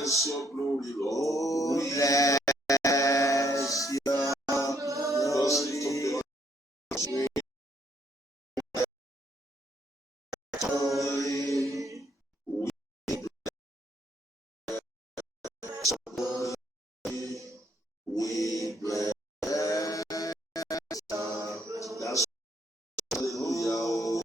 bless your glory, Lord. Bless your glory. We bless. That's hallelujah.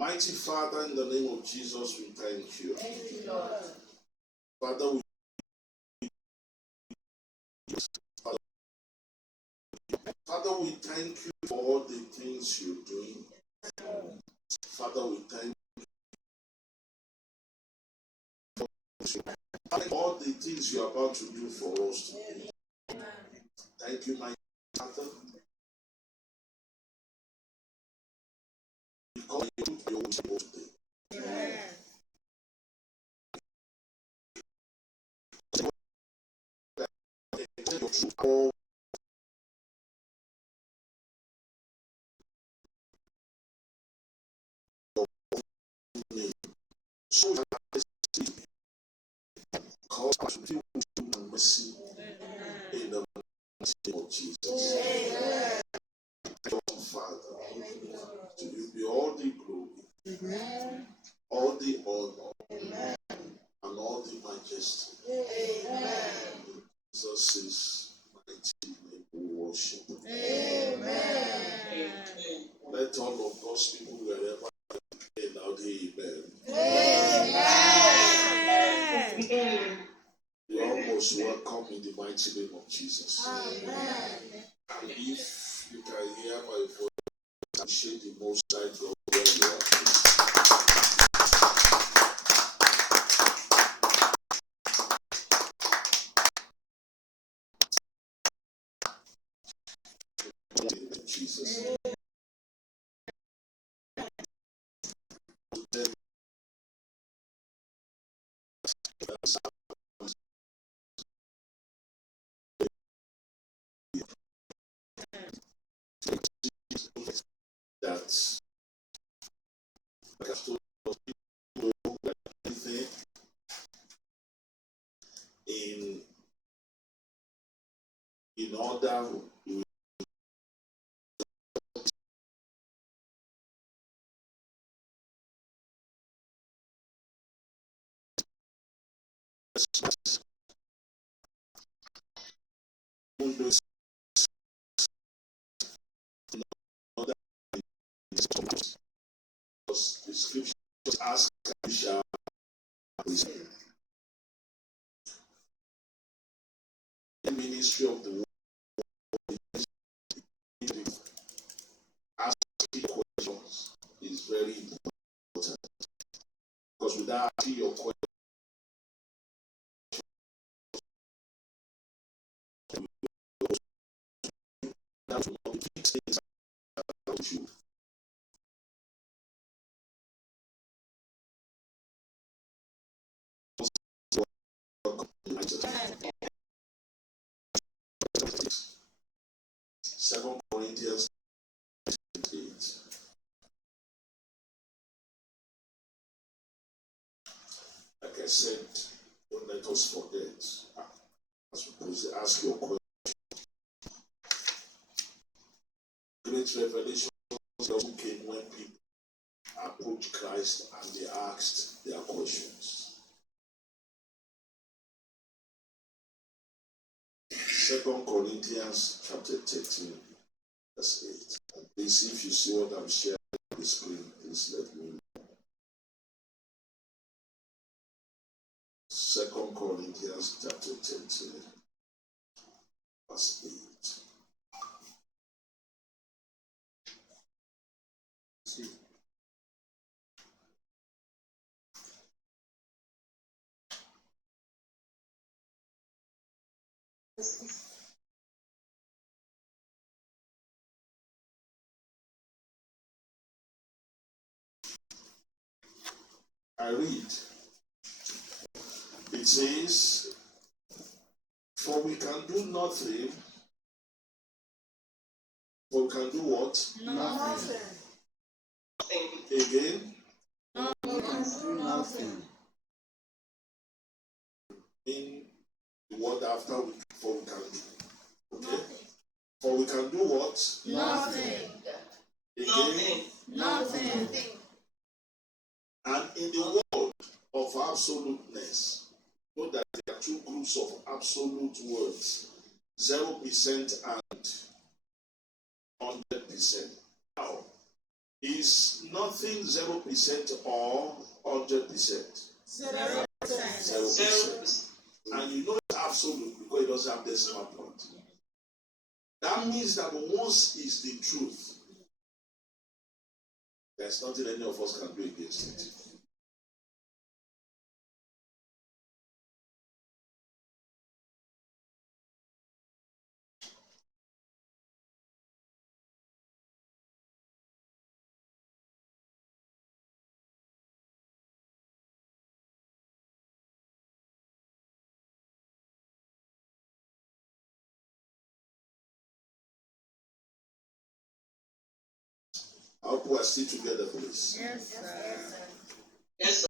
Mighty Father, in the name of Jesus, we thank you. Thank you, Lord. Father, we thank you for all the things you're doing. Father, we thank you for all the things you're about to do for us today. Thank you, my Father. Because you took your will today. All so cause us to deal with you and mercy in the name of Jesus. Father, to you be all the glory, all the honor, and all the majesty. Jesus' mighty name we worship. Amen. Let all of God's people wherever they are now, amen. You are almost welcome in the mighty name of Jesus. Amen. And if you can hear my voice, appreciate the Most High God where you are. Jesus. That like I told you, like anything in order the scriptures ask shall the ministry of the world asking questions is very important, because without asking your question, that will not be fixed things about you. Second Corinthians 8. Like I said, don't let us forget as we please ask your question. Great revelation also came when people approached Christ and they asked their questions. 2 Corinthians chapter 13, verse 8. Please, if you see what I'm sharing on the screen, please let me know. 2 Corinthians chapter 13, verse 8. I read. It says, for we can do nothing. For we can do what? Nothing. Again? We can do nothing. In the word after, for we can do. Okay? For we can do what? Nothing. Again? Nothing. And in the world of absoluteness, know that there are two groups of absolute words, 0% and 100%. Now, is nothing 0% or 100%? 0%. And you know it's absolute because it doesn't have decimal point. That means that once is the truth, there's nothing any of us can do against it. I hope we are still together, please. Yes, sir. Yes, sir.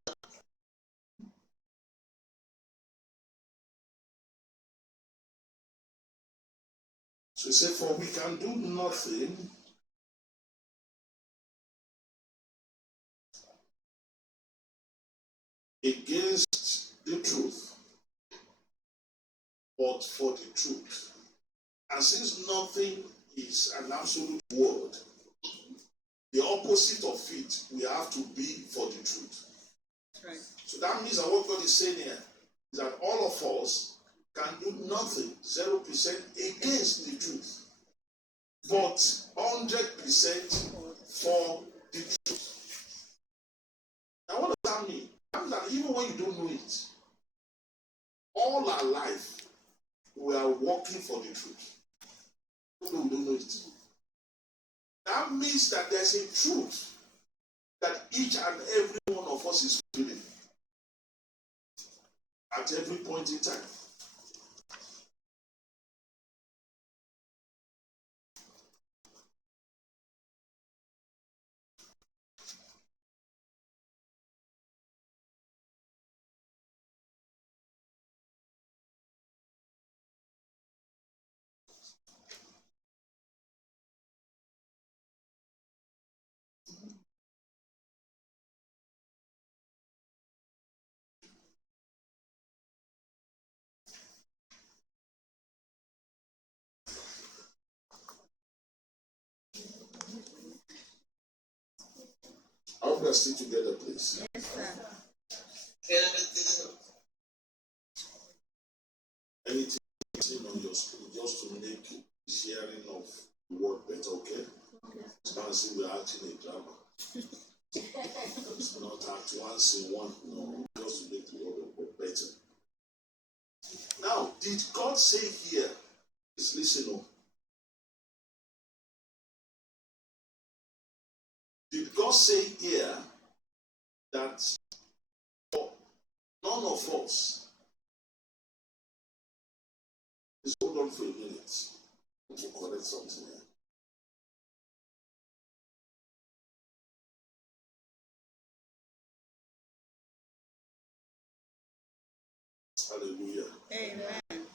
So he said, for we can do nothing against the truth, but for the truth. And since nothing is an absolute word, the opposite of it, we have to be for the truth. Right. So that means that what God is saying here is that all of us can do nothing, 0% against the truth, but 100% for the truth. Now what does that mean? That means that even when you don't know it, all our life, we are working for the truth. Even though we don't know it. That means that there's a truth that each and every one of us is feeling at every point in time. I hope we are still together, please. Yes, sir. Yes, Anything on your screen just to make the sharing of the word better, okay? It's not as if we're acting a drama. It's not act once in one, no, just to make the word better. Now, did God say here, is listen up. Did God say here that for none of us, just hold on for a minute to correct something here. Hallelujah. Amen.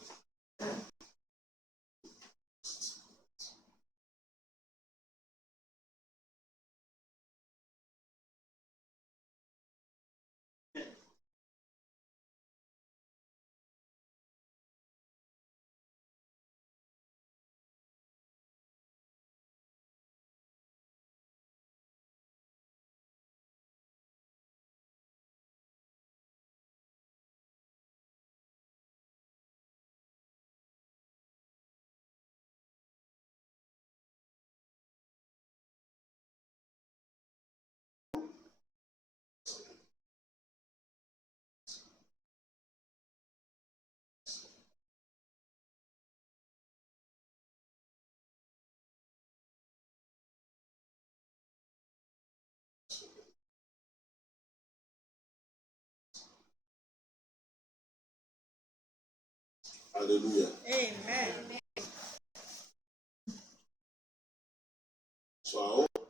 Hallelujah. Amen. So I hope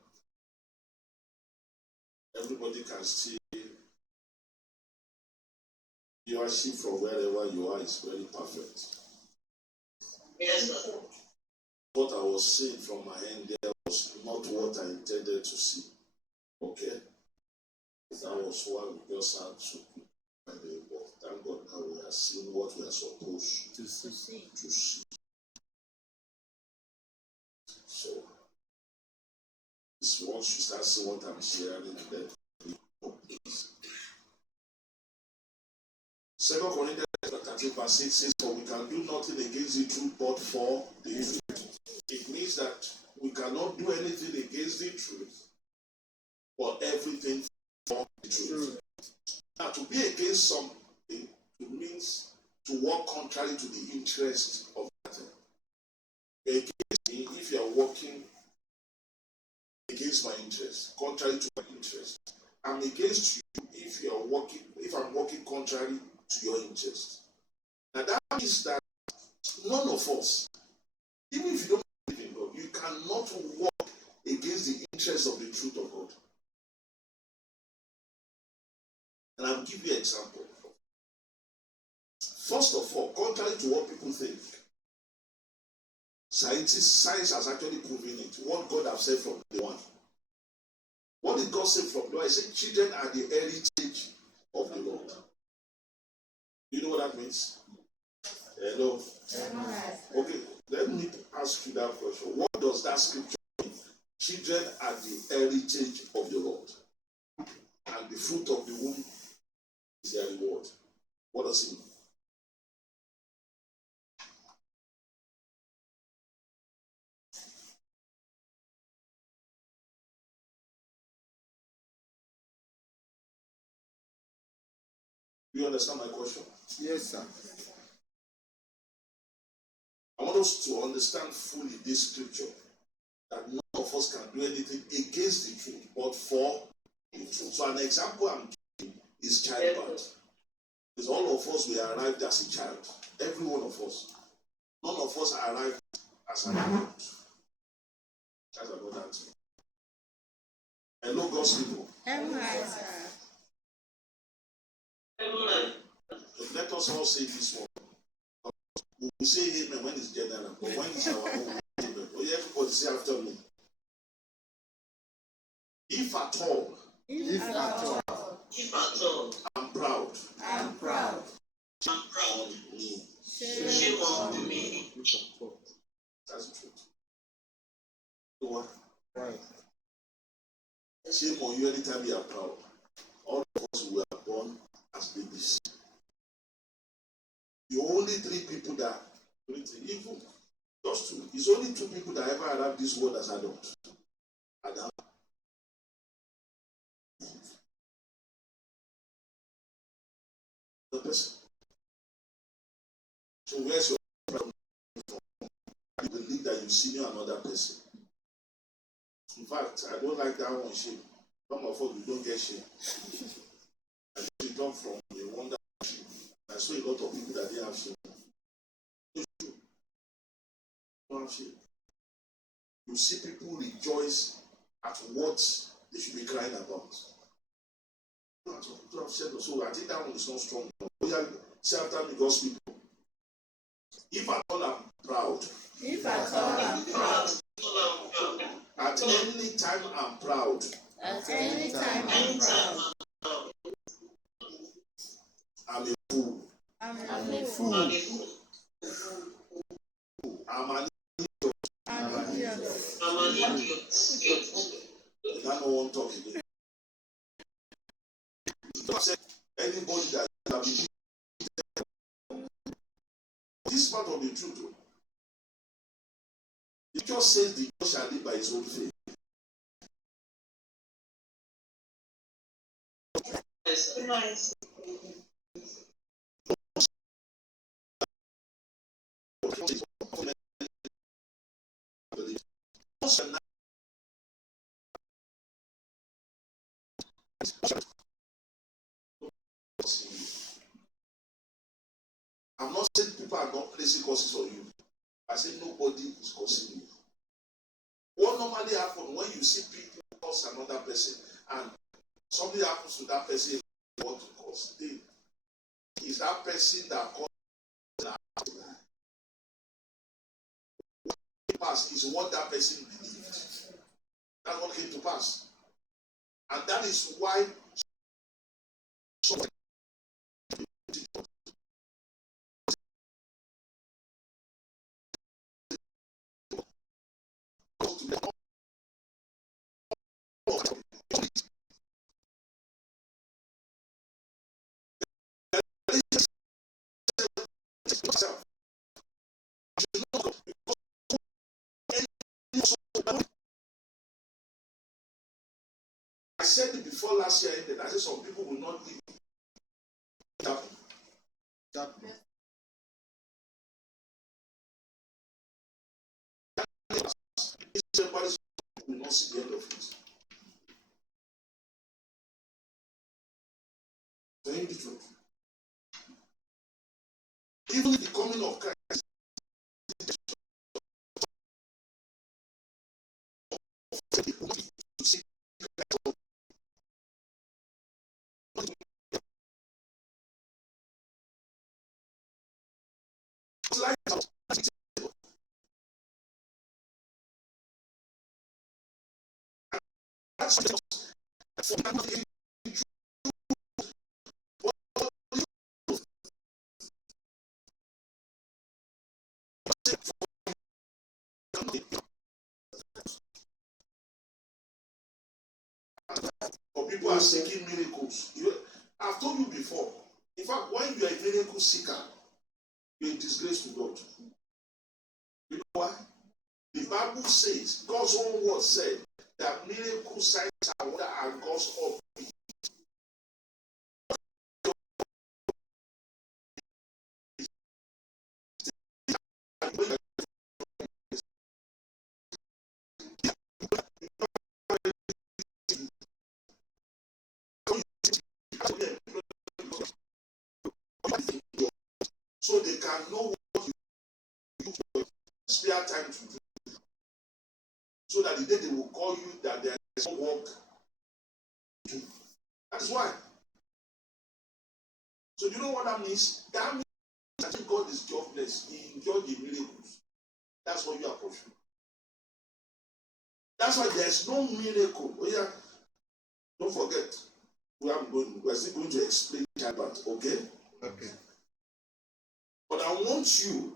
everybody can see viewership from wherever you are is very perfect. Yes, sir. What I was seeing from my end there was not what I intended to see. Okay? That was why we just had to put my name. But thank God now we are seeing what we are supposed To see. to see. So, once you start seeing what I'm sharing, then Second Corinthians 13 verse 6 says, "For we can do nothing against the truth but for the truth." It means that we cannot do anything against the truth, but everything for the truth. Now, to be against something, it means to work contrary to the interest of that thing. Against me, if you are working against my interest, contrary to my interest, I'm against you if you are working, if I'm working contrary to your interest. Now that means that none of us, even if you don't believe in God, you cannot work against the interest of the truth of God. And I'll give you an example. First of all, contrary to what people think, science has actually proven it. What God has said from day one. What did God say from day one? He said, children are the heritage of the Lord. You know what that means? Hello? Okay, let me ask you that question. What does that scripture mean? Children are the heritage of the Lord. And the fruit of the womb is their reward. What does it mean? Do you understand my question? Yes, sir. I want us to understand fully this scripture, that none of us can do anything against the truth, but for the truth. So an example I'm giving is childbirth. Because all of us, we arrived as a child. Every one of us. None of us arrived as an adult. That's another thing. Hello, God's people. Amen. Let us all say this one. We will say amen when it's general, but when it's our own, amen. Everybody say after me. If at all, I'm proud. I'm proud. On me. Shame on me. That's the truth. You know what? Right. Shame on you anytime you are proud. All of us were born as babies. The only three people that, even just two, it's only two people that ever arrived this world as adults. Adam. The person. So where's your pride? You believe that you senior another person. In fact, I don't like that one shame. Some of us we don't get shame. And we come from a wonder shame. I saw a lot of people that they have shame. Don't have shame. You see people rejoice at what they should be crying about. So I think that one is not strong. Say after me, God's people. If at all I'm proud, If at all I'm proud, at any time I'm proud, at any time I'm proud, I'm a fool. I'm a fool. I'm an I'm idiot. I don't want to talk again. Don't say anybody that have been. This is part of the truth. It just says the just shall live by his own faith. Nice. I'm not saying people are not placing curses on you. I say nobody is cursing you. What normally happens when you see people curse another person and something happens to that person, what to curse? Is that person that caused the past is what that person believed. That's what came to pass. And that is why I said it before last year ended. I said some people will not live. Everybody will not see the end of it. Saying the truth. Even the coming of Christ. Or people are seeking miracles. I've told you before. In fact, when you are a miracle seeker, you're a disgrace to God. You know why? The Bible says, God's own word said that miracle signs and wonder are God's own. So they can know what you do, spare time to do. So that the day they will call you that there is no work to do. That is why. So you know what that means? That means that God is jobless. He enjoyed the miracles. That's what you are pursuing. That's why there's no miracle. Oh yeah, don't forget. We're still going to explain childbirth, okay? Okay. But I want you,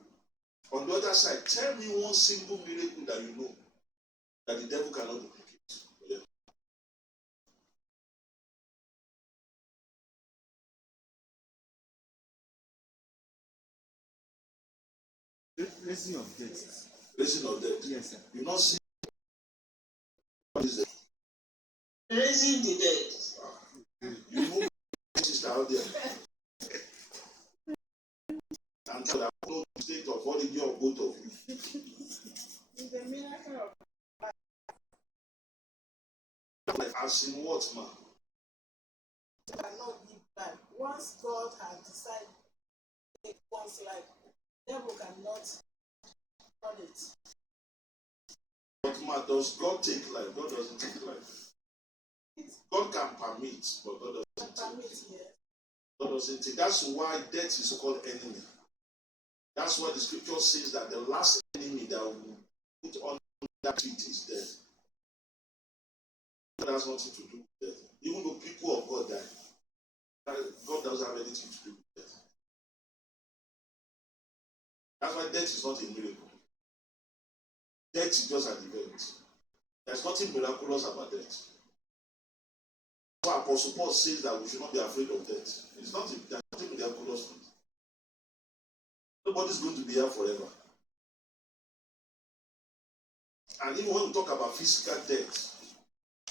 on the other side, tell me one single miracle that you know that the devil cannot duplicate. Yeah. Raising of dead. Raising of dead. Yes, sir. You not see what is it? Raising the dead. You know sister out there. And tell that no state of origin of both of you. It's a miracle of Like as in what, man? cannot give back. Once God has decided it one's life, devil cannot run it. But man, does God take life? God doesn't take life. God can permit, but God doesn't take. Permit here. God doesn't take. That's why death is called enemy. That's why the scripture says that the last enemy that will put on that feet is death. God has nothing to do with death. Even though people of God die, God doesn't have anything to do with death. That's why death is not a miracle. Death is just an event. There's nothing miraculous about death. So Apostle Paul says that we should not be afraid of death. There's nothing miraculous. Nobody's going to be here forever. And even when we talk about physical death,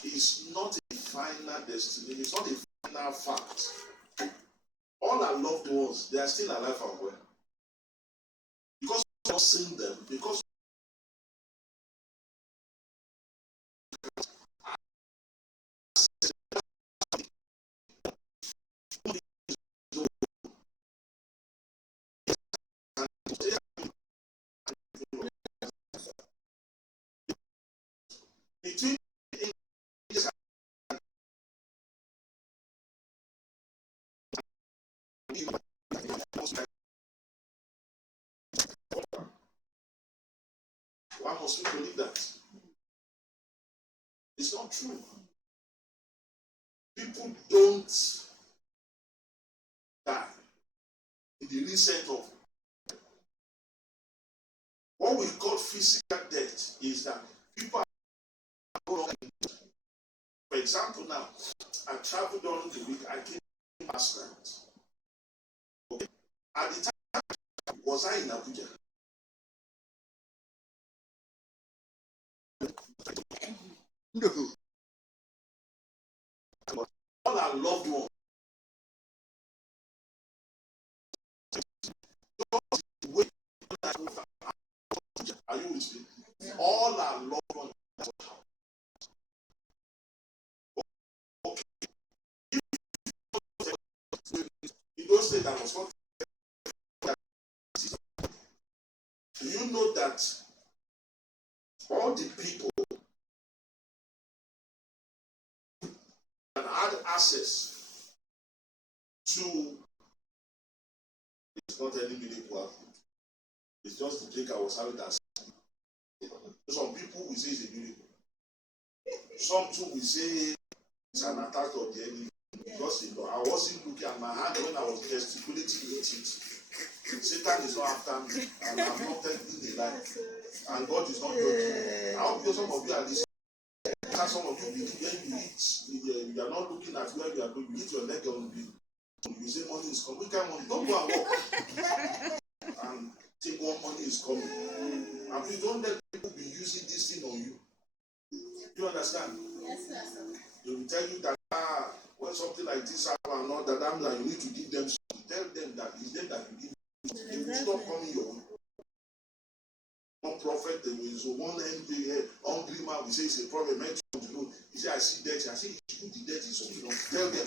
it's not a final destiny. It's not a final fact. All our loved ones, they are still alive and well. Because we're not seeing them, because Why must we believe that? It's not true. People don't die in the recent of. What we call physical death is that people are no longer. For example, now, I traveled during the week, I came last night. Okay. At the time, was I in Abuja? No. All our loved ones. Wait, are you with me? Yeah. All our loved ones. Okay. In those days, that was not. Do you know that all the people that had access to, it's not any miracle, it's just the drink I was having that. Some people will say it's a miracle. Some too will say it's an attack of the enemy. Because I wasn't looking at my hand when I was gesticulating with it. Satan is not after me, and I'm not telling the lie. And God is not judging me. I hope some of you are listening. Some of you believe when you eat, you are not looking at where you are going. You eat your leg on the. You say money is coming. Which kind of money? Don't go and walk. And think what money is coming. And please don't let people be using this thing on you. Do you understand? Yes, sir. They will tell you that when something like this happens and all that, you need to give them something. Tell them that it's them that you give. They will stop coming your way. One prophet, there is one hungry man, we say it's a prophet, meant to the road. He said, I see death. I say, you should put the death in something. Tell them.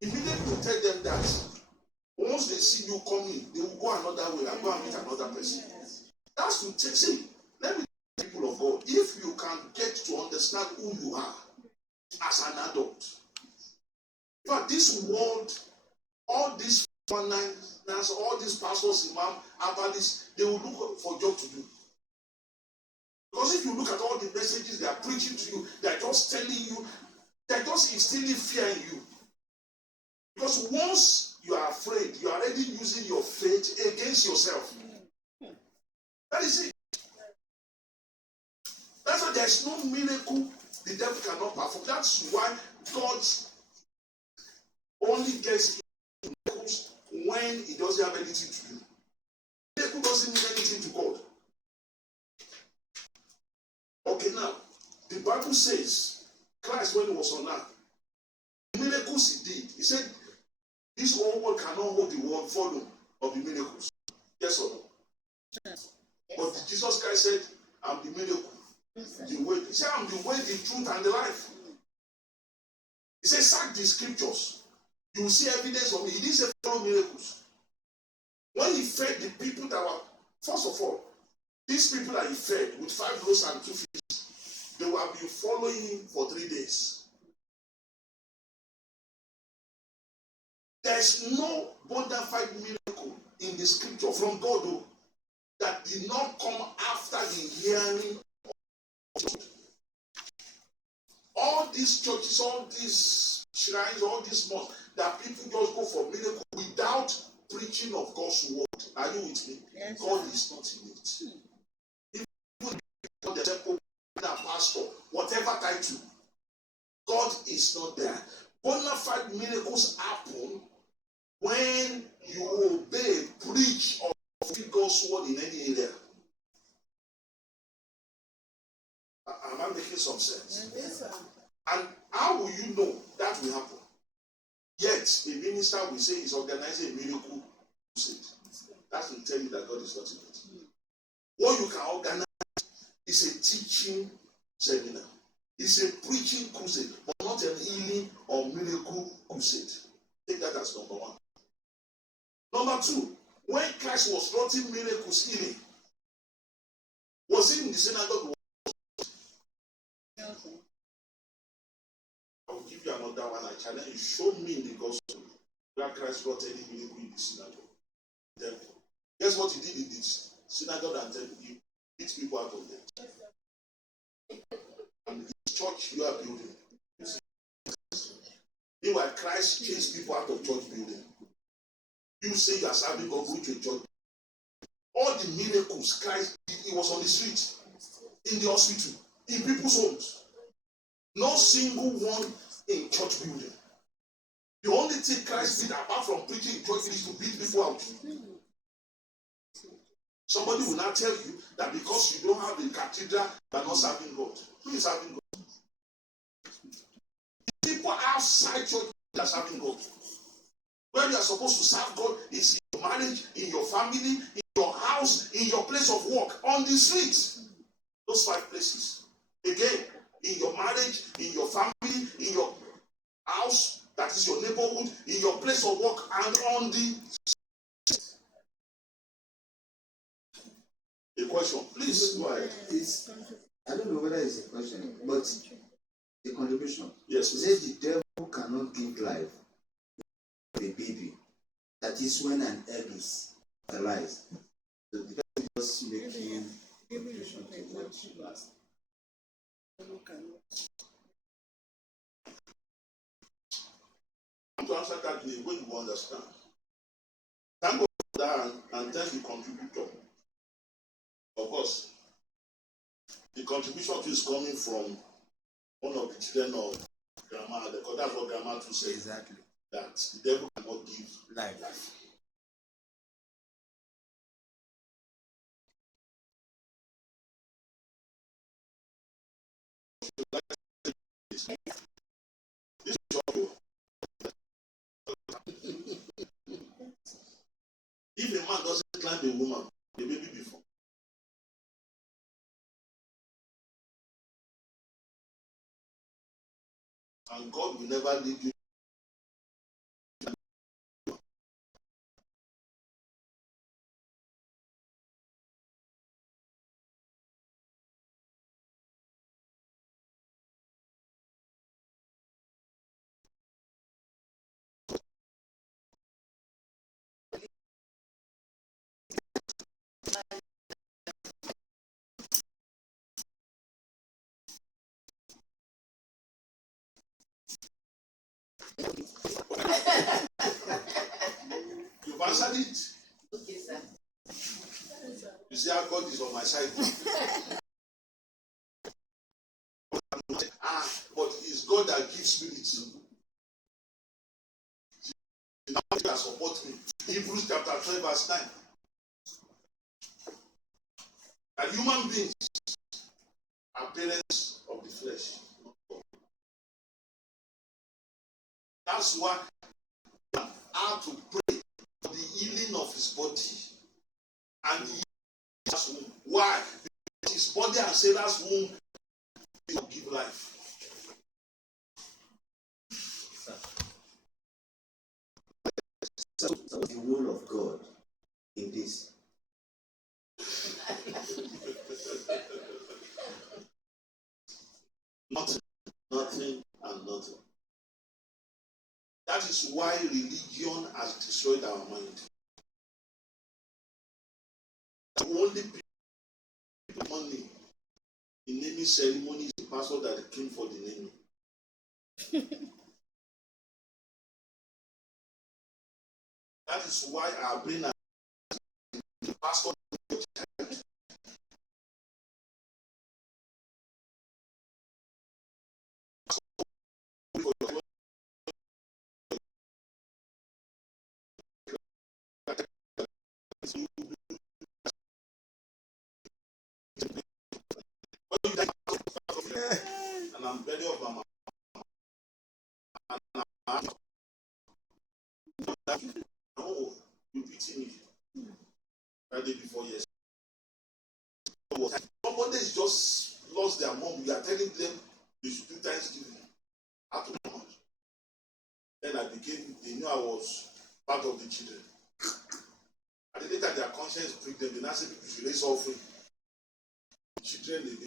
Immediately tell them that once they see you coming, they will go another way and go and meet another person. That's to take. See, let me tell people of God, if you can get to understand who you are as an adult, but this world, all these all these pastors, imam, abbalists, they will look for job to do. Because if you look at all the messages they are preaching to you, they are just telling you, they are just instilling fear in you. Because once you are afraid, you are already using your faith against yourself. That is it. That's why there is no miracle the devil cannot perform. That's why God only gets miracles when he doesn't have anything to do. Miracle doesn't mean anything to God. Okay, now, the Bible says, Christ, when he was on earth, miracles he did. He said, this whole world cannot hold the world volume of the miracles. Yes or no? Yes. But Jesus Christ said, I'm the miracle. The way. He said, I'm the way, the truth, and the life. He said, search the scriptures. You will see evidence of it. He didn't say follow miracles. When he fed the people that were, first of all, these people that he fed with 5 loaves and 2 fish, they will have been following him for 3 days. There is no bona fide miracle in the scripture from God though, that did not come after the hearing of God. All these churches, all these shrines, all these mosques, that people just go for miracle without preaching of God's word. Are you with me? Yes, God is not in it. Even the temple, pastor, whatever title, God is not there. Bona fide miracles happen when you obey, preach, or fulfill God's word in any area. Am I making some sense? Yes, sir. And how will you know that will happen? Yet, a minister will say he's organizing a miracle crusade. That will tell you that God is not in it. What you can organize is a teaching seminar. It's a preaching crusade, but not an healing or miracle crusade. Take that as number one. Number two, when Christ was wrought miracles healing, was he in the synagogue? Okay. I will give you another one. I challenge you. Show me in the gospel where Christ wrought any miracle in the synagogue. Then, guess what he did in this? synagogue and temple, you beat people out of them. And the church you are building. Meanwhile, Christ chased people out of church building. You say you are serving God, go to a church. All the miracles Christ did, he was on the street, in the hospital, in people's homes. No single one in church building. The only thing Christ did, apart from preaching in church, is to beat people out. Somebody will now tell you that because you don't have a cathedral, you are not serving God. Who is serving God? People outside church are serving God. Where you are supposed to serve God is in your marriage, in your family, in your house, in your place of work, on the street. Those 5 places. Again, in your marriage, in your family, in your house, that is your neighborhood, in your place of work, and on the street. A question, please go ahead. I don't know whether it's a question, but the contribution. Yes. It says the devil cannot give life to a baby. That is when an egg is fertilized. So the devil just making contribution to what you asked. To answer that in a way you understand. Thank God for that and thank the contributor. Of course, the contribution is coming from one of the children of grandma. Because that's what grandma too said. Exactly. That the devil cannot give Life. This is your if a man doesn't climb a woman, a baby before. And God will never leave you. You've answered it. Okay, sir. You see how God is on my side. But it's God that gives spirit. That support me. Hebrews chapter 12, verse 9. And human beings are parents of the flesh. That's why we are to pray for the healing of his body and the healing of his womb. Why? Because his body and Sarah's womb will give life. So what's the role of God in this? Nothing and nothing. That is why religion has destroyed our mind. The only people money in naming ceremony is the pastor that came for the naming. That is why our brain has the pastor. And I'm very of my no, you pity me. That day before yes. Somebody is just lost their mom. You are telling them they should do Thanksgiving. I told them. Then they knew I was part of the children. And later their conscience pricked them. They now say people should raise offering. The children,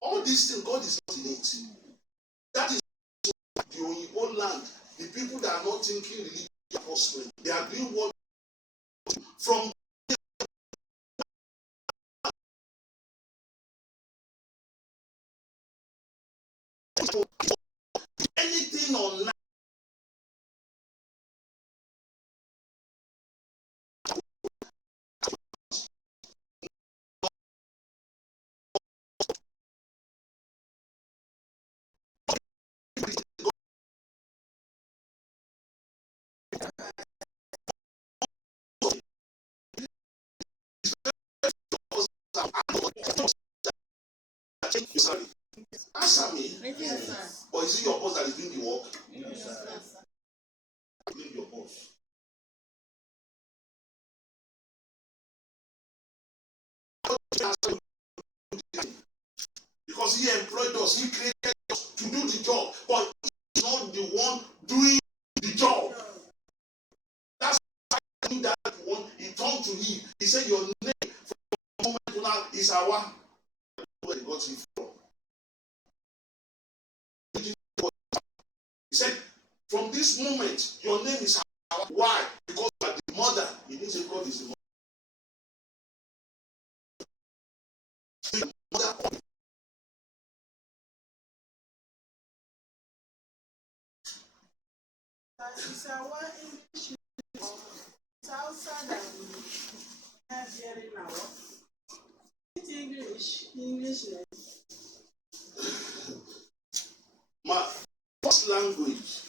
all these things, God is not in it. That is the land, the people that are not thinking religion are prospering. They are doing what from anything online. Answer me. Or is it your boss that is doing the work? Doing your boss. Because he employed us, he created us to do the job, but he's not the one doing the job. That's why I knew that one. He turned to him. He said, "Your name from the moment to now is Awa." Where he got it from? He said, "From this moment, your name is Awa." Why? Because you are the mother. He didn't say God is the mother. It's our English. It's outside that we have here now. It's English. My first language,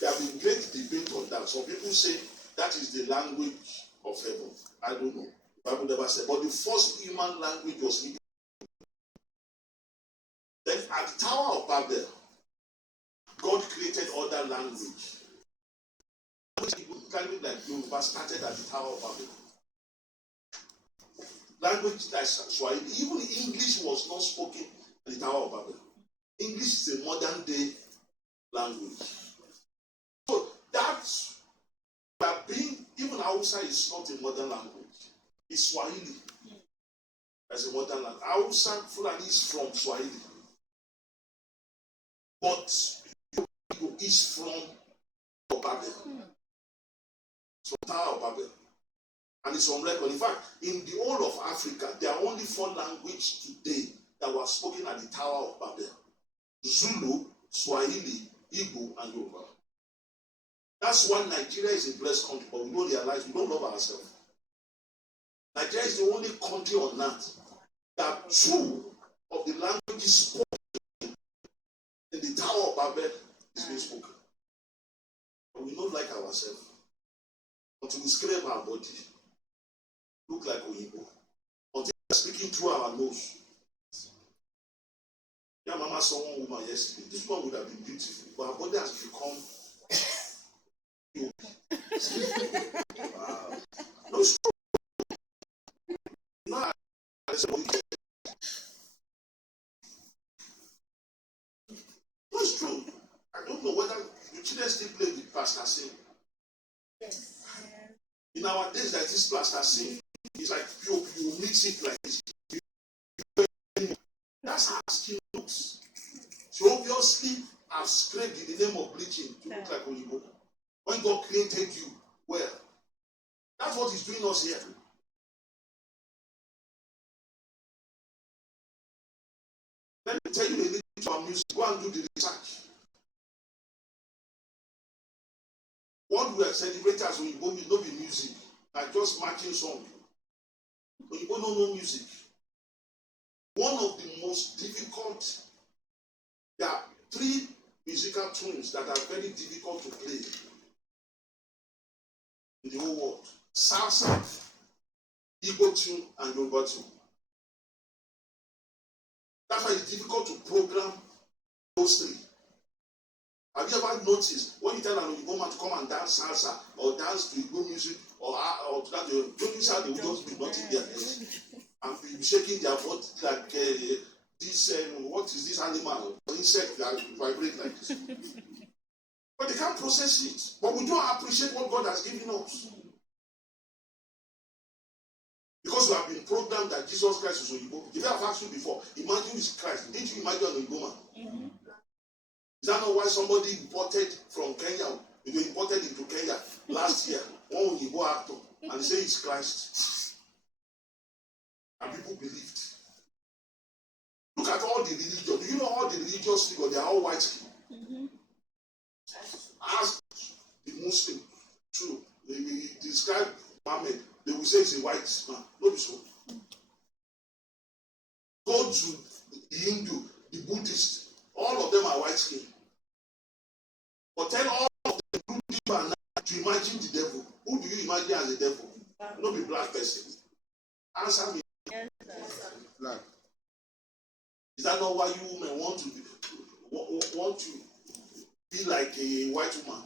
there have been great debate on that. Some people say that is the language of heaven. I don't know. The Bible never said. But the first human language was Hebrew. Then at the Tower of Babel, God created other language. Language like Yoruba started at the Tower of Babel. Language like Swahili, even English was not spoken at the Tower of Babel. English is a modern day language. So that's being, even Hausa is not a modern language. It's Swahili as a modern language. Hausa Fulani is from Swahili. But is from Babel. It's from Tower of Babel. And it's on record. In fact, in the whole of Africa, there are only 4 languages today that were spoken at the Tower of Babel: Zulu, Swahili, Igbo, and Yoruba. That's why Nigeria is a blessed country, but we don't realize we don't love ourselves. Nigeria is the only country on earth that 2 of the languages spoken in the Tower of Babel is being spoken. But we don't like ourselves until we scrape our body, look like Oyibo, until we are speaking through our nose. Yeah, Mama saw one woman yesterday. This one would have been beautiful, but her body has become. Wow. No, it's true. No, it's true. I don't know whether the children still play with Pastor Sim. Yes. In our days, like this Pastor Sim, it's like you mix it like this. That's how our skin looks. She obviously has scraped in the name of bleaching to look like Oyibo. When God created you, well, that's what He's doing us here. Let me tell you a little bit about music. Go and do the research. What we are celebrating as Oyibo will not be music, like just marching song. Oyibo don't know music. One of the most difficult, there are 3 musical tunes that are very difficult to play in the whole world: salsa, Igbo tune, and Yoruba tune. That's why it's difficult to program those 3. Have you ever noticed when you tell an Oyibo man to come and dance salsa or dance to Igbo music or to that, don't you say they will just be nothing there and be shaking their body like this? What is this animal? Insect that vibrate like this. But they can't process it. But we don't appreciate what God has given us. Because we have been programmed that Jesus Christ is Oyibo. If I have asked you before, imagine this Christ. Didn't you imagine an Oyibo man? Mm-hmm. Is that not why somebody imported from Kenya? They imported into Kenya last year. One Igbo actor, and they say it's Christ. And people believed. Look at all the religion. Do you know all the religious figures? They are all white skin. Ask the Muslim, true. They describe Muhammad, they will say it's a white man. No, be so. Go to the Hindu, the Buddhist, all of them are white skin. But tell all of them to imagine the devil. Who do you imagine as the devil? No, be black person. Answer me. Yes, sir. Black. Is that not why you women want to be like a white woman,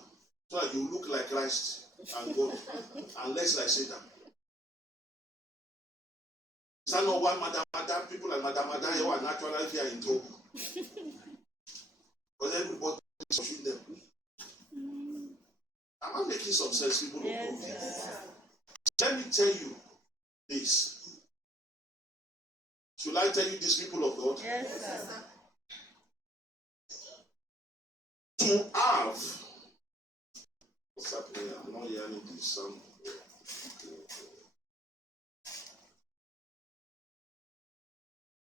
so that you look like Christ and God, and less like Satan? Is that not why people like Madam Madayo are naturally here in trouble? Because everybody is pushing them. Am I making some sense, people? Yes, sir. Let me tell you this. Should I tell you this, people of God? Yes, sir. To have, what's happening? I'm not hearing this.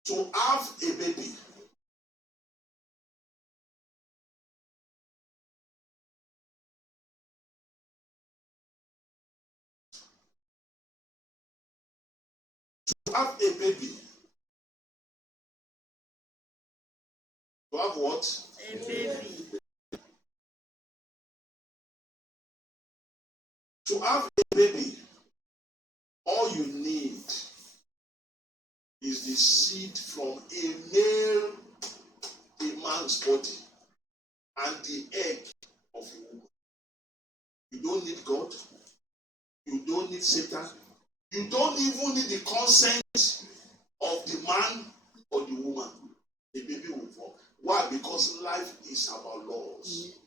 To have a baby, to have a baby, to have what? A baby. To have a baby, all you need is the seed from a man's body, and the egg of a woman. You don't need God. You don't need Satan. You don't even need the consent of the man or the woman. The baby will form. Why? Because life is about laws.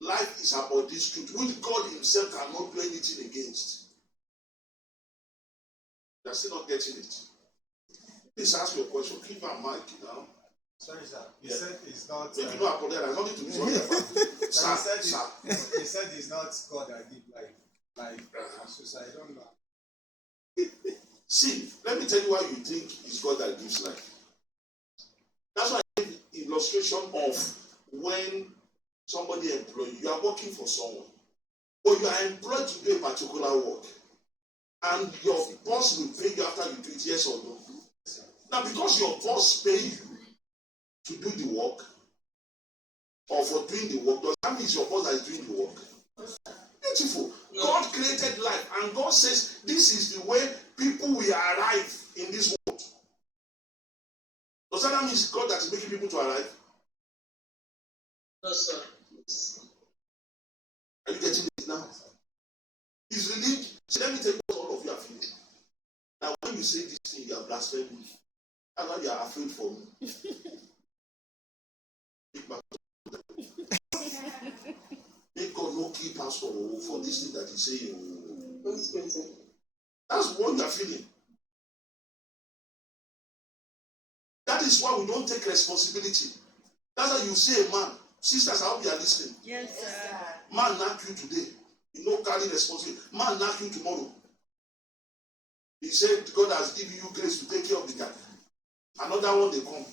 Life is about this truth, which God himself cannot do anything against. You're still not getting it. Please ask your question. Keep my mic now. Sorry, sir. You said it's not. Maybe no apologize. There's nothing to be sorry about. Sir. He said it's not God that give life. So I don't know. See, let me tell you why you think it's God that gives life. That's why I gave the illustration of when somebody employs you. You are working for someone, or you are employed to do a particular work, and your boss will pay you after you do it, yes or no? Now, because your boss pay you to do the work, or for doing the work, does that mean it's your boss that is doing the work? Beautiful. God created life, and God says this is the way people will arrive in this world. Does that mean it's God that is making people to arrive? No, sir. Are you getting it now? It's religion. So let me tell you what all of you are feeling. Now, when you say this thing, you are blaspheming. That's why you are afraid for me. Make God no keep us for this thing that he's saying. That's what you are feeling. That is why we don't take responsibility. That's why you see a man. Sisters, I hope you are listening. Yes, sir. Man knock you today. You don't carry responsibility. Man knock you tomorrow. He said God has given you grace to take care of the guy. Another one they come.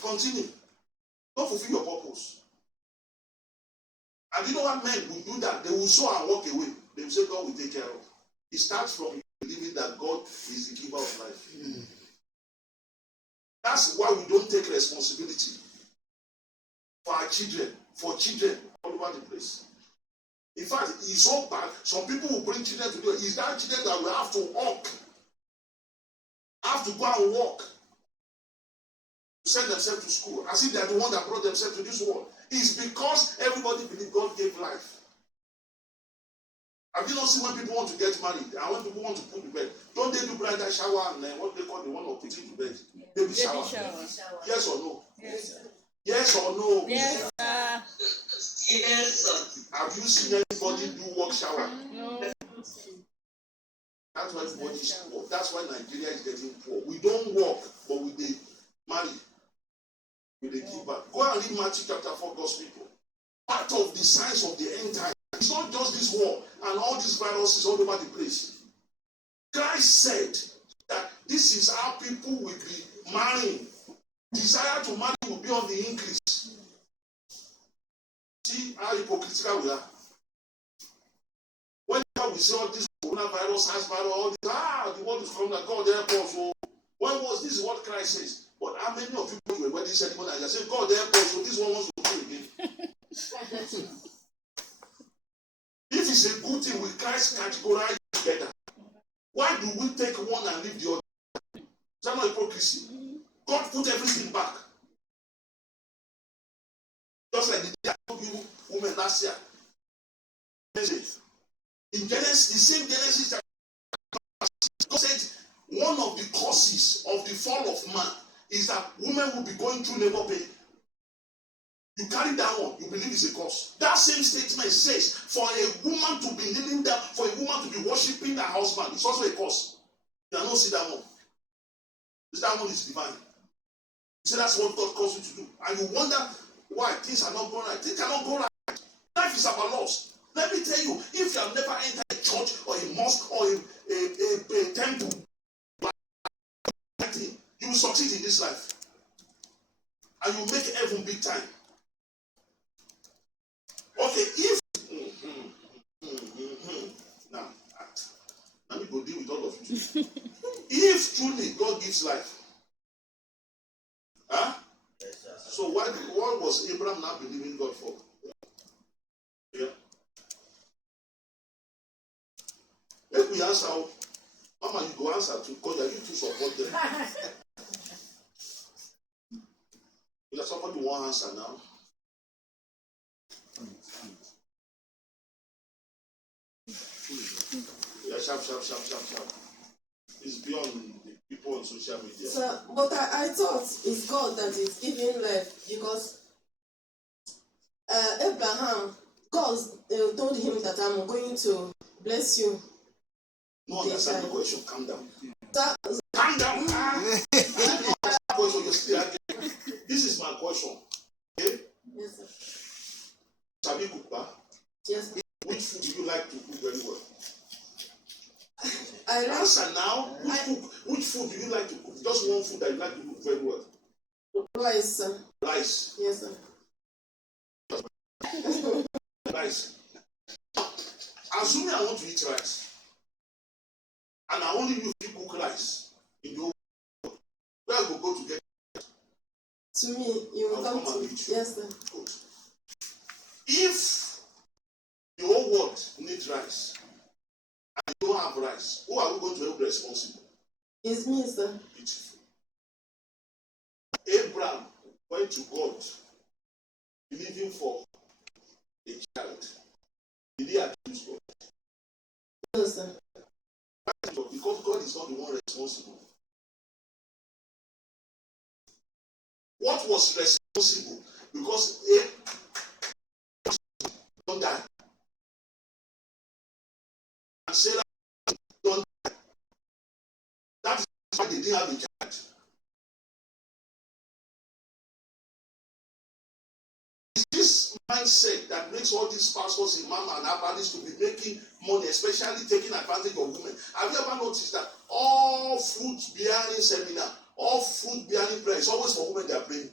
Continue. Don't fulfill your purpose. And you know what men will do that? They will sow and walk away. They will say God will take care of. It starts from believing that God is the giver of life. That's why we don't take responsibility for our children, for children all over the place. In fact, it's so bad. Some people will bring children to do it. It's that children that will have to walk, have to go and walk, to send themselves to school, as if they are the one that brought themselves to this world. It's because everybody believes God gave life. Have you not seen when people want to get married and when people want to put to bed? Don't they do bridal shower and what they call the one of putting to bed? Baby shower. Yes or no? Yes, sir. Yes or no? Yes, sir. Yes, sir. Have you seen anybody do work shower? No. That's why everybody is poor. That's why Nigeria is getting poor. We don't work, but we dey marry. with the keeper. Go and read Matthew chapter 4, God's people. Part of the signs of the end time. It's not just this war and all these viruses all over the place. Christ said that this is how people will be marrying. Desire to marry will be on the increase. See how hypocritical we are. Whenever we see all this coronavirus, virus, all this, the world is coming, that God help us. So when was this what Christ says? But how many of you go to a wedding ceremony and you say, God help us, so this one wants to do again? If it's a good thing with Christ categorized together, why do we take one and leave the other? Is that not hypocrisy? God put everything back. Just like the day I told you, women last year. In Genesis, the same Genesis that God said, one of the causes of the fall of man is that women will be going through labor pain. You carry that one, you believe it's a cause. That same statement says, for a woman to be kneeling down, for a woman to be worshiping her husband, it's also a cause. You cannot see that one. Because that one is divine. You say that's what God calls you to do. And you wonder why things are not going right. Things cannot go right. Life is about loss. Let me tell you, if you have never entered a church or a mosque or a temple, you will succeed in this life. And you make heaven big time. Okay, if now let me go deal with all of you. If truly God gives life, so what was Abraham not believing God for? Yeah. Let me answer. Mama, you go answer too, because you to support them. If somebody won't answer now. Yeah, sharp. It's beyond the people on social media. So, but I thought it's God that is giving life, because Abraham, God told him that I'm going to bless you. No, understand the question. Calm down. That, Calm down. This is my question. Okay? yes, sir. Sabi cook, Yes, sir. which food do you like to cook very well? I like Answer now. Which food do you like to cook? Just one food that you like to cook very well. rice, sir. Rice. Yes, sir. Rice. Assuming I want to eat rice, and I only use to cook rice in the oven, where I go to get To me, you will I'll come come to. and meet you. Yes, sir. Good. If the whole world needs rice and you don't have rice, who are we going to hold responsible? It's me, sir. Beautiful. Abraham went to God believing for a child. Did he accuse God? No, sir. Because God is not the one responsible. What was responsible? Because Abraham don't die. And Sarah don't die. That is why they didn't have a child. It's this mindset that makes all these pastors, imams, and abbats to be making money, especially taking advantage of women. Have you ever noticed that all fruit-bearing seminar, all fruit-bearing prayer is always for women they are praying?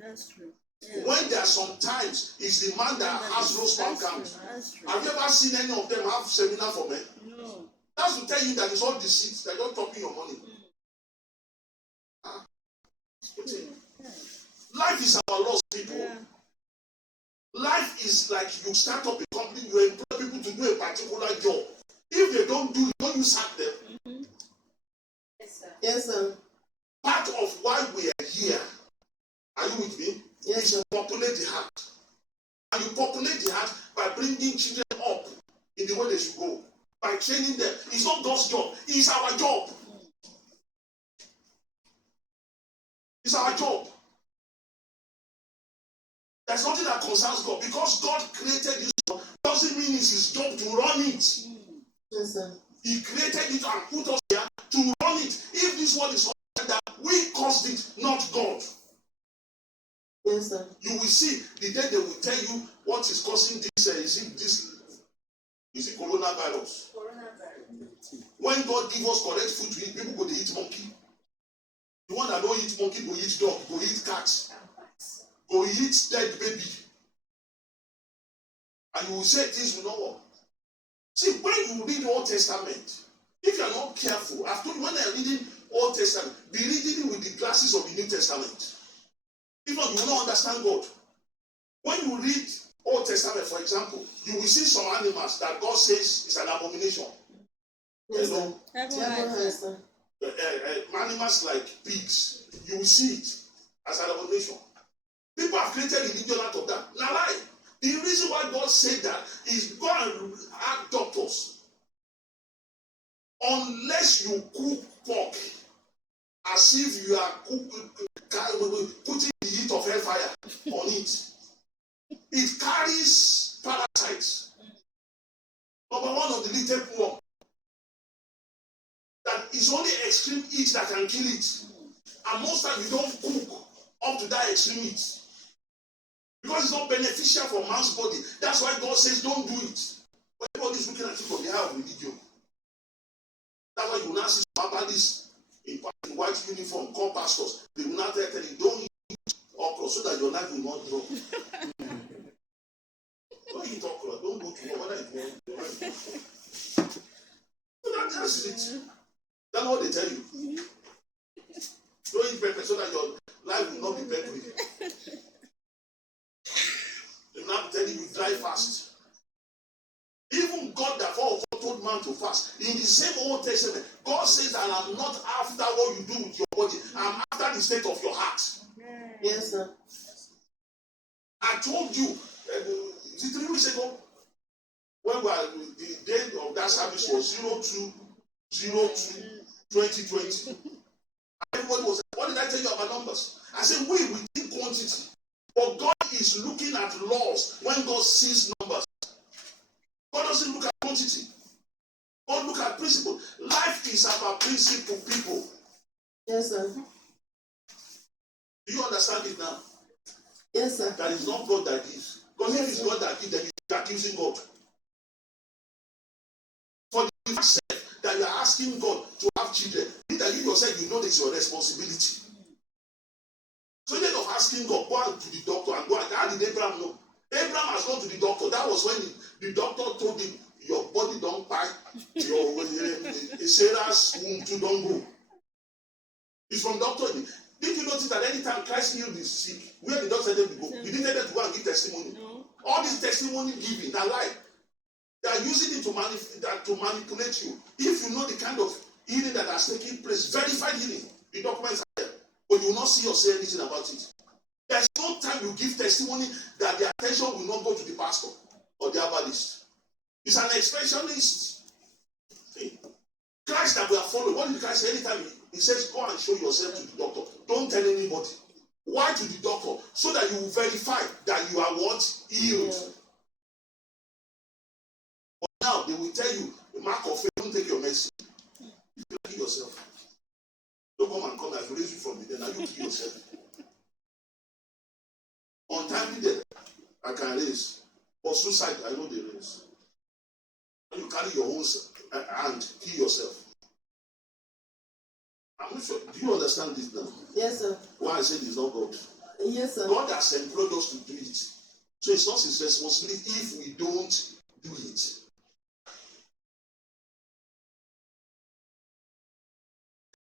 That's true. Yeah. When there are some times, it's the man that has no sperm count. That's true. Have you ever seen any of them have seminar for men? No. That's to tell you that it's all deceit. They're not dropping your money. Life is about lost people. Yeah. Life is like you start up a company, you employ people to do a particular job. If they don't do it, don't you sack them? Yes, sir. Part of why we are here, are you with me? Yes, Is sir. to populate the heart. And you populate the heart by bringing children up in the way they should go. By training them. It's not God's job. It's our job. It's our job. There's nothing that concerns God. Because God created this job, doesn't mean it's his job to run it. Yes, sir. He created it and put us here to run it. If this one is that we caused it, not God. Yes, sir. You will see the day they will tell you what is causing this. Is it coronavirus? When God give us correct food to eat, people go to eat monkey. The one that don't eat monkey go eat dog, go eat cat, go eat dead baby. And you will say things will not work. See, when you read Old Testament, if you are not careful, I've told you when I am reading Old Testament, be reading it with the glasses of the New Testament. If not, you will not understand God. When you read Old Testament, for example, you will see some animals that God says is an abomination. Yes, You sir. know, Yes, sir. animals like pigs, you will see it as an abomination. People have created religion out of that. Now, lie. The reason why God said that is go and ask doctors. Unless you cook pork as if you are putting the heat of hellfire on it, it carries parasites. Number one of the little worm. That is only extreme heat that can kill it. And most times you don't cook up to that extreme heat. Because it's not beneficial for man's body. That's why God says don't do it. When everybody is looking at you from the eye of religion. That's why you will not see some Baptists in white uniform, called pastors. They will not tell you, don't eat okra so that your life will not drop. Don't eat okra. Don't go to war. Whether it won't. So that's it. That's what they tell you. Don't eat pepper so that your life will not be peppery. They will not tell you dry fast. Even God that told man to fast. In the same Old Testament, God says that I'm not after what you do with your body. I'm after the state of your heart. Yes, sir. I told you, is it 3 weeks ago? When the date of that service was 02/02/2020. Everybody was saying, what did I tell you about numbers? I said, we think quantity. But God is looking at laws when God sees numbers. God doesn't look at quantity. God look at principle. Life is about principle, people. Yes, sir. Do you understand it now? Yes, sir. That is not God that gives. Because if it's God that gives, then you're accusing God. For the fact that you are asking God to have children, that you yourself, you know this is your responsibility. So instead of asking God, go out to the doctor and go out. How did Abraham know? Abraham has gone to the doctor. That was when the doctor told him, your body don't bite, your Sarah's womb too don't go. It's from doctor. Did you notice that anytime Christ healed the sick, where the doctor said them to go? He didn't tell them to go and give testimony. No. All this testimony giving, that lie. They are using it to manipulate you. If you know the kind of healing that has taken place, verified healing, the documents are there, but you will not see or say anything about it. There's no time you give testimony that the attention will not go to the pastor or the herbalist. It's an expressionist thing. Christ that we are following, what did Christ say? Anytime he says, go and show yourself to the doctor. Don't tell anybody. Why to the doctor? So that you will verify that you are what? Healed. Yeah. But now they will tell you, the mark of faith, don't take your medicine. You kill yourself. Don't come and come, I will raise you from the dead. Now you kill yourself. Untimely death, I can raise. But suicide, I know they raise. When you carry your own hand, kill yourself. I'm not sure. Do you understand this now? Yes, sir. Why I said it's not God. Yes, sir. God has employed us to do it. So it's not his responsibility if we don't do it.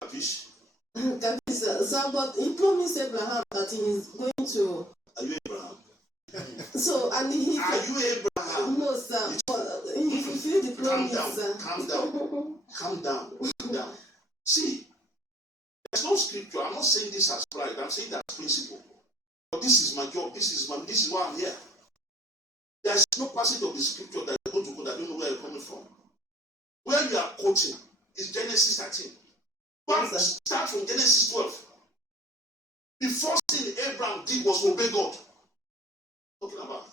Capish? Sir, but he promised Abraham that he is going to. Are you Abraham? So, and he. Are you Abraham? No, sir. But he fulfilled the Calm promise, down. sir. Calm down. Calm down. Calm down. See, there's no scripture. I'm not saying this as pride. I'm saying that as principle. But this is my job. This is why I'm here. There's no passage of the scripture that you're going to quote. I don't know where you're coming from. Where you are quoting is Genesis 13. But Yes, start from Genesis 12. The first thing Abraham did was obey God. Talking about.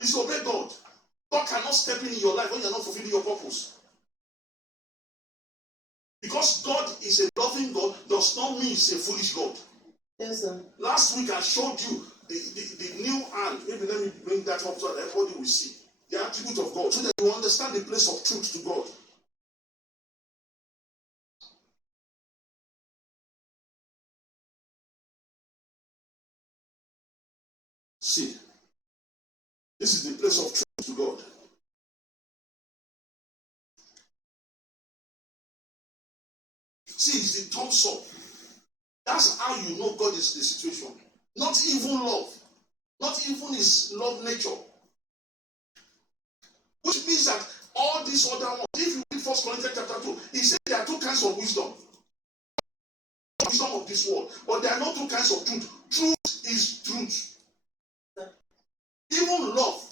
Disobey God. God cannot step in your life when you're not fulfilling your purpose. Because God is a loving God does not mean he's a foolish God. Yes, sir. Last week I showed you the new hand. Maybe let me bring that up so that everybody will see the attribute of God, so that you understand the place of truth to God. See, this is the place of truth to God. See, it's the thumbs up. That's how you know God is the situation. Not even love. Not even his love nature. Which means that all these other ones, if you read 1 Corinthians chapter 2, he said there are two kinds of wisdom. Wisdom of this world. But there are not two kinds of truth. Truth is truth. Even love.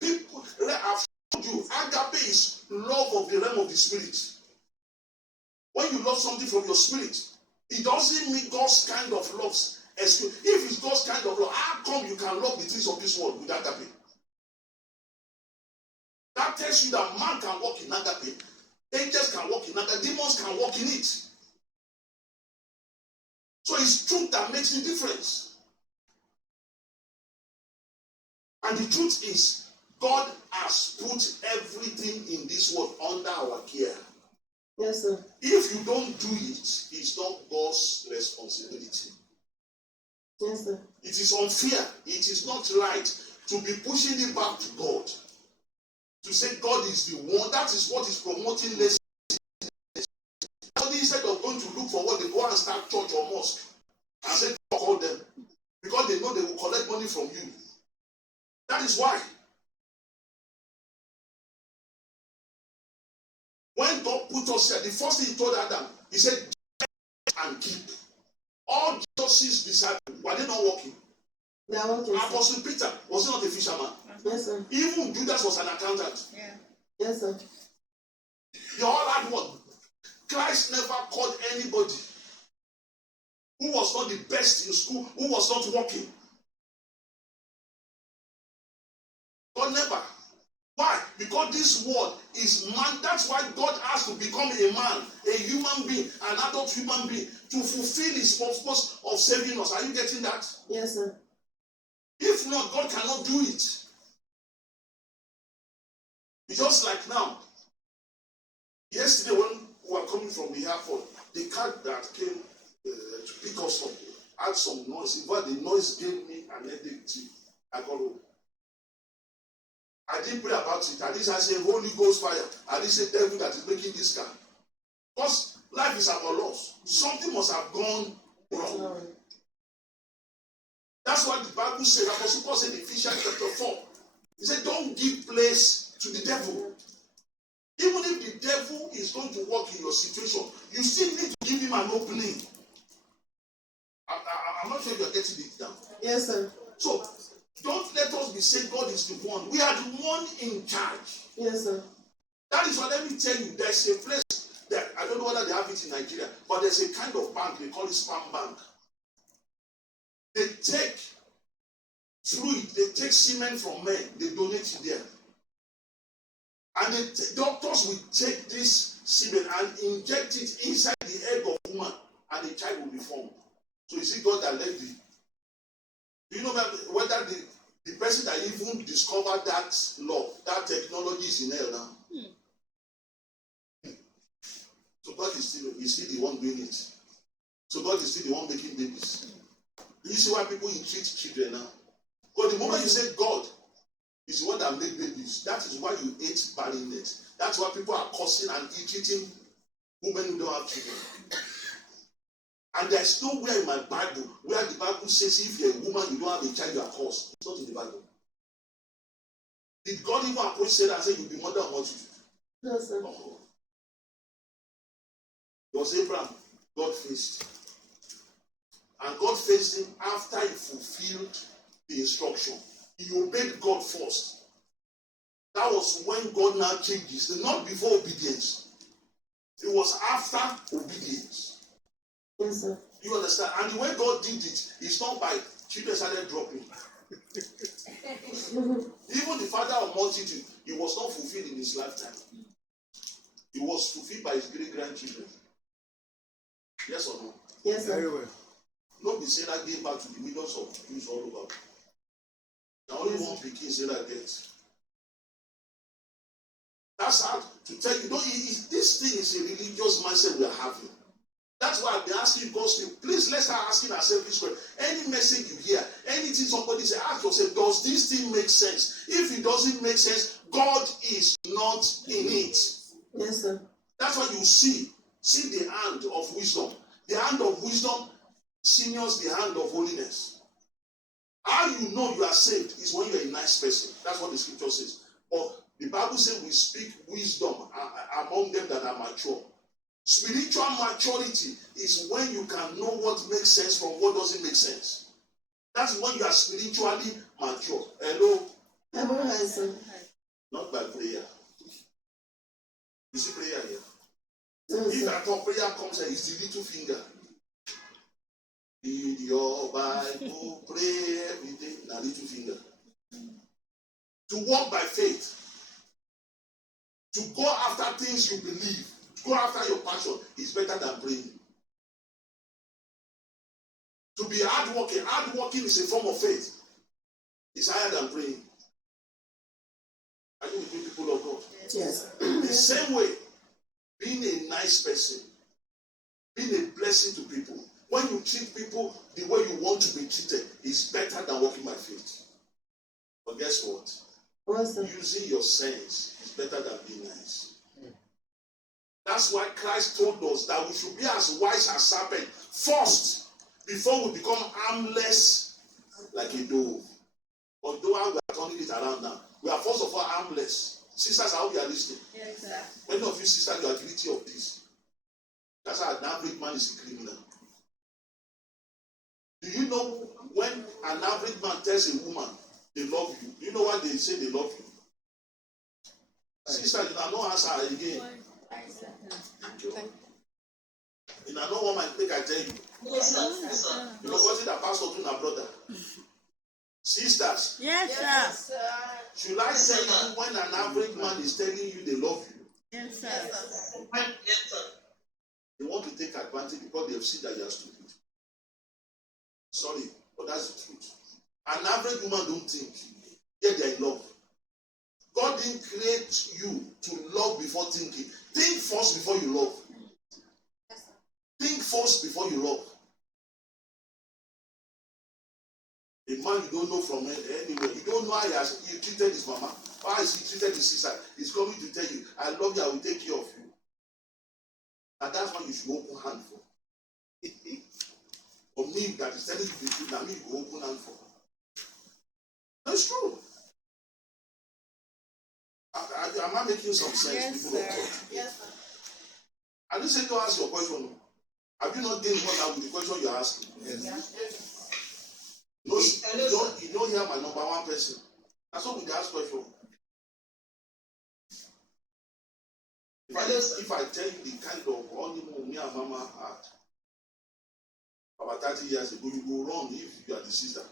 People, I've told you, agape is love of the realm of the spirit. When you love something from your spirit, it doesn't mean God's kind of love. If it's God's kind of love, how come you can love the things of this world with agape? That tells you that man can walk in agape, angels can walk in agape, demons can walk in it. So it's truth that makes the difference. And the truth is, God has put everything in this world under our care. Yes, sir. If you don't do it, it's not God's responsibility. Yes, sir. It is unfair. It is not right to be pushing it back to God. To say God is the one. That is what is promoting laziness. Instead of going to look for what they go and start church or mosque and say, call them. Because they know they will collect money from you. That is why. When God put us here, the first thing he told Adam, he said, and keep. All Jesus' disciples, were they not walking? They are working. Apostle Peter, was he not a fisherman? Yes, sir. Even Judas was an accountant. Yeah. Yes, sir. They all had what? Christ never called anybody who was not the best in school, who was not working. God never. Why? Because this world is man. That's why God has to become a man, a human being, an adult human being, to fulfill his purpose of saving us. Are you getting that? Yes, sir. If not, God cannot do it. It's just like now. Yesterday, when we were coming from the airport, the car that came to pick us up had some noise. In fact, the noise gave me an headache too. I got home. I didn't pray about it. I didn't say Holy Ghost fire. I didn't say devil that is making this car. Because life is about loss. Something must have gone wrong. That's what the Bible said. Apostle Paul said in Ephesians chapter 4. He said, don't give place to the devil. Even if the devil is going to work in your situation, you still need to give him an opening. I'm not sure you're getting it down. Yes, sir. So, don't let us be saying God is the one. We are the one in charge. Yes, sir. That is why, let me tell you, there's a place that, I don't know whether they have it in Nigeria, but there's a kind of bank, they call it spam bank. They take fluid, they take semen from men, they donate it there. And the doctors will take this semen and inject it inside the egg of woman, and the child will be formed. So you see, God that led the. Do you know whether the person that even discovered that law, that technology is in hell now? So God is still the one doing it. So God is still the one making babies. You see why people treat children now? Because the moment you say God is the one that made babies, that is why you hate barrenness. That's why people are cursing and treating women who don't have children. And there's nowhere in my Bible where the Bible says if you're a woman, you don't have a child, you are cursed. It's not in the Bible. Did God even approach Sarah and say you'll be mother of multitude? No, sir. No. It was Abraham God faced. And God faced him after he fulfilled the instruction. He obeyed God first. That was when God now changes. Not before obedience. It was after obedience. Yes, sir. You understand? And the way God did it, it's not by children started dropping. Even the father of multitude, he was not fulfilled in his lifetime. He was fulfilled by his great grandchildren. Yes or no? Yes, sir. Very well. No be Sarah gave back to the millions of Jews all over. Now only one pikin Sarah gets. That's hard to tell you. This thing is a religious mindset we are having. That's why I've been asking God's people, please let's start asking ourselves this question. Any message you hear, anything somebody say, ask yourself, does this thing make sense? If it doesn't make sense, God is not in it. Yes, sir. That's why you see the hand of wisdom. The hand of wisdom seniors the hand of holiness. How you know you are saved is when you are a nice person. That's what the scripture says. But the Bible says we speak wisdom among them that are mature. Spiritual maturity is when you can know what makes sense from what doesn't make sense. That's when you are spiritually mature. Hello? Heaven has sir. Not by prayer. You see prayer here? Yes, If sir. that prayer comes here, it's the little finger. Read your Bible, pray every day. Now little finger. To walk by faith. To go after things you believe. To go after your passion is better than praying. To be hardworking. Hardworking is a form of faith. It's higher than praying. Are you with me, people of God? Yes. The same way, being a nice person, being a blessing to people, when you treat people the way you want to be treated, is better than walking by faith. But guess what? What's that? Using your sense is better than being nice. That's why Christ told us that we should be as wise as serpent first, before we become harmless like a dove. Although we are turning it around now, we are first of all harmless. Sisters, I hope you are listening. Yes, sir. Many of you sisters, you are guilty of this. That's how an average man is a criminal. Do you know when an average man tells a woman they love you? Do you know why they say they love you? Sister, you are not answer again. You are not one man think I tell you. No, sir. No, sir. You know what is that pastor to my brother? Sisters, Yes, sir. should I tell you when an average man is telling you they love you? Yes, sir. Yes, sir. They want to take advantage because they have seen that you are stupid. Sorry, but that's the truth. An average woman don't think, yet they are in love. God didn't create you to love before thinking. Think first before you love. Think first before you love. A man you don't know from anywhere, you don't know how he treated his mama, how he treated his sister, he's coming to tell you, I love you, I will take care of you. And that's why you should open hand for. For me, that is telling you the truth, that me you open hand for. That's true. Am I making some sense? Yes, people of sir. God? Yes, sir. I didn't say to ask your question. Have you not gained more now with the question you're asking? Yes. No, you don't hear my number one person. That's what we ask question. If I tell you the kind of honeymoon me and Mama had about 30 years ago, you go wrong if you are the sister.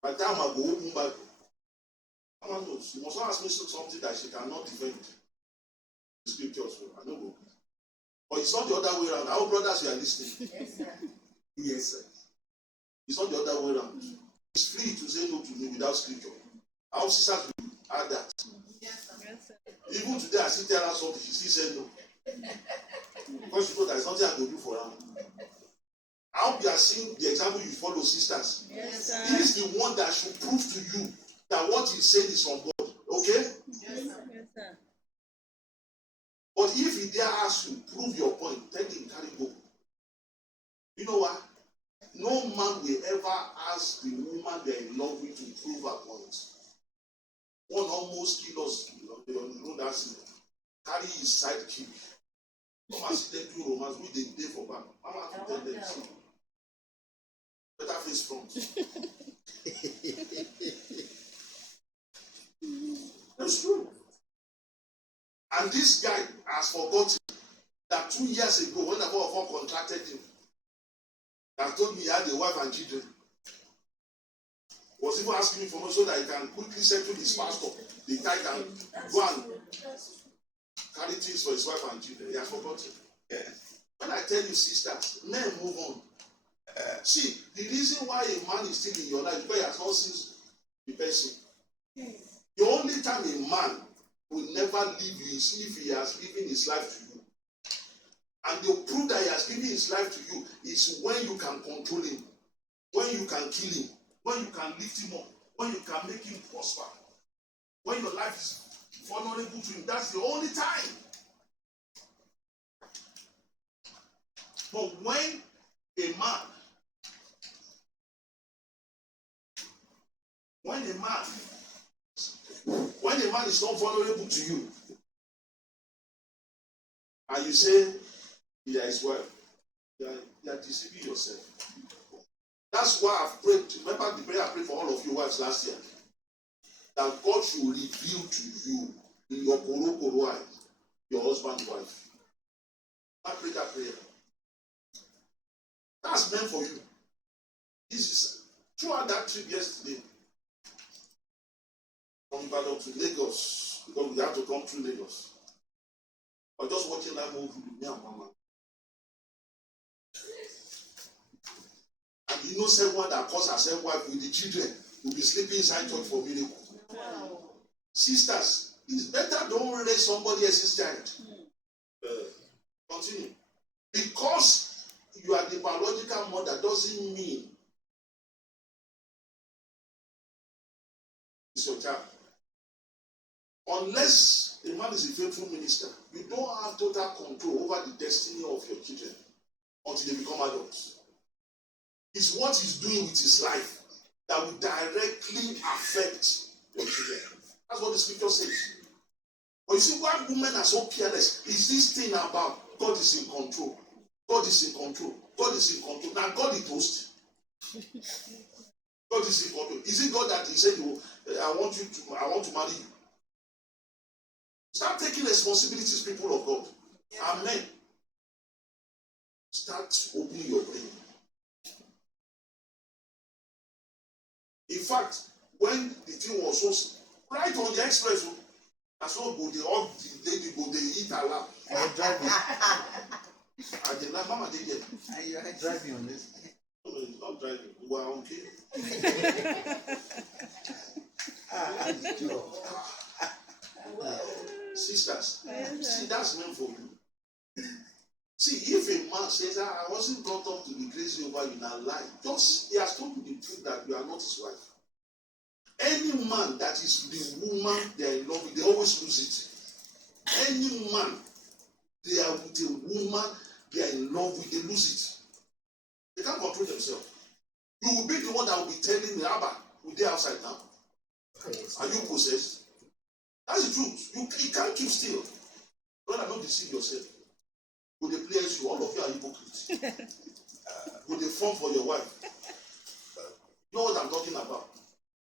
By the time I go open back, Mama knows. You must not ask me something that she cannot defend. The scriptures, I don't know. But it's not the other way around. Our brothers, you are listening. Yes, sir. Yes, sir. It's not the other way around. It's free to say no to me without scripture. Our sisters will add that. Yes, sir. Yes, sir. Even today, I still tell her something, she still said no. Because she knows there is nothing I can do for her. I hope you are seeing the example you follow, sisters. Yes, He sir. is the one that should prove to you that what he said is from God. Okay? Yes, sir. Yes, sir. But if he dare ask you, prove your point, tell him carry go. You know what? No man will ever ask the woman they are in love with to prove her point. One almost kill us, you know that's carry his sidekick. Come and see them do romance, we dey dey for back. Mama to tell them, see, better face front. That's true. And this guy has forgotten that 2 years ago, when the four of us contracted him, that told me he had a wife and children, was even asking me for money so that he can quickly settle his pastor, the tithe, and go and carry things for his wife and children. He has forgotten. When I tell you, sisters, men move on. See, the reason why a man is still in your life is because he has not seen the person. The only time a man will never leave you is if he has given his life to you. And the proof that he has given his life to you is when you can control him, when you can kill him, when you can lift him up, when you can make him prosper, when your life is vulnerable to him. That's the only time. But when a man is not vulnerable to you, and you say he is well, you are deceiving yourself. That's why I've prayed. Remember the prayer I prayed for all of you wives last year, that God should reveal to you in your koro eyes your husband's wife. I prayed that prayer. That's meant for you. This is throughout that trip yesterday from Ibadan to Lagos, because we had to come through Lagos. I was just watching that movie with me and Mama. And you know, someone that calls herself wife with the children will be sleeping inside church for miracle. Wow. Sisters, it's better don't raise somebody else's child. Continue. Because you are the biological mother doesn't mean it's your child. Unless a man is a faithful minister, you don't have total control over the destiny of your children until they become adults. It's what he's doing with his life that will directly affect your children. That's what the scripture says. But you see, why women are so careless is this thing about God is in control. God is in control. God is in control. Now God is host. God is in control. Is it God that he said, I want to marry you? Start taking responsibilities, people of God. Amen. Start opening your brain. In fact, when the thing was so right on the express, I saw go all the lady go they eat allow. I was driving. I did not, Mama did it. I was driving on this. No, it's not driving. We are okay. Sisters, see, that's meant for you. See, if a man says, I wasn't brought up to be crazy over you, now lie. Just, he has told you the truth that you are not his wife. Any man that is the woman they are in love with, they always lose it. Any man they are with a woman they are in love with, they lose it. They can't control themselves. You will be the one that will be telling me, Abba, will they outside now? Are you possessed? That's the truth. You can't keep still. Brother, don't deceive yourself. Will they please you? All of you are hypocrites. Will they form for your wife? You know what I'm talking about?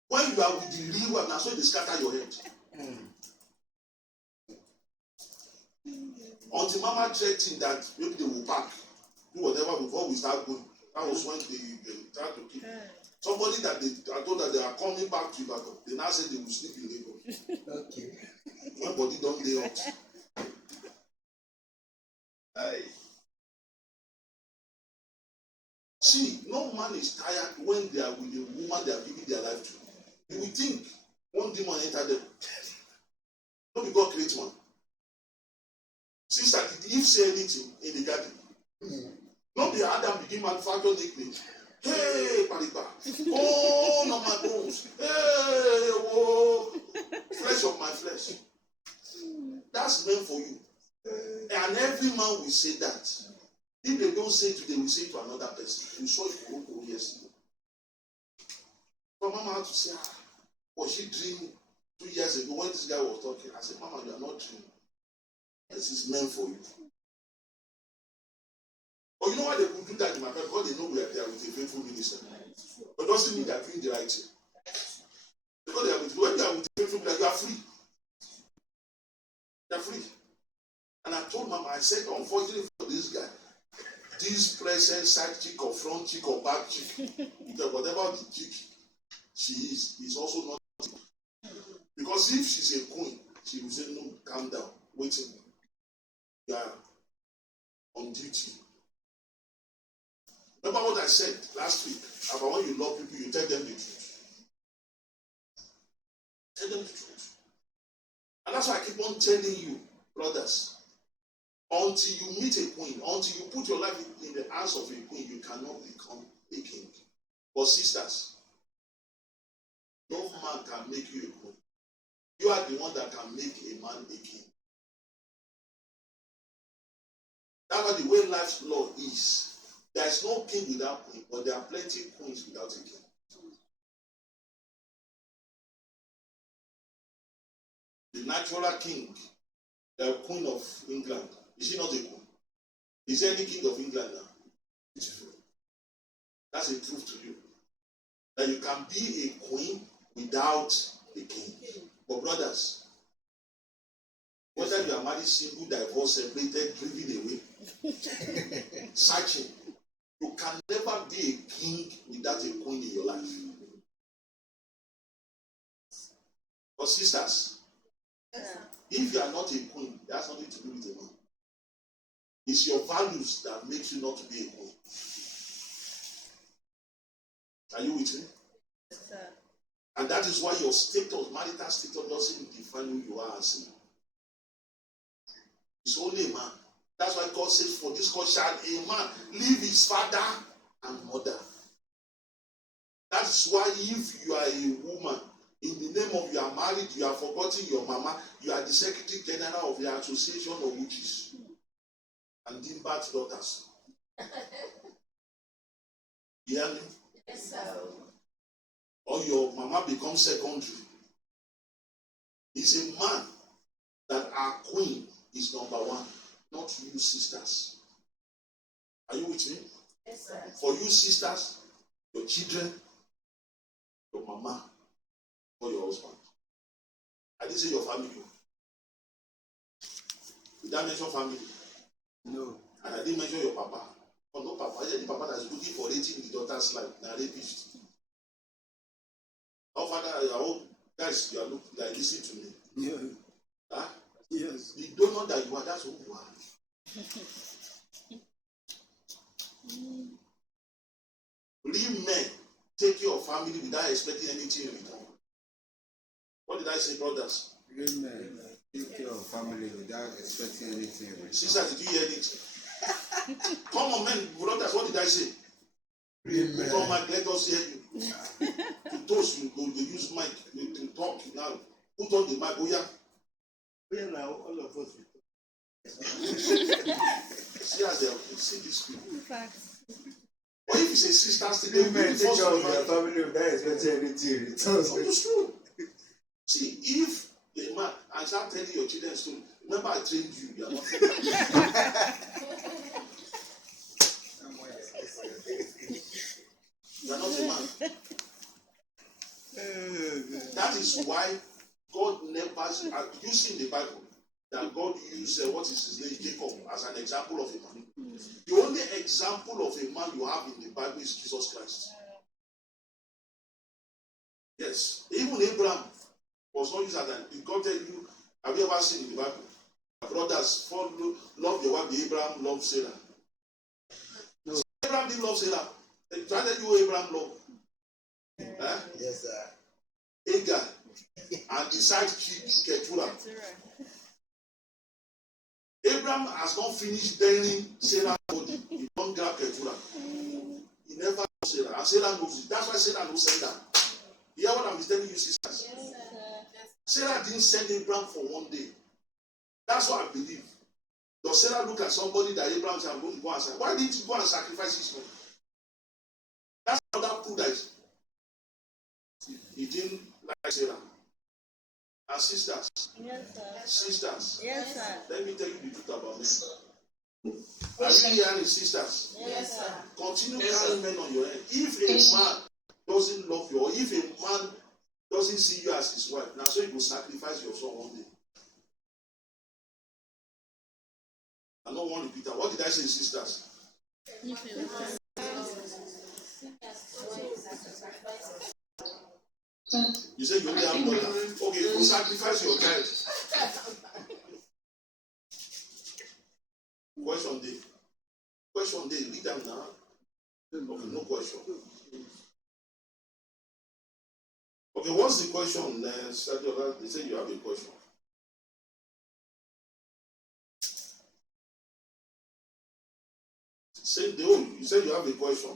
When you are with the real one, that's when they scatter your head. Until Mama threatened that maybe they will back, do whatever before we start going. That was when they tried to kill. Somebody that I told that they are coming back to Ibadan. They now said they will sleep in Lagos. Okay. My body don't lay out. See, no man is tired when they are with a woman they are giving their life to. You will think one demon enter them. Not because God create one. Sister, did Eve say anything in the garden? Not the Adam begin manufacture nickname. Hey, Pariba. Oh, no, my bones. Hey, oh, flesh of my flesh. That's meant for you. And every man will say that. If they don't say it today, we say it to another person. We saw it yesterday. But Mama had to say, was she dreaming 2 years ago when this guy was talking? I said, Mama, you are not dreaming. This is meant for you. But you know why they could do that in my family? Because they know we are there with a faithful minister. But it doesn't mean they are doing the right thing. Because they are with, when you are with a faithful minister, you are free. You are free. And I told Mama, I said, unfortunately for this guy, this present side chick or front chick or back chick, whatever the chick she is also not. Because if she's a queen, she will say, no, calm down, waiting. You are on duty. Remember what I said last week about when you love people, you tell them the truth. Tell them the truth. And that's why I keep on telling you, brothers, until you meet a queen, until you put your life in the hands of a queen, you cannot become a king. But sisters, no man can make you a queen. You are the one that can make a man a king. That's why the way life's law is. There is no king without queen, but there are plenty of queens without a king. The natural king, the Queen of England, is she not a queen? Is there any king of England now? Beautiful. That's a proof to you that you can be a queen without a king. But brothers, whether you are married, single, divorced, separated, driven away, searching, you can never be a king without a queen in your life. But sisters, if you are not a queen, it has nothing to do with a man. It's your values that makes you not to be a queen. Are you with me? Yes, sir. And that is why your status, marital status, doesn't define who you are as a man. It's only a man. That's why God says, for this cause shall a man leave his father and mother. That's why if you are a woman, in the name of you are married, you are forgotten your mama, you are the secretary general of the association of witches and Dimbat daughters. You hear me? Yes, sir. Or your mama becomes secondary. It's a man that our queen is number one, not you sisters. Are you with me? Yes, sir. For you sisters, your children, your mama, or your husband. I didn't say your family. Did I mention family? No. And I didn't mention your papa. Oh no, papa. I said the papa that's looking for rating the daughter's life. Now rapist. Oh father, your own guys, you are looking like listen to me. Yeah. Huh? Yes. The donor that you are, that's who you are. Real men take care of family without expecting anything in return. What did I say, brothers? Amen. Take care of family without expecting anything. Sisters, did you hear it? Come on, men, brothers, what did I say? Amen. Come on, let us hear you. To those you go, they use mic to talk now. Put on the mic, oh yeah. Yeah, now all of us. See as they see these people. In fact, Or if it's a sister, they will be Amen. the Take first care to of your remind you. family without expecting anything in return. It's true. See, if a man and start telling your children story, remember I trained you. You are not. You are not a man. That is why God never, you see in the Bible, that God used, what is his name, Jacob, as an example of a man. The only example of a man you have in the Bible is Jesus Christ. Yes. Even Abraham was not used as an, God tell you, have you ever seen in the Bible? Brothers, follow, love your wife, the Abraham loved Sarah. No. So Abraham didn't love Sarah. Try to tell you Abraham loved. Huh? Yes, sir. Hagar and the side chick Keturah. that's right. Abraham has not finished burying Sarah's body. He don't grab Keturah. He never knows Sarah. And Sarah knows it. That's why Sarah knows send her. You hear what I'm telling you, sisters? Sarah didn't send Abraham for one day. That's what I believe. Does Sarah look at somebody that Abraham said, I'm going to go and sacrifice? Why didn't he go and sacrifice his son? That's another proof that he didn't like Sarah. And sisters, Yes, sir. sisters, Yes, sir. let me tell you the truth about men. Are you hearing, sisters? Yes, sir. Continue Yes, carrying men on your head. If a man doesn't love you, or if a man doesn't see you as his wife, now so he will sacrifice your son one day. I don't want to repeat that. What did I say, sisters? If you return, You say you only have one. Okay, you will sacrifice your child. Question day. Question day. Read them now. Okay, what's the question? They say you have a question. You said you have a question.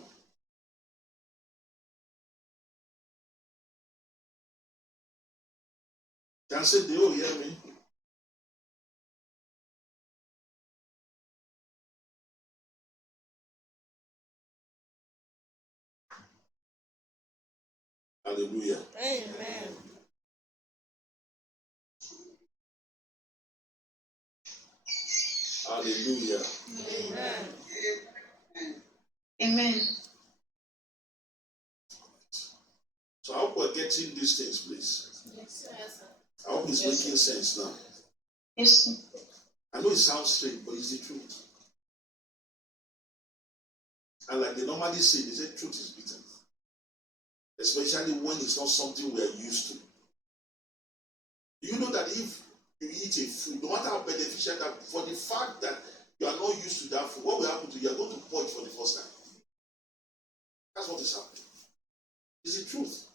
Can say they all hear me? Hallelujah. Amen. Hallelujah. Amen. Amen. So I hope we're getting these things, please. Yes, sir. I hope it's making sense now. Yes, sir. I know it sounds strange, but it's the truth. And like they normally say, they say truth is bitter. Especially when it's not something we are used to. You know that if you eat a food, no matter how beneficial that, for the fact that you are not used to that food, what will happen to you? You are going to pour it for the first time. That's what is happening. It's the truth.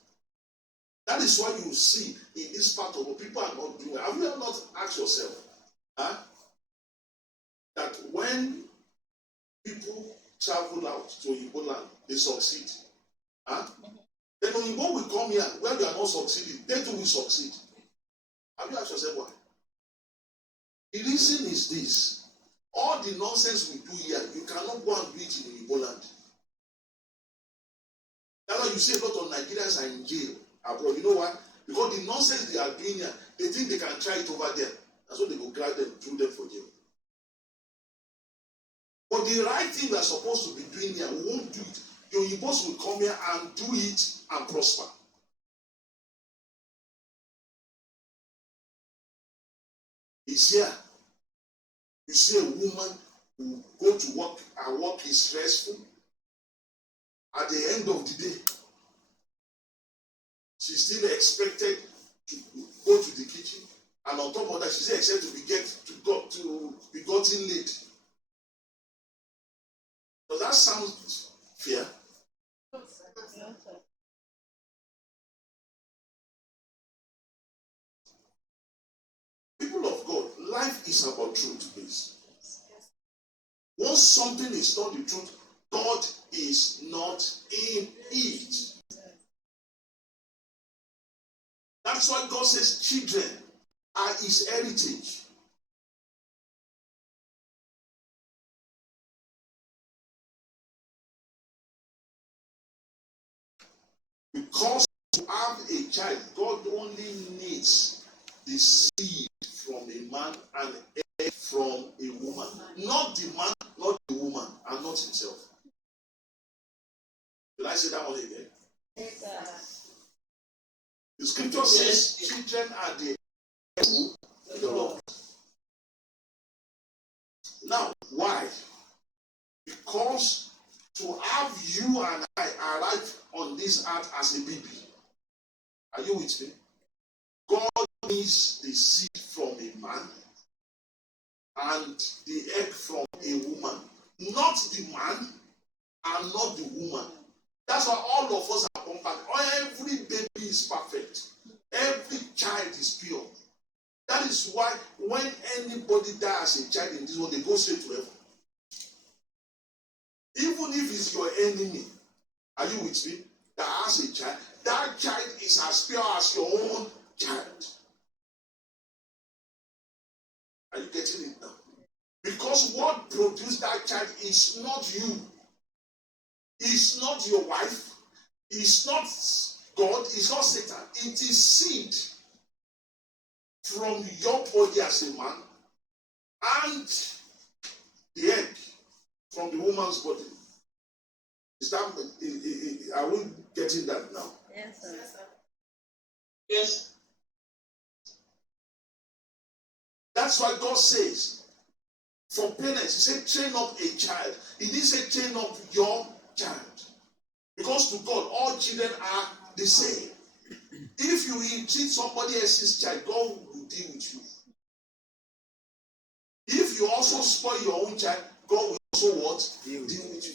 That is why you see in this part of what people are not doing. Have you ever not asked yourself that when people travel out to Igbo land, they succeed? Then Igbo will come here where they are not succeeding, they too will succeed. Have you asked yourself why? The reason is this. All the nonsense we do here, you cannot go and do it in Igbo land. That's why you see a lot of Nigerians are in jail abroad. You know why? Because the nonsense they are doing here, they think they can try it over there. That's why they will grab them, throw them for jail. But the right thing we are supposed to be doing here, we won't do it. Your Igbos will come here and do it and prosper. It's here. You see a woman who go to work and work is stressful. At the end of the day, she's still expected to go to the kitchen, and on top of that, she's still expected to be gotten late. Does that sound fair? No, sir. People of God, life is about truth, please. Once something is not the truth, God is not in it. That's why God says children are his heritage. Because to have a child, God only needs the seed from a man and egg from a woman. Not the man, not the woman, and not himself. Did I say that one again? Yes, sir. The scripture says children are the heirs of the Lord. Now, why? Because to have you and I arrive on this earth as a baby. Are you with me? God needs the seed from a man and the egg from a woman. Not the man and not the woman. That's why all of us are compact. Every baby is perfect. Every child is pure. That is why when anybody dies as a child in this world, they go straight to heaven. Even if it's your enemy, are you with me? That has a child, that child is as pure as your own child. Are you getting it now? Because what produced that child is not you. It's not your wife. It's not God. It's not Satan. It is seed from your body as a man and the egg from the woman's body. Is that, are we getting that now? Yes, sir. Yes. That's why God says, for parents, He said, train up a child. He didn't say, train up your child. Because to God, all children are the same. If you treat somebody else's child, God will deal with you. If you also spoil your own child, God will also what? Deal with you.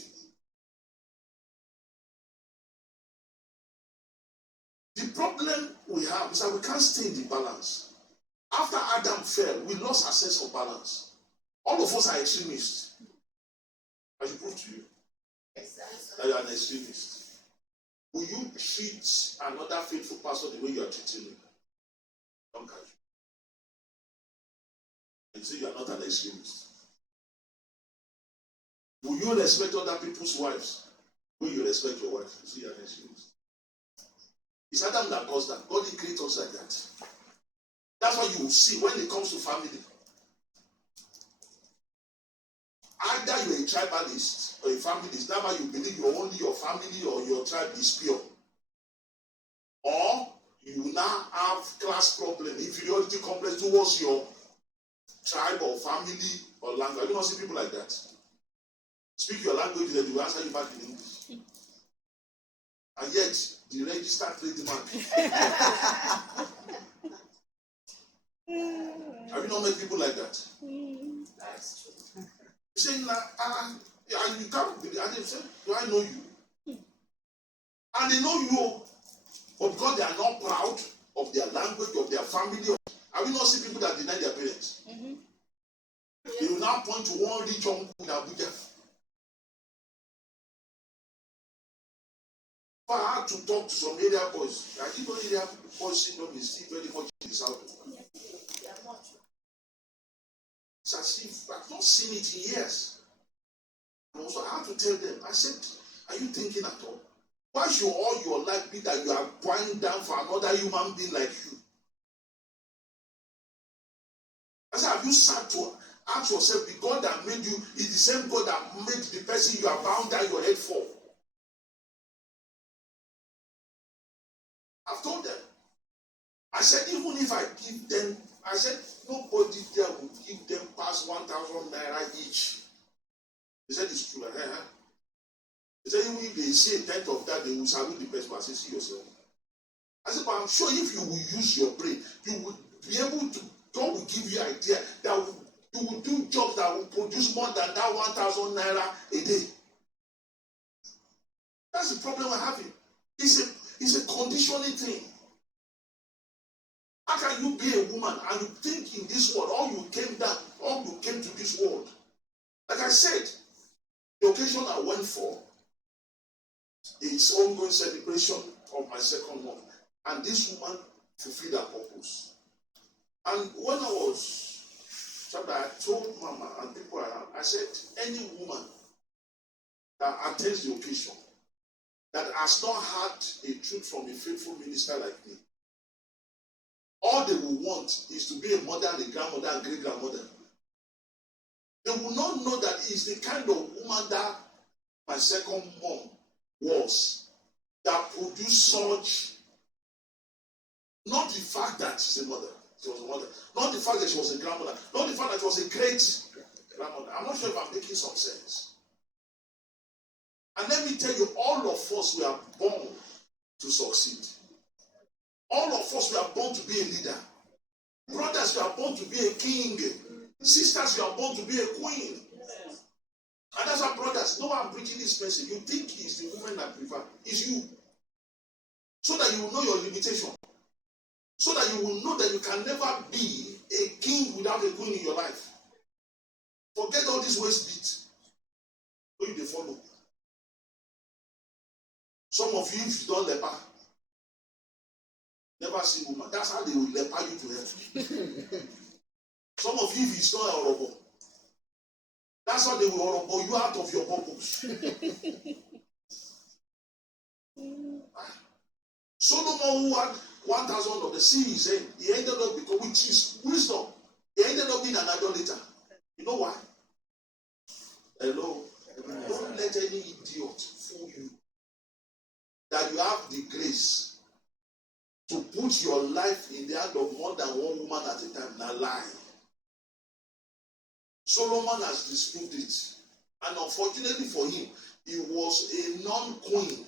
The problem we have is that we can't stay in the balance. After Adam fell, we lost our sense of balance. All of us are extremists. I should prove to you that you are an extremist. Will you treat another faithful pastor the way you are treating me? Don't catch you. And say you are not an extremist. Will you respect other people's wives? Will you respect your wife? You see, you are an extremist. It's Adam that caused that. God didn't create us like that. That's why you will see when it comes to family. Either you're a tribalist or a familist. That's why you believe you're only your family or your tribe is pure. Or you now have class problem, inferiority complex towards your tribe or family or language. You don't see people like that. Speak your language, then they will answer you back in English. And yet, the registered trademark. Have you not met people like that? That's true. Saying that, you can't believe. And they say, do I know you? And they know you, but because they are not proud of their language, of their family. Have you not seen people that deny their parents? Mm-hmm. They will now point to one rich uncle in Abuja. If I had to talk to some area boys, I think those area boys syndrome is still very much in the south. They are not true. It's as if I've not seen it in years. And also, I had to tell them, I said, are you thinking at all? Why should all your life be that you are bowing down for another human being like you? I said, have you sat to ask yourself, the God that made you is the same God that made the person you are bowing down your head for? I've told them. I said, even if I give them, I said, nobody there will give them past 1,000 naira each. They said, it's true. They said, even if they say a tenth of that, they will salute the person. I said, see yourself. I said, but I'm sure if you will use your brain, you will be able to, God will give you an idea that you will do jobs that will produce more than that 1,000 naira a day. That's the problem we're having. It's a conditioning thing. How can you be a woman and you think in this world, all you came to this world? Like I said, the occasion I went for is ongoing celebration of my second month. And this woman fulfilled her purpose. And when I told Mama and people around, I said, any woman that attends the occasion that has not had a truth from a faithful minister like me, all they will want is to be a mother and a grandmother and great-grandmother. They will not know that it's the kind of woman that my second mom was, that produced such, not the fact that she's a mother, she was a mother, not the fact that she was a grandmother, not the fact that she was a great-grandmother. I'm not sure if I'm making some sense. And let me tell you, all of us were born to succeed. All of us were born to be a leader. Brothers were born to be a king. Sisters were born to be a queen. And that's why, brothers, no one preaching this message. You think it's the woman that prefer. It's you. So that you will know your limitation. So that you will know that you can never be a king without a queen in your life. Forget all this waist beat. Who you follow. Some of you, if you don't leper, never see woman. That's how they will leper you to heaven. Some of you, if it's not horrible, that's how they will horrible you out of your purpose. Solomon, who had 1,000 of the sea, he said, he ended up becoming, which is wisdom. He ended up being an idolater. You know why? Hello? Don't let any idiot fool you that you have the grace to put your life in the hand of more than one woman at a time. Now lie. Solomon has disproved it. And unfortunately for him, he was a non-queen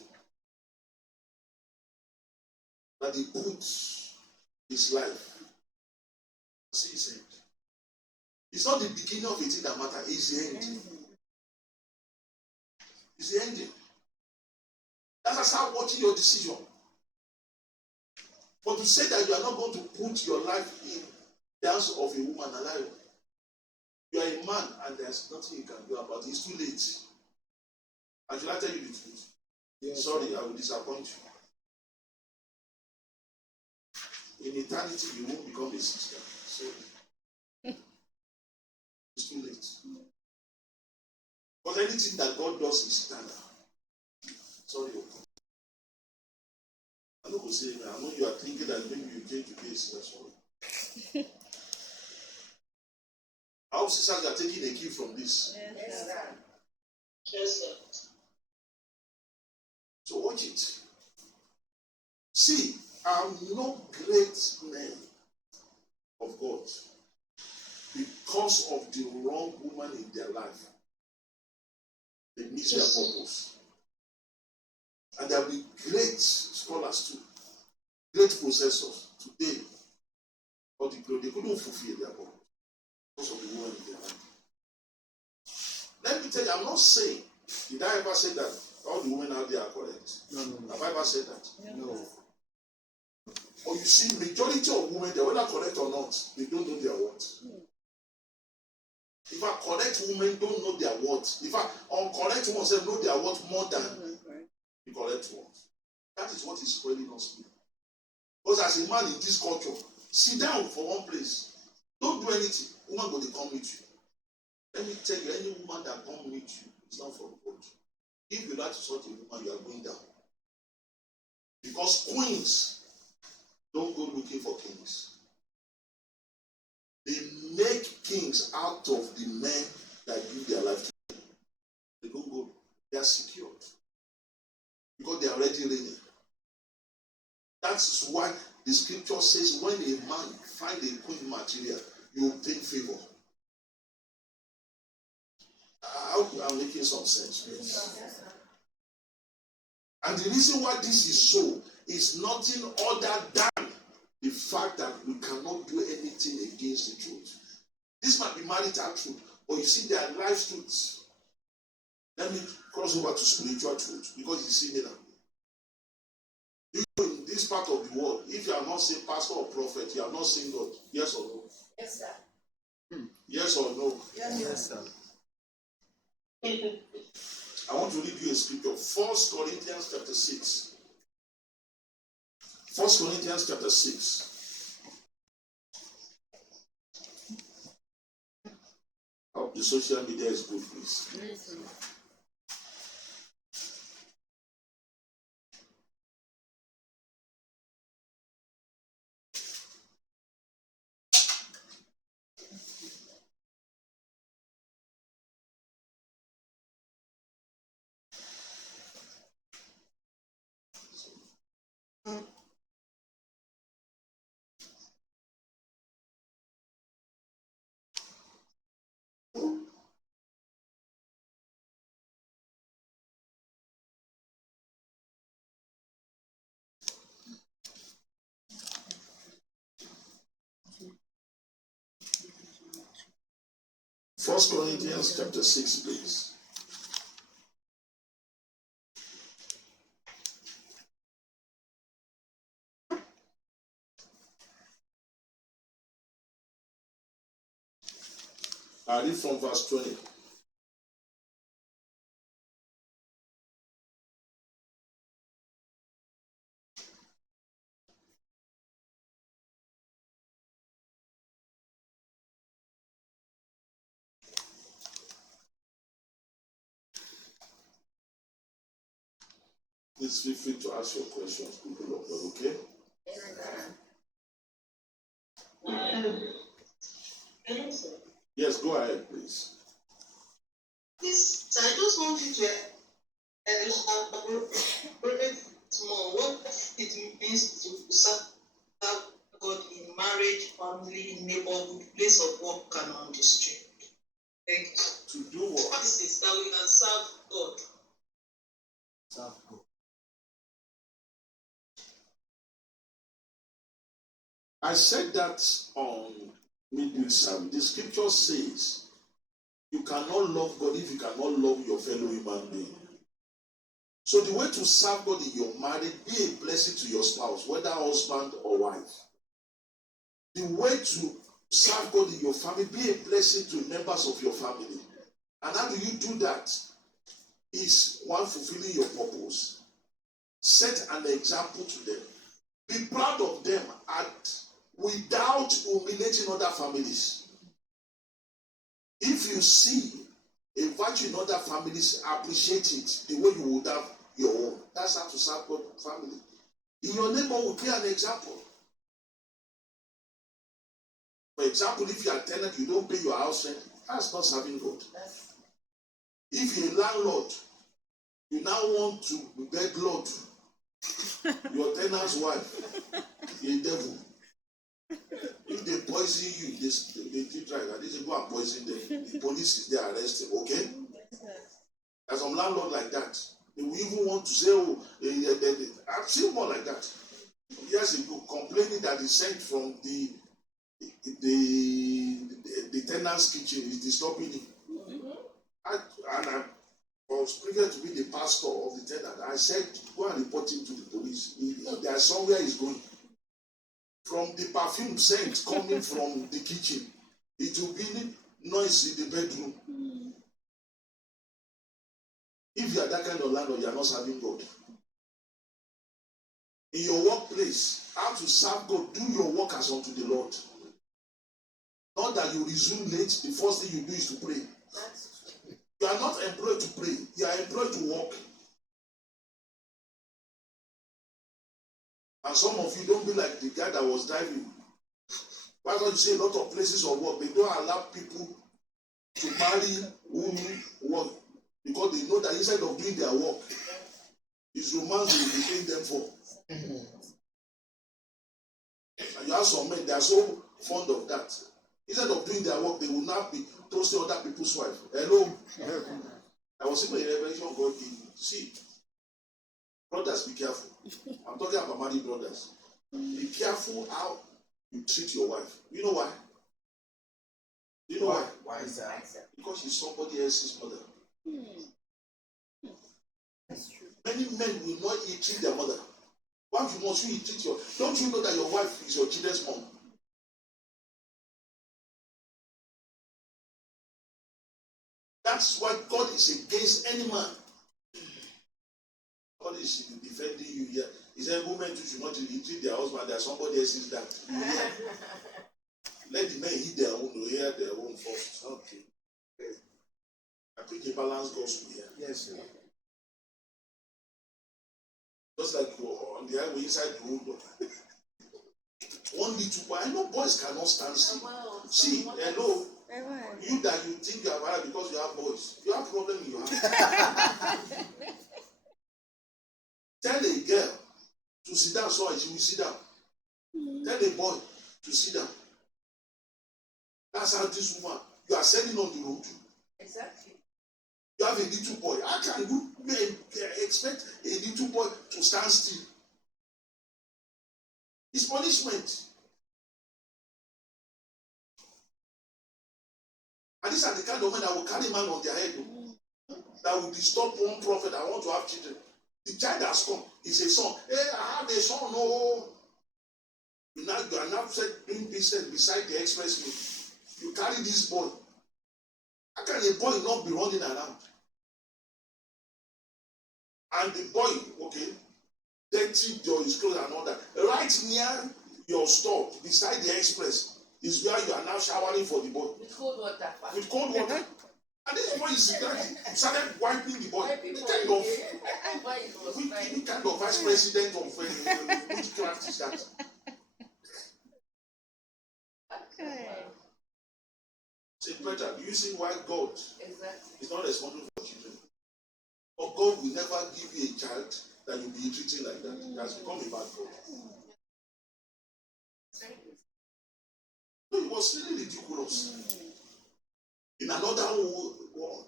that he put his life. See his end. It's not the beginning of a thing that matters, it's the end. It's the ending. That's how I start watching your decision. But to say that you are not going to put your life in the hands of a woman alive, you are a man and there's nothing you can do about it. It's too late. And should I tell you the truth? Yes. Sorry, I will disappoint you. In eternity, you won't become a sister. Sorry. It's too late. But anything that God does is eternal. Sorry. I'm not going to say, I know you are thinking that maybe you came to be a sister. Sorry. I hope sisters are taking a cue from this. Yes, sir. Yes, sir. So watch it. See, no great men of God because of the wrong woman in their life. They miss their purpose. And there will be great scholars too, great processors today, but they couldn't fulfill their purpose because of the woman in their life. Let me tell you, I'm not saying, did I ever say that all the women out there are correct? No. Have I ever said that? No. Or you see, majority of women, they whether correct or not, they don't know their worth. In fact, correct women don't know their worth. In fact, uncorrect ones they know their worth more than the correct ones. That is what is spoiling us. Because as a man in this culture, sit down for one place. Don't do anything. Woman go to come meet you. Let me tell you, any woman that come meet you, it's not from God. If you like to sort a woman, you are going down. Because queens don't go looking for kings. They make kings out of the men that give their life to them. They don't go. They are secured. Because they are already reigning. That's why the scripture says when a man finds a queen material, you obtain favor. I hope I'm making some sense. Yes. And the reason why this is so is nothing other than the fact that we cannot do anything against the truth. This might be marital truth, but you see, there are life truths. Let me cross over to spiritual truth because it's similar. In this part of the world, if you are not saying pastor or prophet, you are not saying God. Yes or no? Yes, sir. Yes or no? Yes, sir. I want to read you a scripture. 1 Corinthians chapter 6. 1 Corinthians chapter 6. I hope the social media is good, please. Yes, sir. First Corinthians chapter 6, please. I read from verse 20. Please feel free to ask your questions, people of God, okay? Hello, sir. Yes, go ahead, please. Please, sir, I just want you to elaborate more what it means to serve God in marriage, family, neighborhood, place of work, and on the street. Thank you. To do what? What is it that we can serve God? Serve God. I said that on midweek sermon. The scripture says you cannot love God if you cannot love your fellow human being. So the way to serve God in your marriage, be a blessing to your spouse, whether husband or wife. The way to serve God in your family, be a blessing to members of your family. And how do you do that? Is one, fulfilling your purpose. Set an example to them. Be proud of them and without humiliating other families. If you see a virtue in other families, appreciate it the way you would have your own. That's how to serve God family. In your neighborhood, be an example. For example, if you are a tenant, you don't pay your house rent, that's not serving God. If you're a landlord, you now want to beg Lord, your tenant's wife, a devil. If they poison you, they keep trying. And they go and poison them. The police is there, arrest him. Okay? There's some landlord like that. They will even want to say, "Oh, I've seen more like that." Years ago, complaining that he sent from the tenant's kitchen is disturbing him. I was privileged to be the pastor of the tenant. I said, "Go and report him to the police. There's somewhere he's going." From the perfume scent coming from the kitchen, it will be noise in the bedroom. If you are that kind of landlord, you are not serving God. In your workplace, how to serve God, do your work as unto the Lord. Not that you resume late, the first thing you do is to pray. You are not employed to pray, you are employed to work. And some of you don't be like the guy that was driving. Why don't you say a lot of places of work, they don't allow people to marry women work because they know that instead of doing their work, it's romance they will be paying them for. And you have some men, they are so fond of that. Instead of doing their work, they will now be toasting other people's wife. Hello? I was saying a revelation God gave me. See, brothers, be careful. I'm talking about married brothers. Be careful how you treat your wife. You know why? You know why? Why is that? Because she's somebody else's mother. That's true. Many men will not treat their mother. Why must you treat your... Don't you know that your wife is your children's mom? That's why God is against any man. God is defending you here. He said women too should not treat their husband that somebody else is that. Let the men eat their own, or hear their own first. Okay. I preach a balanced gospel here. Yes, sir. Just like on the highway inside the road. One little boy. I know boys cannot stand still. See, hello. You that you think you are married because you have boys. You have problem in your house. Tell a girl to sit down so she will sit down. Tell a boy to sit down. That's how this woman, you are selling on the road. Exactly. You have a little boy. How can you expect a little boy to stand still? It's punishment. And these are the kind of men that will carry man on their head. That will disturb one prophet that want to have children. The child has come. It's a son. Hey, I have a son. No. You are now doing business beside the expressway. You carry this boy. How can a boy not be running around? And the boy, okay, dirty his clothes and all that. Right near your store, beside the express, is where you are now showering for the boy. With cold water. With cold water. And this boy is started wiping the boy. Which kind of vice president of witchcraft is that? Okay. Say, Peter, do you see why God Exactly. is not responsible for children? But God will never give you a child that you'll be treating like that. It has become a bad God. No, it was really ridiculous. In another world,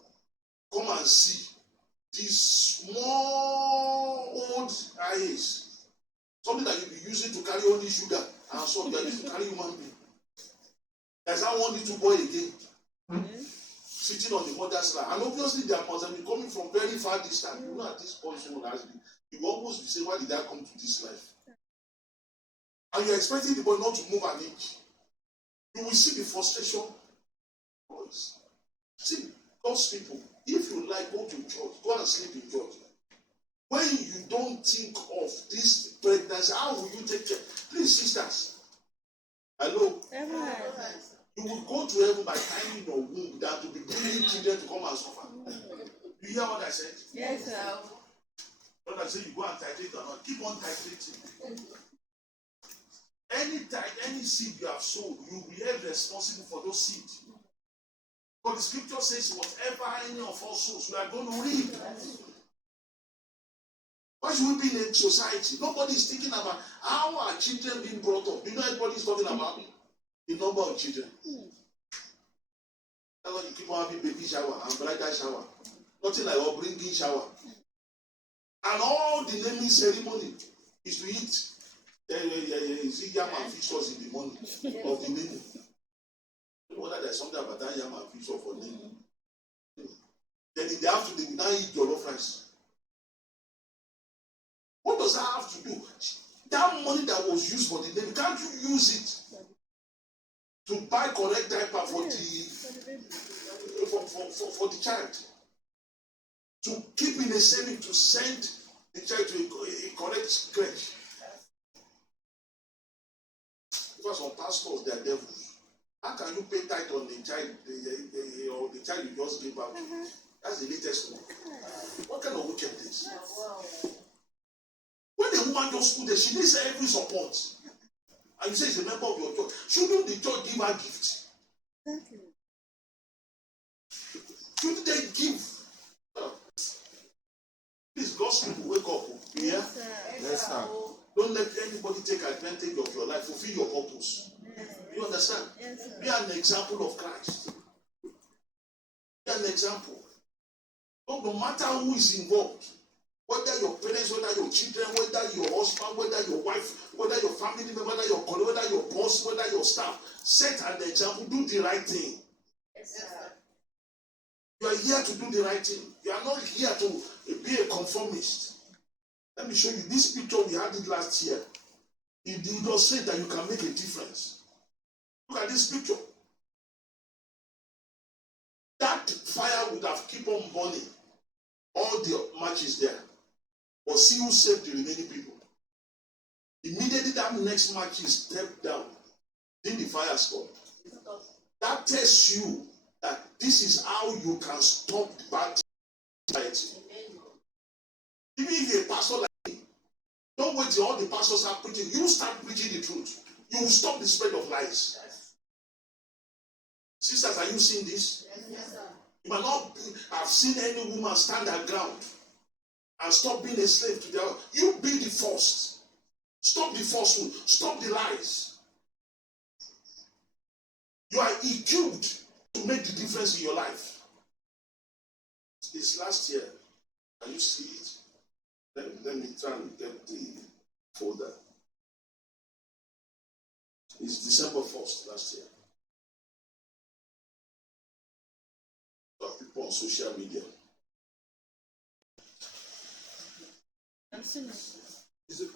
come and see this small old eyes. Something that you'll be using to carry only sugar and something that you to carry human being. There's that one little boy again. sitting on the mother's lap. And obviously, they must have been coming from very far distance. You know, at this point, someone has been. You will almost be saying, why did I come to this life? And you're expecting the boy not to move an inch. You will see the frustration. See, God's people, if you like, go to church, go and sleep in church. When you don't think of this pregnancy, how will you take care? Please, sisters. Hello? You will go to heaven by tying your womb that to be bringing children to come and suffer. You hear what I said? Yes, sir. When I say you go and titrate or not, keep on titrating. Any seed you have sown, you will be held responsible for those seeds. But the scripture says, whatever any of us sows, we are going to reap. Why should we be in a society? Nobody is thinking about how are children being brought up. You know everybody is talking about the number of children. That's why you keep on having baby shower and bridal shower. Nothing like upbringing shower. And all the naming ceremony is to eat yam and fish sauce in the morning of the naming. You know whether there's something about that yam and fish sauce for naming. Then in the afternoon, we now eat jollof rice. What does that have to do? That money that was used for the naming, can't you use it to buy correct diaper for the child? To keep in a saving to send the child to a correct crèche. Because some pastors, they are devils. How can you pay tithe on the child or the child you just gave out? That's the latest one. What kind of wickedness? When the woman just put there, she needs every support. And you say she's a member of your church. Shouldn't the church give her gift? Shouldn't they give? Please, God's people, wake up. Yeah? Yes, sir. Don't let anybody take advantage of your life. Fulfill your purpose. You understand? Be an example of Christ. Be an example. No matter who is involved, whether your parents, whether your children, whether your husband, whether your wife, whether your family member, whether your colleague, whether your boss, whether your staff, set an example. Do the right thing. Yes, sir. You are here to do the right thing. You are not here to be a conformist. Let me show you this picture. We had it last year. It does say that you can make a difference. Look at this picture. That fire would have kept on burning all the matches there. But see who saved the remaining people. Immediately that next match is stepped down. Then the fire stopped. That tells you that this is how you can stop the bad society. Even if you're a pastor like me, don't wait till all the pastors are preaching. You start preaching the truth. You will stop the spread of lies. Sisters, are you seeing this? Yes, sir. You might not have seen any woman stand her ground and stop being a slave to the other. You be the first. Stop the falsehood. Stop the lies. You are equipped to make the difference in your life. It's last year. Can you see it? Let me try and get the folder. It's December 1st last year. Got people on social media. I'm seeing it. Is it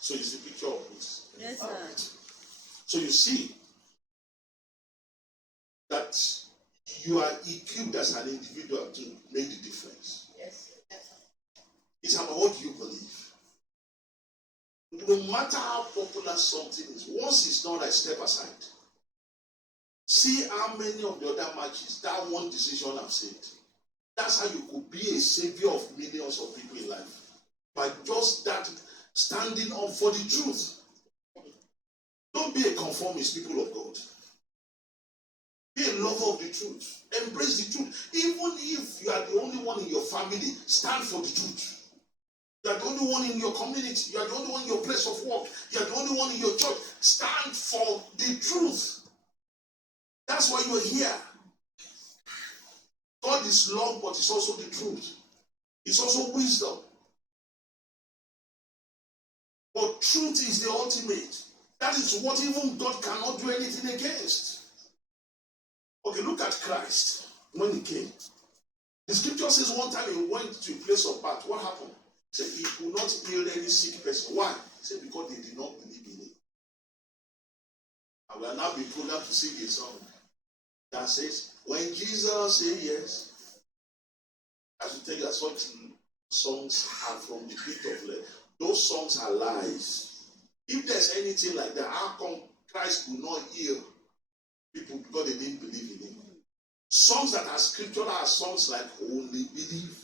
So you see picture of it. Yes, sir. So you see that you are equipped as an individual to make the difference. Yes. It's about what you believe. No matter how popular something is, once it's not right, step aside. See how many of the other matches that one decision have saved. That's how you could be a savior of millions of people in life. By just that standing up for the truth. Don't be a conformist, people of God. Be a lover of the truth. Embrace the truth. Even if you are the only one in your family, stand for the truth. You are the only one in your community. You are the only one in your place of work. You are the only one in your church. Stand for the truth. That's why you are here. God is love, but it's also the truth. It's also wisdom. But truth is the ultimate. That is what even God cannot do anything against. Okay, look at Christ when he came. The scripture says one time he went to a place of birth. What happened? He said he could not heal any sick person. Why? He said because they did not believe in him. And we are now being programmed to sing a song that says, when Jesus said yes, I should tell you that such songs are from the pit of hell. Those songs are lies. If there's anything like that, how come Christ could not heal people because they didn't believe in him? Songs that are scriptural are songs like only believe,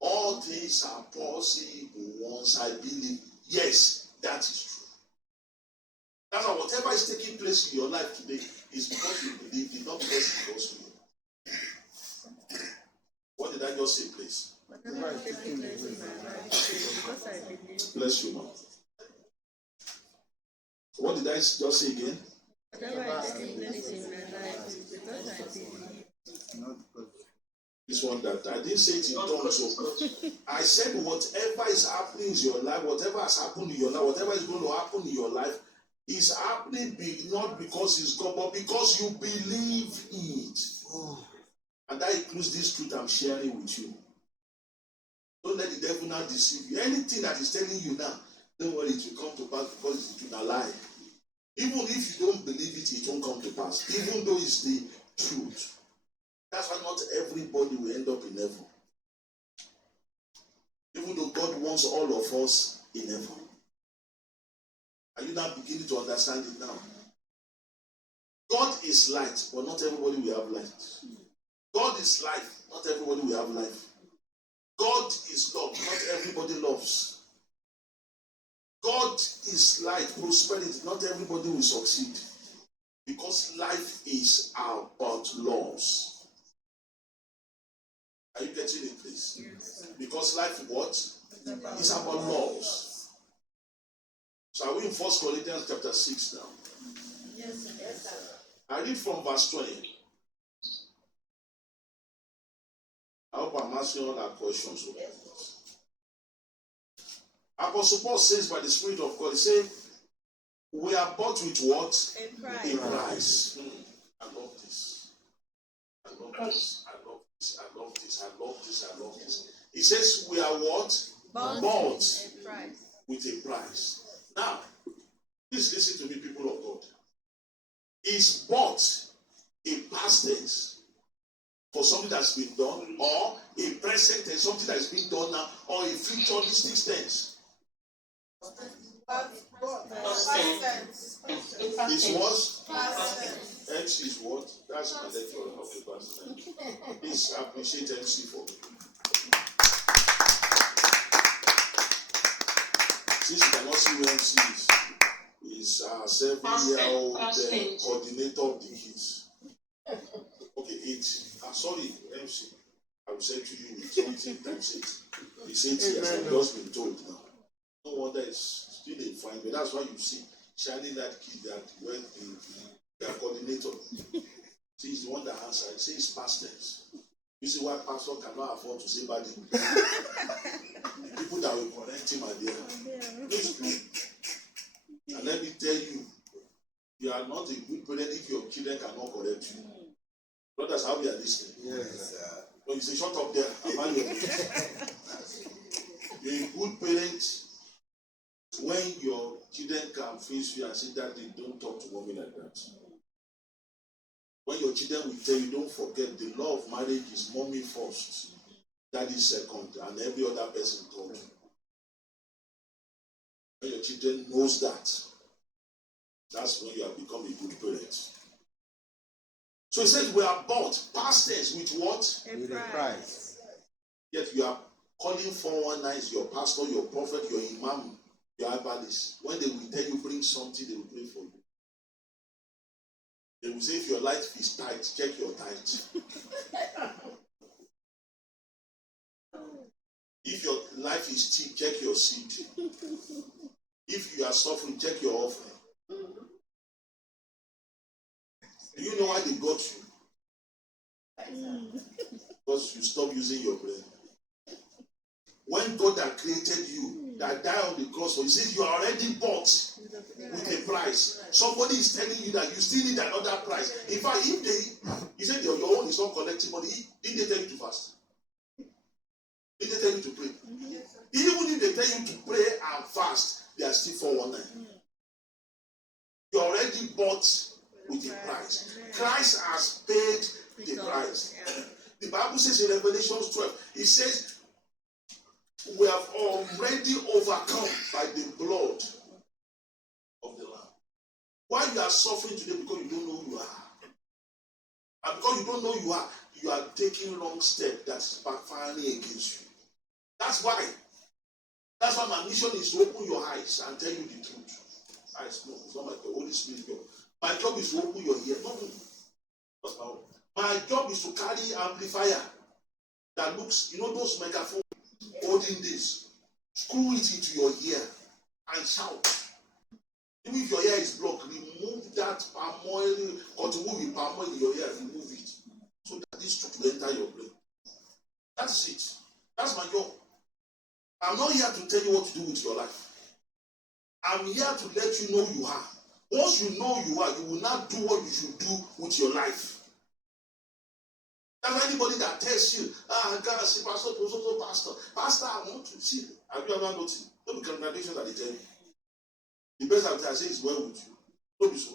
all things are possible once I believe. Yes, that is true. That's why whatever is taking place in your life today is because you believed it, not because it was for you. What did I just say, please? Whatever is taking place in my life, because I believe. Bless you, Lord. What did I just say again? Whatever is taking place in my life is because I believe. Not because This one that I didn't say it in tongues. So I said whatever is happening in your life, whatever has happened in your life, whatever is going to happen in your life is happening not because it's God, but because you believe it. And that includes this truth I'm sharing with you. Don't let the devil now deceive you. Anything that is telling you now, don't worry, it will come to pass because it will not lie. Even if you don't believe it, it won't come to pass. Even though it's the truth. That's why not everybody will end up in heaven. Even though God wants all of us in heaven. Are you now beginning to understand it now? God is light, but not everybody will have light. God is life, not everybody will have life. God is love, not everybody loves. God is light, prosperity, not everybody will succeed. Because life is about laws. Are you getting it, please? Yes, Because life what? It's about laws. So are we in 1 Corinthians chapter 6 now? yes, sir. I read from verse 20. I hope I'm asking all our questions. Apostle Paul says by the Spirit of God, he said, we are bought with what? A A prize. price. I love this. I love this. I love this. I love this. I love this. I love this. He says we are what? Bought Bought a prize. with a price. Now, please listen to me, people of God. Is bought a past tense for something that's been done, or a present tense, something that's been done now, or a futuristic tense? It was? MC is what? That's my lecture of the past tense. Please appreciate MC for me. Since you cannot see who MC is a 7-year-old coordinator of the kids. Okay, 8. Sorry, MC. I will say to you, it's something times 8. It's 8 years. I've just been told now. No wonder it's still a fine, but that's why you see shining that kid that went in their coordinator. See, he's the one that answered. Say it's past tense. You see why pastor cannot afford to say bad things. People that will correct him are there. And let me tell you, you are not a good parent if your children cannot correct you. Brothers, how we are listening? yes, No, you say, shut up there. I'm You're a good parent when your children can face you and say, Daddy, don't talk to mommy like that. When your children will tell you, don't forget, the law of marriage is mommy first, daddy second, and every other person third. When your children knows that, that's when you have become a good parent. So he says we are bought, past tense, with what? With a price. Yet you are calling 419 your pastor, your prophet, your imam, your herbalist. When they will tell you bring something, they will pray for you. They will say if your life is tight, check your tithe. If your life is cheap, check your seed. If you are suffering, check your offering. Do you know why they got you? Because you stop using your brain. When God that created you, that died on the cross, he says you are already bought with a price. Somebody is telling you that you still need another price. In fact, if he said your own is not collecting money, didn't they tell you to fast? Did they tell you to pray? Even if they tell you to pray and fast, they are still 419. You are already bought with a price. Christ has paid the price. The Bible says in Revelation 12, it says, we have already overcome by the blood of the Lamb. Why you are suffering today? Because you don't know who you are. And because you don't know who you are taking wrong step that's backfiring against you. That's why. That's why my mission is to open your eyes and tell you the truth. Eyes, no, it's not like the Holy Spirit job. My job is to open your ear. No. My job is to carry amplifier that looks, those megaphones holding this. Screw it into your ear and shout. Even if your ear is blocked, remove that palm oil, continue with palm oil in your ear, remove it. So that this truth will enter your brain. That's it. That's my job. I'm not here to tell you what to do with your life. I'm here to let you know you are. Once you know you are, you will not do what you should do with your life. That's anybody that tells you, God, see, Pastor, Pastor, I want to see. Have you ever noticed? Don't be contradiction that they tell you. The best I say is well with you. Don't be so.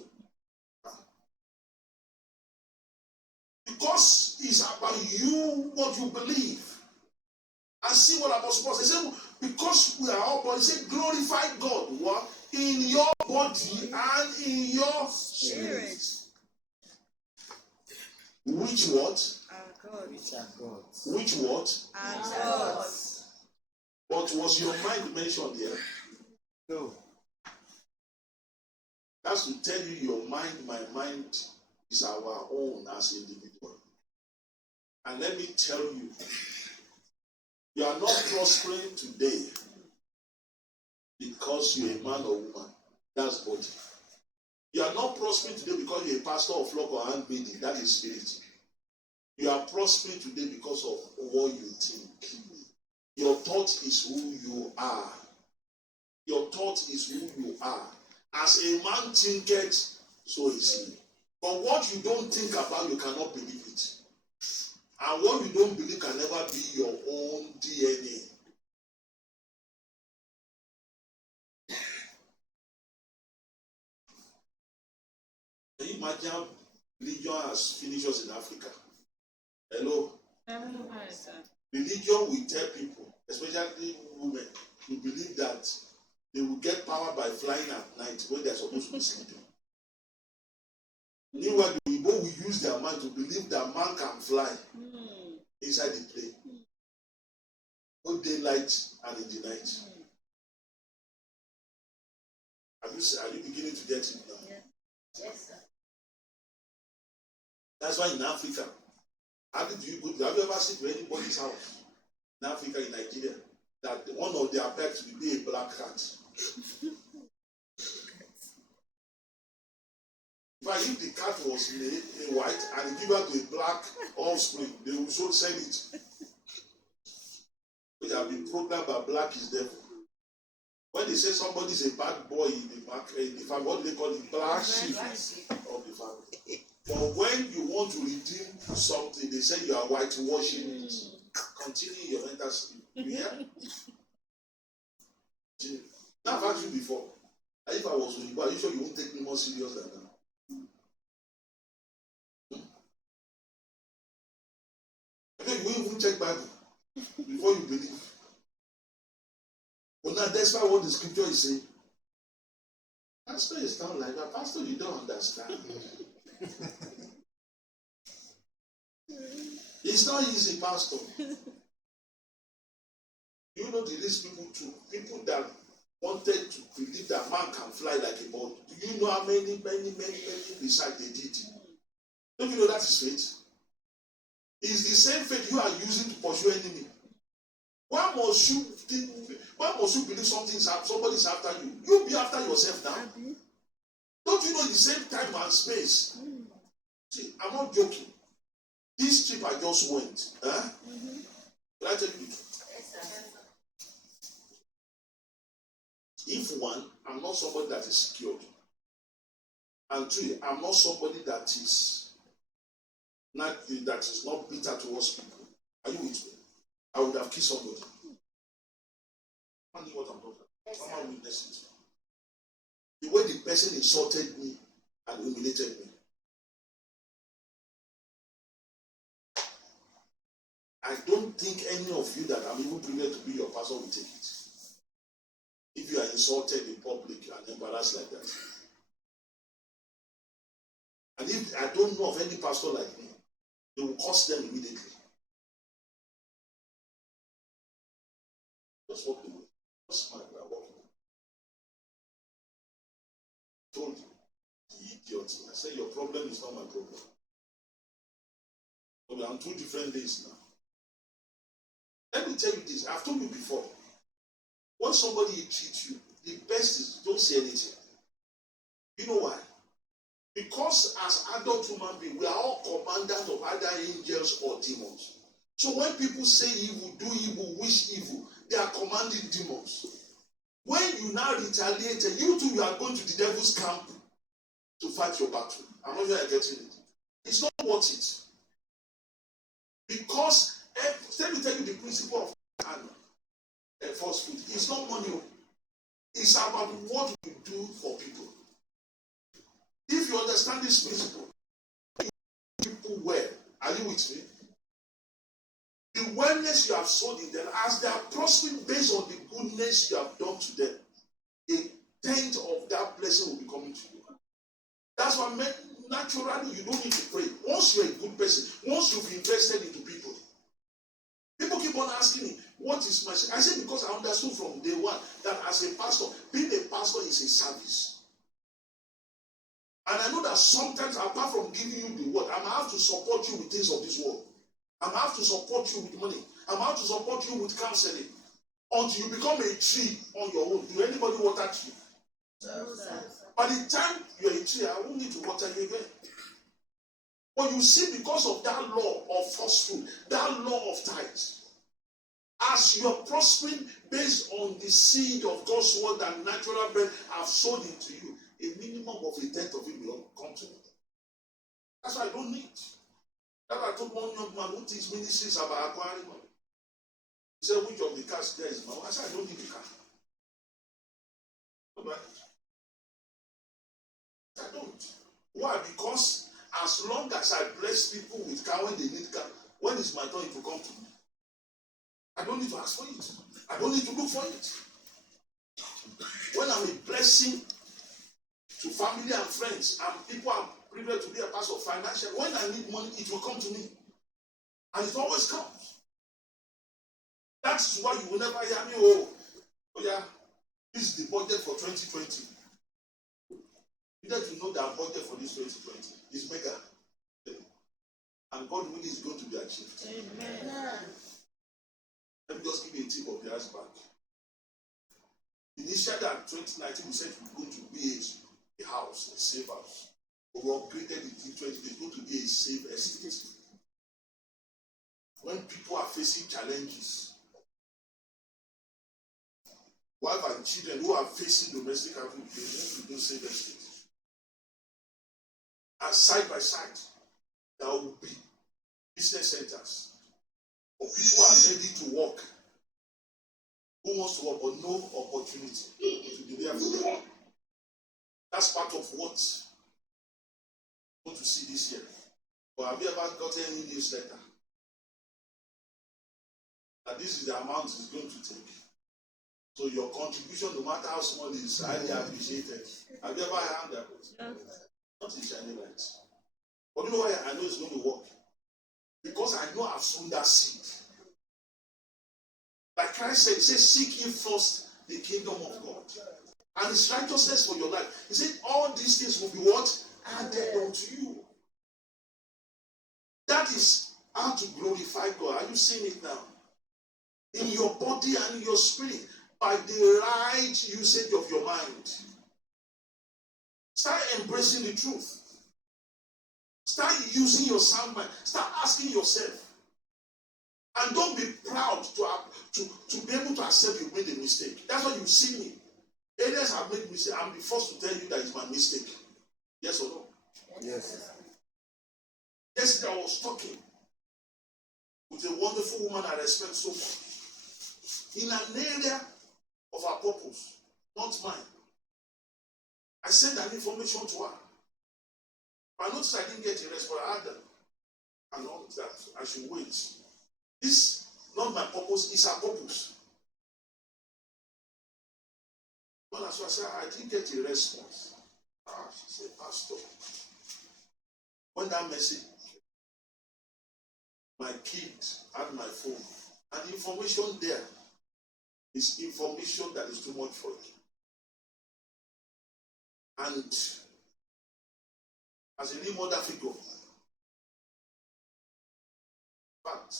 Because it's about you, what you believe. And see what Apostle Paul says. He said, because we are all bodies, he said, glorify God what? In your body and in your spirit. Which what? Our God. Which are gods. Which what? Our God. But was your mind mentioned there? No. That's to tell you your mind, my mind is our own as individual. And let me tell you, you are not prospering today because you're a man or woman. That's body. You are not prospering today because you're a pastor or flock or handmaiden. That is spirit. You are prospering today because of what you think. Your thought is who you are. Your thought is who you are. As a man thinketh, so is he. But what you don't think about, you cannot believe it. And what you don't believe can never be your own DNA. Can you imagine how religion has finished us in Africa? Hello? Religion will tell people, especially women, to believe that they will get power by flying at night when they are supposed to be sleeping. Meanwhile, the Igbo will use their mind to believe that man can fly inside the plane. Both daylight and in the night. Are you beginning to get it now? Yes, sir. That's why in Africa, have you ever seen to anybody's house in Africa, in Nigeria, that one of their pets will be a black cat? But if the cat was made a white and give her to a black offspring, they will so sell it. We have been programmed by black is devil. When they say somebody is a bad boy in the family, what do they call it? Black sheep of the family. But when you want to redeem something, they say you are whitewashing it. Continue your mental sleep. You hear? See, now I've asked you before. If I was with you, are you sure you won't take me more serious than that? Okay, you won't even check Bible before you believe. But now, despite what the scripture is saying, Pastor is not like that. Pastor, you don't understand. It's not easy, Pastor. You know the least people too. People that wanted to believe that man can fly like a bird. Do you know how many research they did? Don't you know that is faith? It's the same faith you are using to pursue enemy. Why must you believe somebody's after you? You be after yourself now. Don't you know the same time and space? See, I'm not joking. This trip I just went. Huh? Can I tell you the truth? If one, I'm not somebody that is secured. And two, I'm not somebody that is not bitter towards people. Are you with me? I would have kissed somebody. I know what I'm talking about. Someone witnessed it. The way the person insulted me and humiliated me. I don't think any of you that I'm even privileged to be your pastor will take it. If you are insulted in public and embarrassed like that. And if I don't know of any pastor like me, they will curse them immediately. Just walk away. Just smile and walk away. I told you, the idiot. I said, your problem is not my problem. So we're on 2 different days now. Let me tell you this. I've told you before. When somebody treats you, the best is don't say anything. You know why? Because as adult human beings, we are all commanders of either angels or demons. So when people say evil, do evil, wish evil, they are commanding demons. When you now retaliate, you too, you are going to the devil's camp to fight your battle. I'm not sure you're getting it. It's not worth it. Because, let me tell you the principle of false food. It's not money. It's about what we do for people. If you understand this principle, people well. Are you with me? The wellness you have sown in them, as they are prospering based on the goodness you have done to them, a tenth of that blessing will be coming to you. That's why naturally you don't need to pray. Once you're a good person, once you've invested into people, people keep on asking me, what is my sin? I say because I understood from day one that as a pastor, being a pastor is a service. And I know that sometimes, apart from giving you the word, I might have to support you with things of this world. I might have to support you with money. I might have to support you with counseling. Until you become a tree on your own. Do anybody water tree? No, sir. By the time you're a tree, I won't need to water you again. But you see, because of that law of first fruit, that law of tithes, as you're prospering based on the seed of God's word and natural bread I've sown into you, a minimum of a tenth of it will come to me. That's why I don't need. That's why I told one young man who thinks ministries about acquiring money. He said, which of the cars there is now? I said, I don't need a car. I don't. Why? Because as long as I bless people with car when they need car, when it's my turn, it will come to me. I don't need to ask for it. I don't need to look for it. When I'm a blessing to family and friends, and people are privileged to be a part of financial, when I need money, it will come to me. And it always comes. That's why you will never hear me, oh yeah, this is the budget for 2020. You need to know that budget for this 2020 is mega. And God willing is going to be achieved. Amen. Let me just give you a tip of the iceberg. Initially in 2019, we said we're going to be a house, a safe house. But we upgraded it in 2020. It's going to be a safe estate. When people are facing challenges, wife and children who are facing domestic abuse, they move to those safe estates. And side by side, there will be business centers. For people who are ready to work. who wants to work but no opportunity to be there for them. That's part of what I want to see this year. But have you ever gotten any newsletter that this is the amount it's going to take? So your contribution, no matter how small, is highly appreciated. Have you ever heard that? Not in shining lights. But you know why I know it's going to work? Because I know I've sown that seed. Like Christ said, he said, seek ye first the kingdom of God and his righteousness for your life. He said, all these things will be what? Added unto you. That is how to glorify God. Are you seeing it now? In your body and in your spirit, by the right usage of your mind. Start embracing the truth. Start using your sound mind. Start asking yourself. And don't be proud to be able to accept you made a mistake. That's why you see me. Others have made mistakes. I'm the first to tell you that it's my mistake. Yes or no? Yes. Yesterday I was talking with a wonderful woman I respect so much. In an area of her purpose, not mine. I sent that information to her. I noticed I didn't get a response. I had them. And all that. I should wait. This, not my purpose, is her purpose. Well, as I said, I didn't get a response. She said, Pastor, when that message, my kid had my phone, and the information there is information that is too much for you. And as a new mother figure, but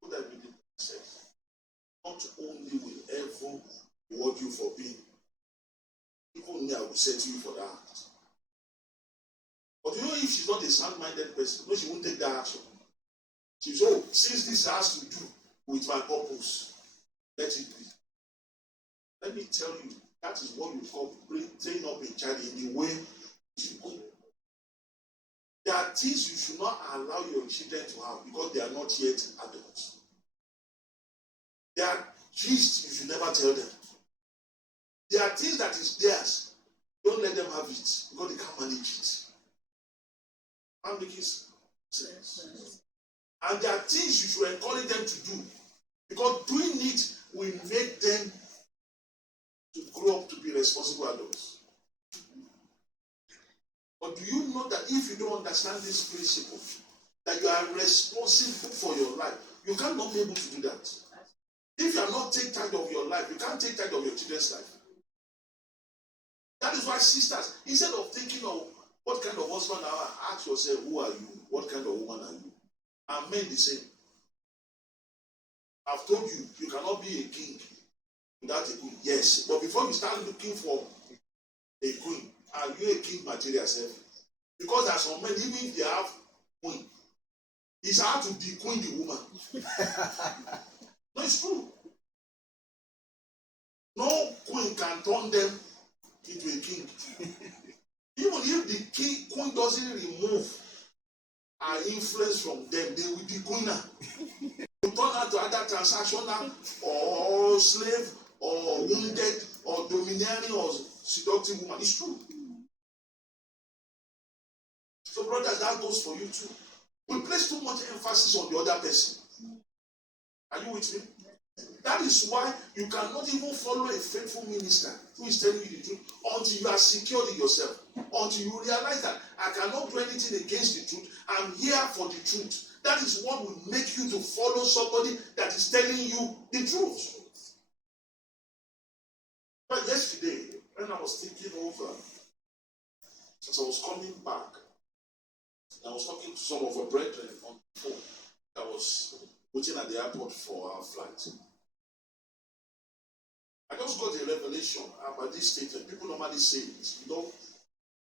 what I really said, not only will ever reward you for being, even me, I will say to you for that. But you know, if she's not a sound-minded person, no, she won't take that action. She says, oh, since this has to do with my purpose, let it be. Let me tell you, that is what we call training up a child in the way to go. There are things you should not allow your children to have because they are not yet adults. There are gist you should never tell them. There are things that is theirs. Don't let them have it because they can't manage it. I'm making sense. And there are things you should encourage them to do because doing it will make them to grow up to be responsible adults. But do you know that if you don't understand this principle, that you are responsible for your life, you cannot be able to do that. If you are not taking charge of your life, you can't take charge of your children's life. That is why, sisters, instead of thinking of what kind of husband are you, ask yourself, who are you? What kind of woman are you? And men the same. I've told you, you cannot be a king without a queen. Yes, but before you start looking for a queen, are you a king material self? Because there are some men, even if they have queen, it's hard to dequeen the woman. No, it's true. No queen can turn them into a king. Even if the queen doesn't remove her influence from them, they will dequeen her. You turn her to either transactional or slave or wounded or domineering or seductive woman. It's true. So brothers, that goes for you too. We place too much emphasis on the other person. Are you with me? That is why you cannot even follow a faithful minister who is telling you the truth until you are secured in yourself. Until you realize that I cannot do anything against the truth. I'm here for the truth. That is what will make you to follow somebody that is telling you the truth. But yesterday, when I was thinking over, as I was coming back, I was talking to some of our brethren on the phone. I was waiting at the airport for our flight. I just got a revelation about this statement. People normally say it. You know,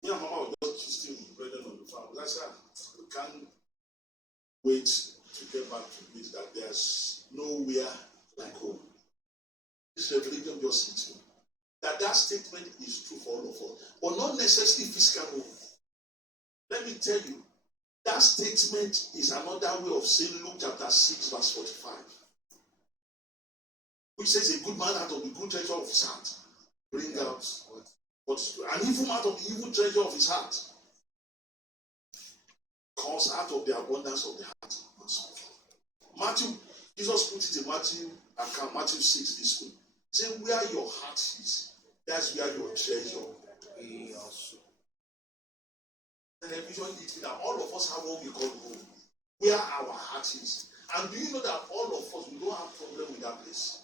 me and Mama were just still with brethren on the phone. I said, we can't wait to get back to it, that there's nowhere like home. This revelation just hit me. That statement is true for all of us, but not necessarily physical home. Let me tell you, that statement is another way of saying Luke chapter 6, verse 45. which says a good man out of the good treasure of his heart bring out what is good. An evil man out of the evil treasure of his heart, comes out of the abundance of the heart. Matthew, Jesus put it in Matthew 6 this way. He said, where your heart is, that's where your treasure is. Television is that all of us have what we call home, where our heart is. And do you know that all of us, we don't have problem with that place?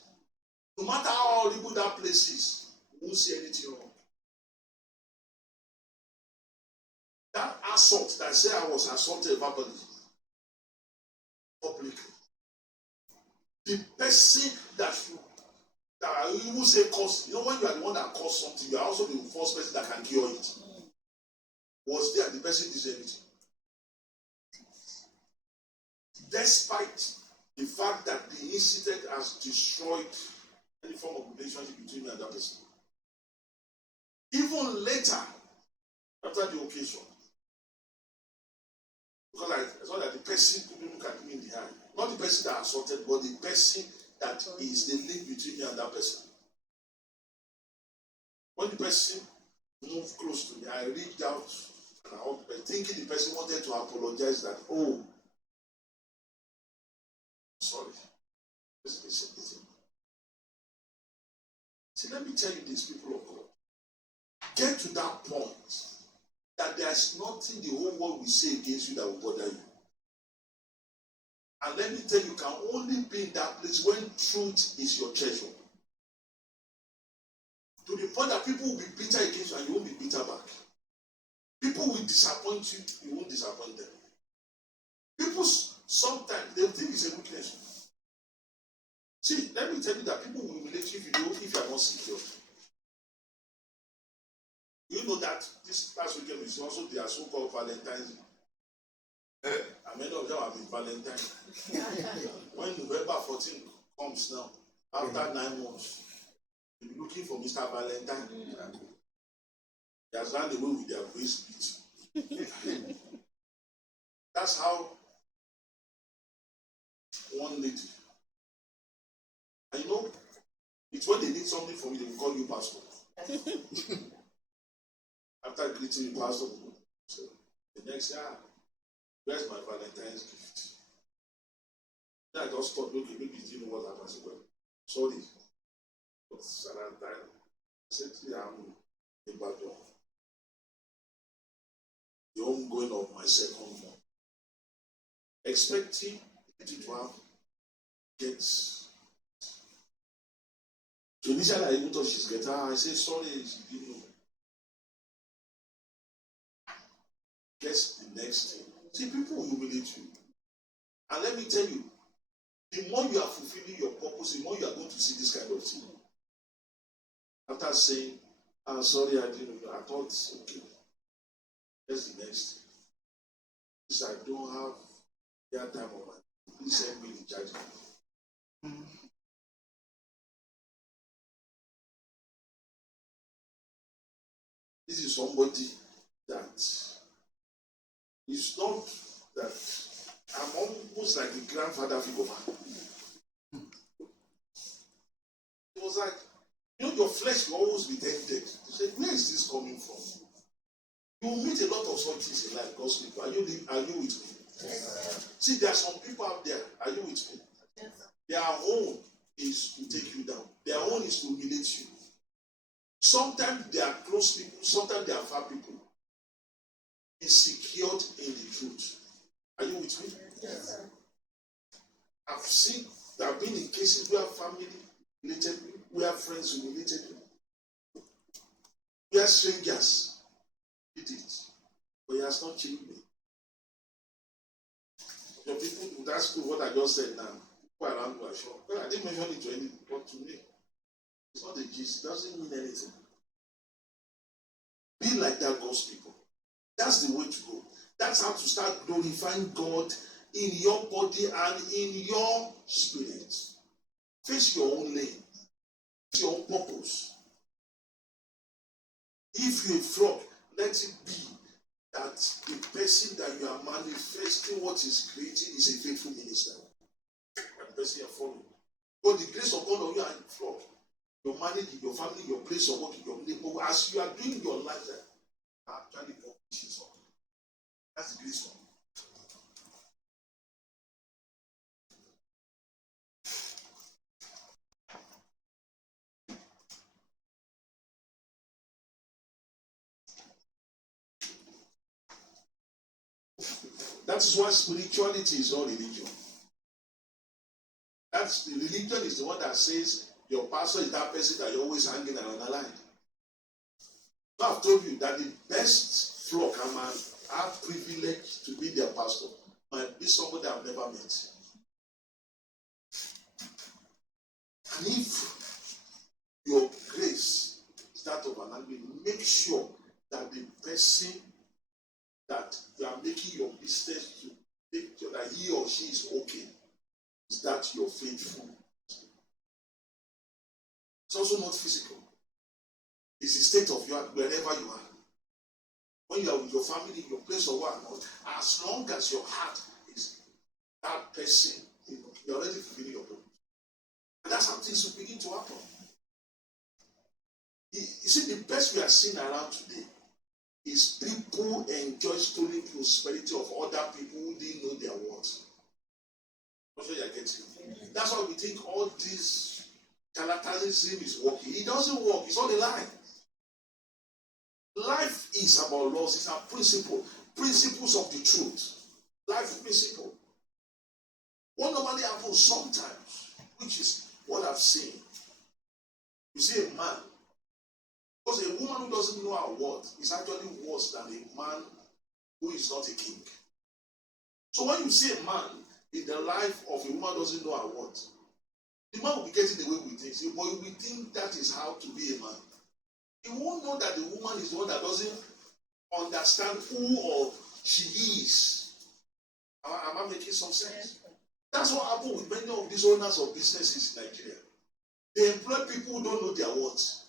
No matter how horrible that place is, we won't see anything wrong. That assault that I said I was assaulted verbally, publicly. The person that you will say cause, you know, when you are the one that caused something, you are also the first person that can cure it. Was there, the person did anything. Despite the fact that the incident has destroyed any form of relationship between me and that person. Even later, after the occasion, because I saw that the person couldn't look at me in the eye. Not the person that assaulted, but the person that is the link between me and that person. When the person moved close to me, I reached out and I hugged the person, thinking the person wanted to apologize that, oh, sorry. See, let me tell you this, people of God. Get to that point that there's nothing the whole world will say against you that will bother you. And let me tell you, you can only be in that place when truth is your treasure. To the point that people will be bitter against you and you won't be bitter back. People will disappoint you, you won't disappoint them. People sometimes they think it's a weakness. See, let me tell you that people will humiliate you if you are not secure. You know that this past weekend is also their so-called Valentine's. And many of them have been Valentine. When November 14 comes now, after 9 months, you'll be looking for Mr. Valentine. He has run away with their waist beat. That's how one lady. And you know, it's when they need something from you, they will call you pastor. After greeting you, pastor, so the next year, where's my Valentine's gift? Then I just thought, okay, maybe you know what happened. I said, well, sorry. But Valentine, I said, I'm a bad one. The homegoing of my second one. Expecting it to have gets. So initially I even thought she's getting. I said, sorry, she didn't know. Guess the next thing. See, people will humiliate you. And let me tell you, the more you are fulfilling your purpose, the more you are going to see this kind of thing. After saying, sorry, I didn't know, I thought, okay, that's the next thing. If I don't have that time of my, please send me the judgment. This is somebody that is not that I'm almost like a grandfather figure. It was like, you know, your flesh will always be tempted. You say, where is this coming from? You will meet a lot of such things in life, God's people. Are you with me? Yes. See, there are some people out there. Are you with me? Yes. Their own is to take you down. Their own is to humiliate you. Sometimes they are close people, sometimes they are far people. Is secured in the truth. Are you with me? Yes. I've seen, there have been in cases where family related, where friends related, where strangers did it, but he has not changed me. The people would ask you what I just said now. People around you are sure. Well, I didn't mention it to anyone, but to me, it's not a gist. It doesn't mean anything. Be like that, God's people. That's the way to go. That's how to start glorifying God in your body and in your spirit. Face your own lane. Face your own purpose. If you're a frog, let it be that the person that you are manifesting what is creating is a faithful minister. And the person you're following. But the grace of God on you and flock. Your marriage, your family, your place of work, your neighbor, as you are doing your life, actually completion. That's the grace of God. That's why spirituality is not religion. That's the religion is the one that says your pastor is that person that you're always hanging around the line. So I've told you that the best flock I have privilege to be their pastor might be somebody I've never met. And if your grace is that of an angel, make sure that the person that you are making your business to make sure that he or she is okay, is that you're faithful. It's also not physical. It's the state of your heart wherever you are. When you are with your family, your place of work, as long as your heart is that person, you're already fulfilling your purpose. And that's how things will begin to happen. You see, the best we are seeing around today is people enjoy stolen prosperity of other people who didn't know their worth. That's what you're getting. That's why we think all this charlatanism is working. It doesn't work. It's all a lie. Life is about laws. It's a principle. Principles of the truth. Life principle. What normally happens sometimes, which is what I've seen. You see a man, because a woman who doesn't know her worth is actually worse than a man who is not a king. So when you see a man in the life of a woman who doesn't know her worth, the man will be getting away with things. But we think that is how to be a man. He won't know that the woman is the one that doesn't understand who or she is. Am I making some sense? That's what happened with many of these owners of businesses in Nigeria. They employ people who don't know their worth,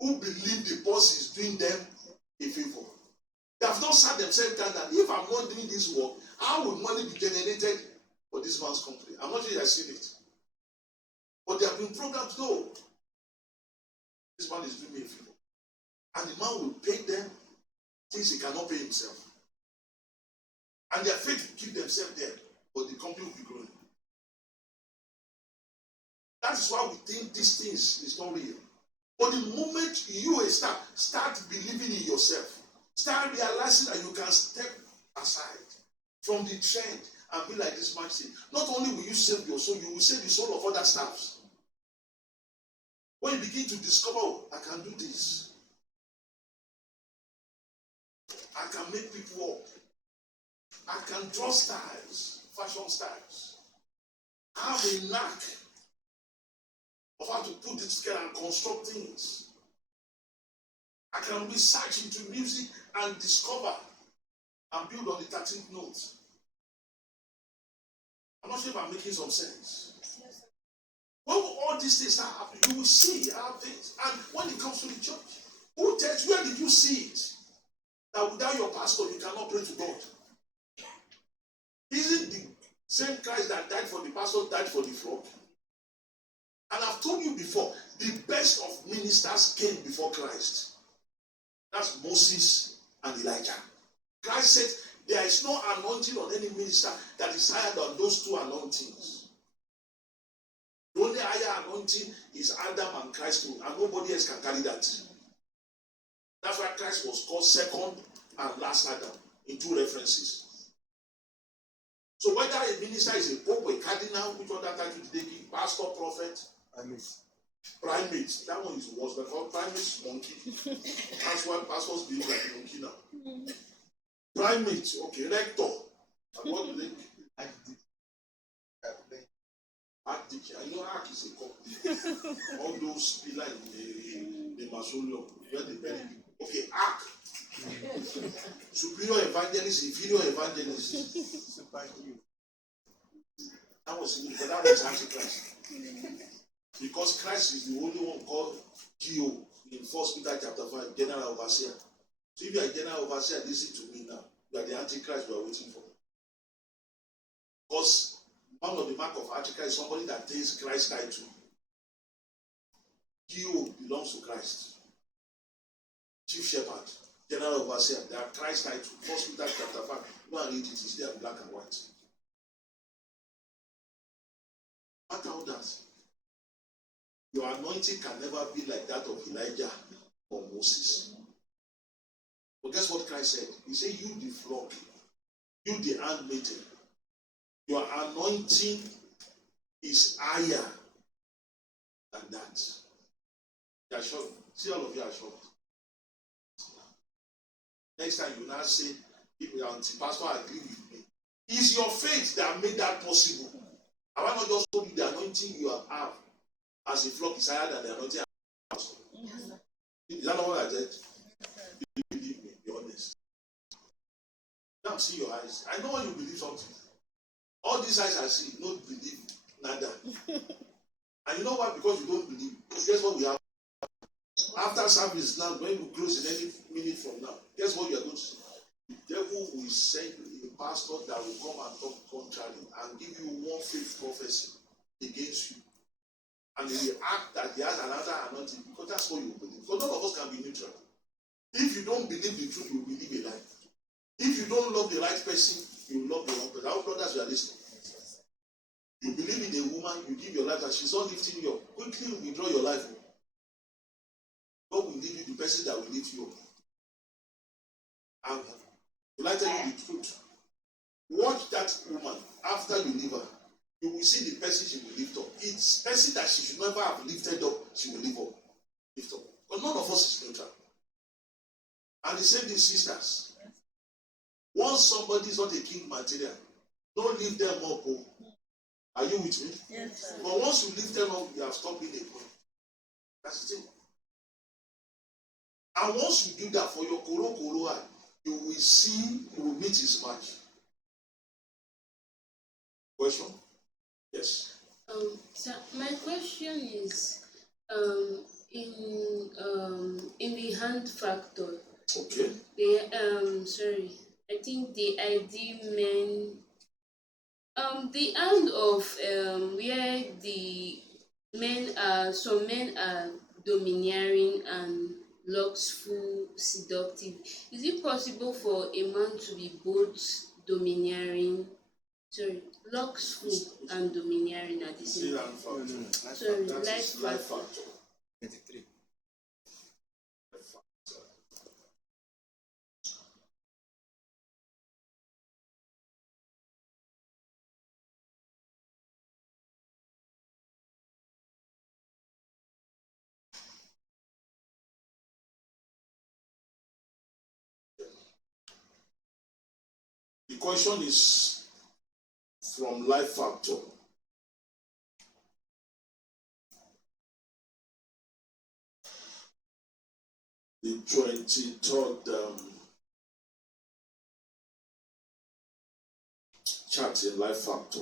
who believe the boss is doing them a favor. They have not sat themselves down that if I'm not doing this work, how would money be generated for this man's company? I'm not sure you have seen it. But they have been programmed to know this man is doing me a favor. And the man will pay them things he cannot pay himself. And they are afraid to keep themselves there, but the company will be growing. That is why we think these things is not real. But the moment you start believing in yourself, start realizing that you can step aside from the trend and be like this man said, not only will you save your soul, you will save the soul of other staffs. When you begin to discover, oh, I can do this. I can make people up. I can draw styles, fashion styles. I have a knack of how to put it together and construct things. I can research into music and discover and build on the 13th note. I'm not sure if I'm making some sense. When all these things are happening, you will see how things. And when it comes to the church, who tells you, where did you see it? That without your pastor, you cannot pray to God. Isn't the same Christ that died for the pastor, died for the flock? And I've told you before, the best of ministers came before Christ. That's Moses and Elijah. Christ said, there is no anointing on any minister that is higher than those two anointings. The only higher anointing is Adam and Christ, and nobody else can carry that. That's why Christ was called second and last Adam in two references. So whether a minister is a pope, a cardinal, which other title did they give? Pastor, prophet? Primate. That one is worse. They call primate monkey. That's why pastors behave like a monkey now. Primate, okay, rector. And what do they Archdeacon. I know Ark is a cop. All those pillars in the mausoleum, where they bury people. Okay, Ark. Superior evangelist, inferior evangelist. That was significant. That was Antichrist. Because Christ is the only one called GO in 1 Peter chapter 5, general overseer. So if you are general overseer, listen to me now. You are the Antichrist we are waiting for. Because One of the mark of Africa is somebody that takes Christ's title. GO belongs to Christ. Chief Shepherd, General Overseer, they are Christ title. First Peter chapter 5. Go and read it, it's there in black and white. Mark out that. Your anointing can never be like that of Elijah or Moses. But guess what Christ said? He said, you the flock, you the handmaiden, your anointing is higher than that. You are shocked. See, all of you are shocked. Next time you now say, if your pastor agree with me, it's your faith that made that possible. Have I not just told you the anointing you have as a flock is higher than the anointing of the pastor? Is that not what I said? You believe me, be honest. Now see your eyes. I know when you believe something. All these eyes I see, don't believe nada. And you know why? Because you don't believe. Guess what we have? After service now, when we close in any minute from now, guess what you are going to see? The devil will send a pastor that will come and talk contrary and give you one fake prophecy against you. And he will act that he has another anointing because that's what you believe. Because none of us can be neutral. If you don't believe the truth, you believe a lie. If you don't love the right person, you love the wrong person. Our brothers, you are listening. You believe in a woman, you give your life, and she's not lifting you up. Quickly withdraw your life. God will leave you the person that will lift you up. And will I tell you the truth? Watch that woman after you leave her. You will see the person she will lift up. It's person that she should never have lifted up, she will lift up. But none of us is neutral. And the same thing, sisters. Once somebody is not a king material, don't lift them up. Oh. Are you with me? Yes, sir. But once you lift them up, you have stopped being a queen. That's the thing. And once you do that for your koro eye, you will see, you will meet his match. Question? Yes. So my question is, in the hand factor, Okay. I think the ideal men, the hand of where the some men are domineering and lustful, seductive. Is it possible for a man to be both domineering, lustful and domineering at the same See time? that factor. Sorry, That life is life factor. factor. 23. Life factor. The question is from life factor. The 23rd chart in life factor.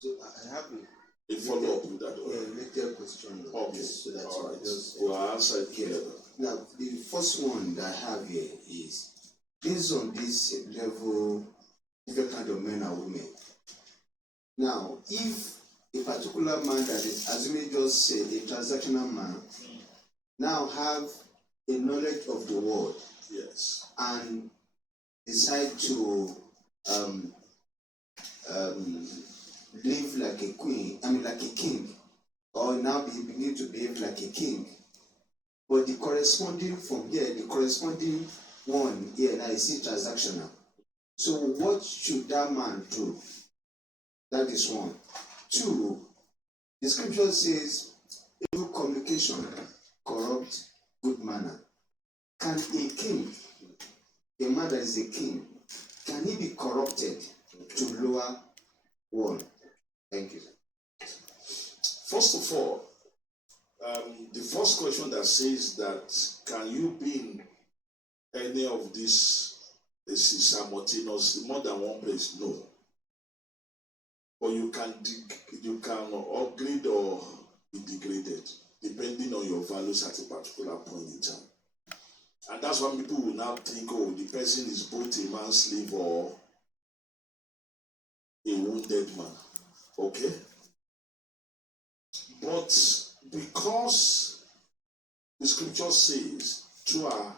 So I have A follow-up with that a one. related question. Okay. So that All you right. just We'll answer it yeah. together. Now, the first one that I have here is based on this level, different kind of men and women. Now, if a particular man that is, assuming just say a transactional man, now have a knowledge of the world Yes. and decide to live like a queen, like a king, or now begin to behave like a king. But the corresponding one here now is still transactional. So what should that man do? That is one. Two, the scripture says, evil communication corrupt good manner. Can a king, a man that is a king, can he be corrupted to lower one? Thank you. First of all, the first question that says that can you be in any of these simultaneous, more than one place? No. Or you can upgrade or be degraded depending on your values at a particular point in time. And that's why people will now think, oh, the person is both a man's slave or a wounded man. Okay? But because the scripture says two are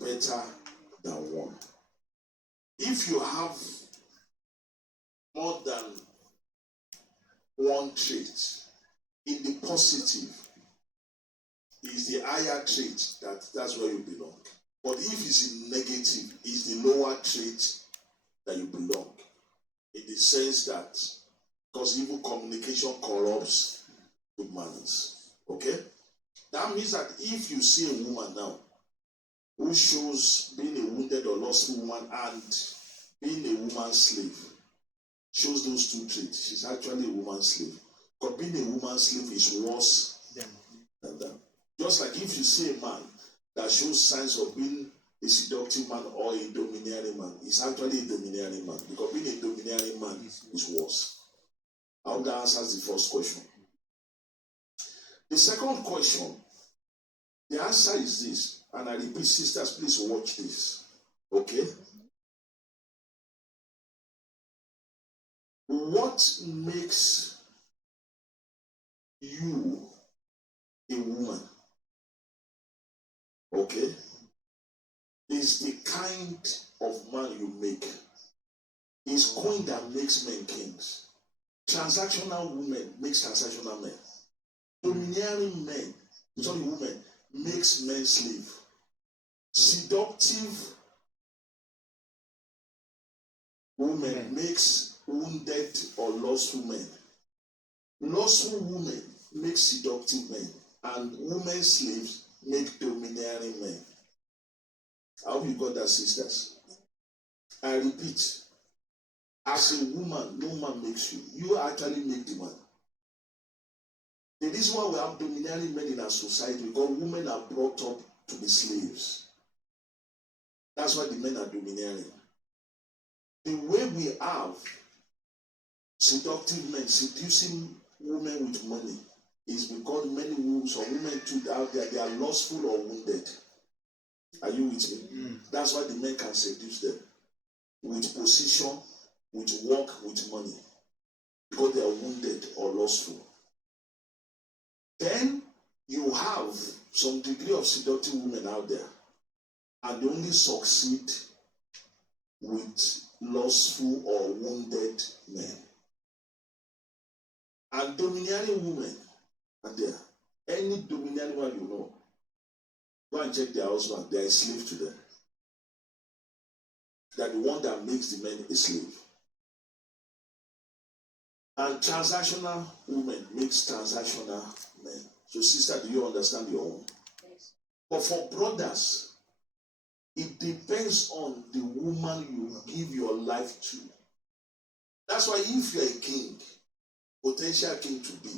better than one. If you have more than one trait, in the positive is the higher trait that's where you belong. But if it's in negative, it's the lower trait that you belong. In the sense that because evil communication corrupts good manners. Okay? That means that if you see a woman now who shows being a wounded or lost woman and being a woman's slave, shows those two traits, she's actually a woman's slave. Because being a woman's slave is worse than that. Just like if you see a man that shows signs of being a seductive man or a domineering man, he's actually a domineering man. Because being a domineering man is worse. I hope that answers the first question. The second question, the answer is this, and I repeat, sisters, please watch this. Okay? What makes you a woman? Okay? Is the kind of man you make. It's coin that makes men kings. Transactional women makes transactional men. Domineering men, women, makes men slave. Seductive women makes wounded or lustful men. Lustful women make seductive men, and women slaves make domineering men. I hope you got that, sisters. I repeat, as a woman, no man makes you. You actually make the man. The reason why we have domineering men in our society, because women are brought up to be slaves. That's why the men are domineering. The way we have seductive men seducing women with money is because many women or women too out there, they are lustful or wounded. Are you with me? That's why the men can seduce them with position, with work, with money, because they are wounded or lustful. Then you have some degree of seductive women out there, and they only succeed with lustful or wounded men. And domineering women are there. Any domineering one you know, go and check their husband, they are a slave to them. They are the one that makes the men a slave. And transactional women makes transactional men. So sister, do you understand your own? Yes. But for brothers, it depends on the woman you give your life to. That's why if you're a king, potential king to be,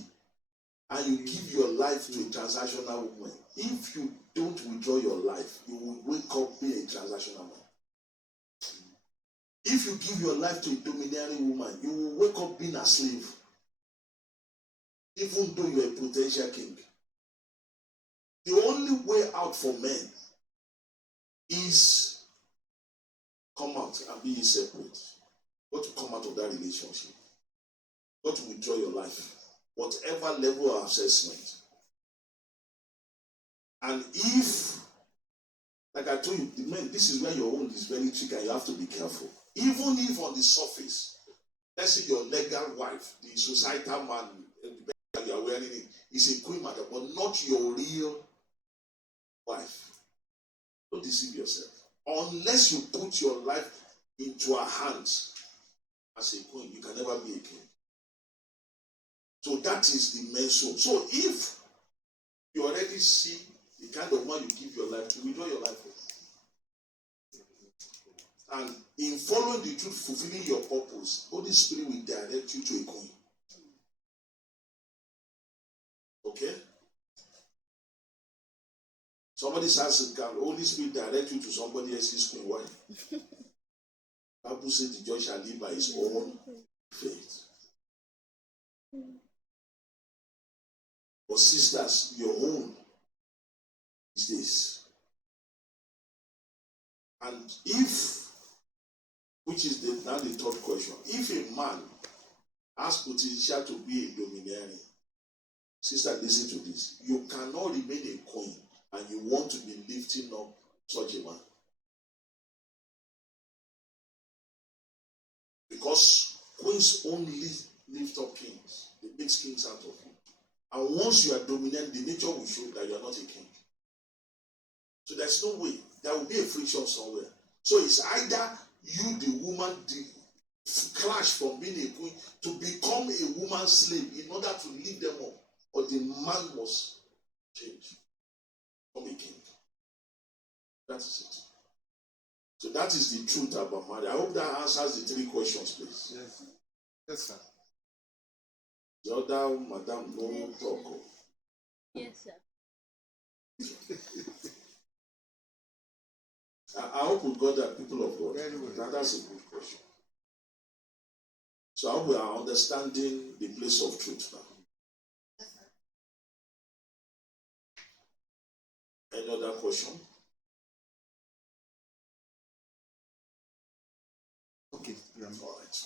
and you give your life to a transactional woman, if you don't withdraw your life, you will wake up being a transactional man. If you give your life to a domineering woman, you will wake up being a slave, even though you're a potential king. The only way out for men is come out and be separate. Got to come out of that relationship. Got to withdraw your life, whatever level of assessment. And if, like I told you, the men, this is where your own is very tricky and you have to be careful. Even if on the surface, let's say your legal wife, the societal man, that you are wearing it, is a queen mother, but not your real wife. Don't deceive yourself. Unless you put your life into her hands as a queen, you can never be a king. So that is the main soul. So if you already see the kind of man you give your life to, withdraw your life. And in following the truth, fulfilling your purpose, Holy Spirit will direct you to a queen. Okay? Somebody says, can Holy Spirit direct you to somebody else's queen? Why? Bible says the judge shall live by his own faith. But sisters, your own is this. And if, which is now the third question, if a man has potential to be a domineering, sister, listen to this. You cannot remain a queen and you want to be lifting up such a man. Because queens only lift up kings. They make kings out of you. And once you are dominant, the nature will show that you are not a king. So there's no way. There will be a friction somewhere. So it's either you, the woman, the clash from being a queen to become a woman's slave in order to lift them up, or the man must change, become a king. That is it. So that is the truth about marriage. I hope that answers the three questions, please. Yes. Yes, sir. The other madam no talk. Yes, sir. I hope we got that, people of God. Very well. That's a good question. So I hope we are understanding the place of truth now. Any other question? Okay. All right.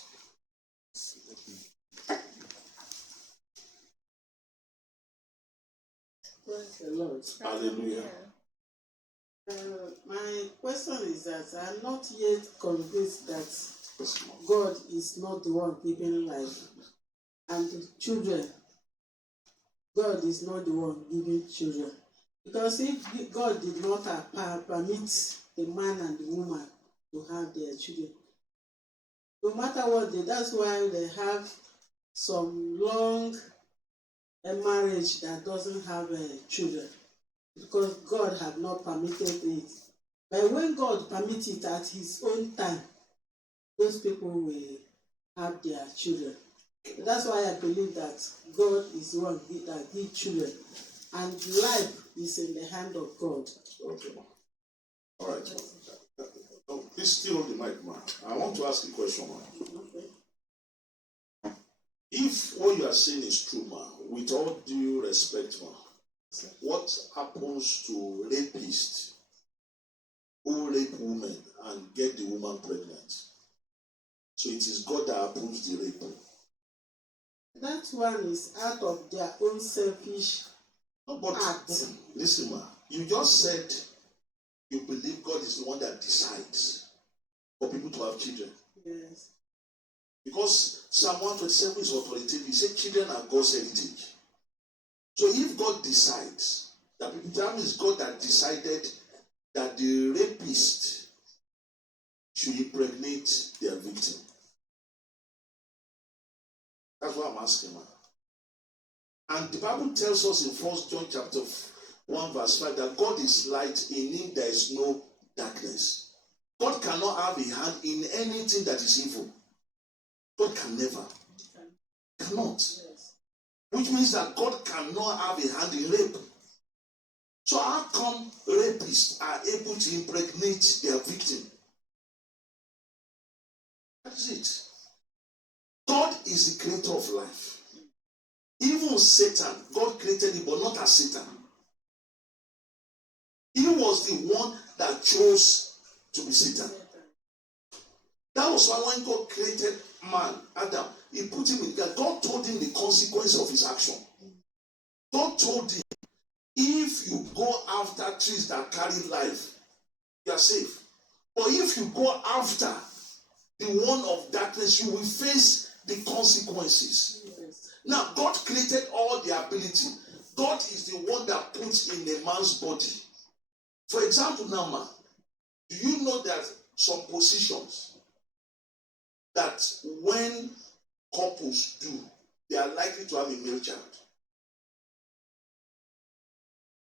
Praise the Lord. Hallelujah. My question is that I'm not yet convinced that Yes, ma'am. God is not the one giving life, and the children, God is not the one giving children. Because if God did not permit the man and the woman to have their children, no matter what that's why they have some long marriage that doesn't have children, because God have not permitted it. But when God permits it at his own time, those people will have their children. That's why I believe that God is the one that gives children, and life is in the hand of God. Okay, ma'am. All right. Oh, please still hold the mic, ma'am. I want to ask a question, ma'am. Okay. If what you are saying is true, ma'am, with all due respect, ma'am, what happens to rapists who rape women and get the woman pregnant? So it is God that approves the rape. That one is out of their own selfish No, but act. listen, ma'am, you just said you believe God is the one that decides for people to have children. Yes. Because Psalm 127 is authoritative. He said children are God's heritage. So if God decides, that means God that decided that the rapist should impregnate their victim. That's what I'm asking, man. And the Bible tells us in 1 John chapter 1 verse 5 that God is light, in him there is no darkness. God cannot have a hand in anything that is evil. God can never. Cannot. Yes. Which means that God cannot have a hand in rape. So how come rapists are able to impregnate their victim? That is it. God is the creator of life. Even Satan, God created him, but not as Satan. He was the one that chose to be Satan. That was why when God created man, Adam, he put him in God. God told him the consequence of his action. God told him, if you go after trees that carry life, you are safe. But if you go after the one of darkness, you will face the consequences. Yes. Now, God created all the ability. God is the one that puts in a man's body. For example, now, man, do you know that some positions that when couples do, they are likely to have a male child?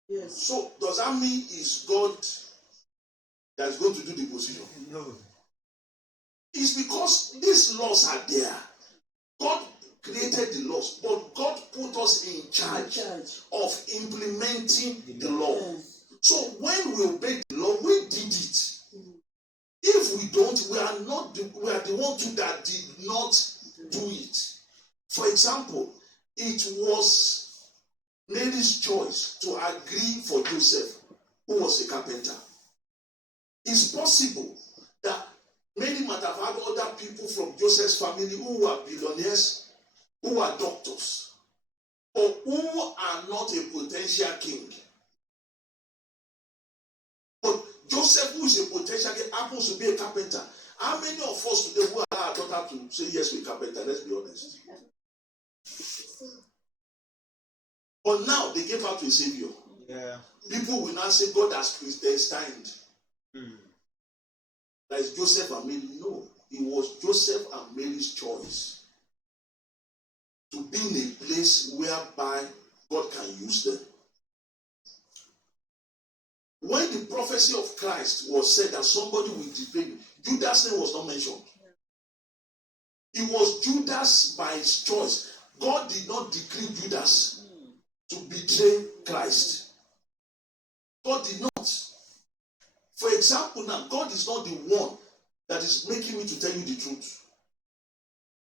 Yes. So, does that mean it's God that's going to do the position? No. It's because these laws are there. God created the laws, but God put us in charge of implementing the law. Yes. So when we obey the law, we did it. If we don't, we are the one that did not do it. For example, it was Mary's choice to agree for Joseph, who was a carpenter. It's possible that Mary might have had other people from Joseph's family who were billionaires, who are doctors, or who are not a potential king. But Joseph, who is a potential king, happens to be a carpenter. How many of us today who allow our daughter to say yes to a carpenter? Let's be honest. But now they gave her to a savior. Yeah. People will now say God has predestined. That is Joseph and Mary. No, it was Joseph and Mary's choice to be in a place whereby God can use them. When the prophecy of Christ was said that somebody will debate, Judas' name was not mentioned. It was Judas by his choice. God did not decree Judas to betray Christ. God did not. For example, now, God is not the one that is making me to tell you the truth.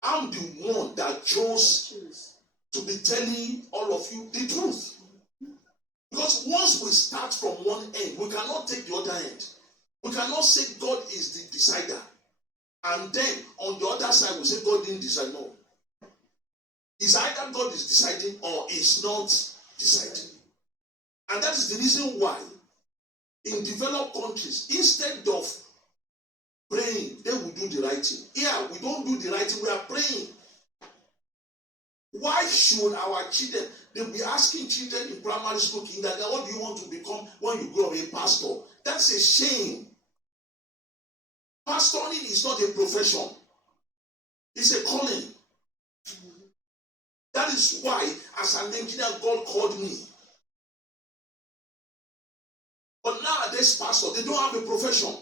I'm the one that chose to be telling all of you the truth. Because once we start from one end, we cannot take the other end. We cannot say God is the decider. And then on the other side, we say God didn't decide. No. It's either God is deciding or is not deciding. And that is the reason why in developed countries, instead of praying, they will do the right thing. Here, we don't do the right thing, we are praying. Why should our children, they'll be asking children in primary school, kindergarten, what do you want to become when you grow up? A pastor. That's a shame. Pastoring is not a profession. It's a calling. That is why, as an engineer, God called me. But nowadays, pastors, they don't have a profession.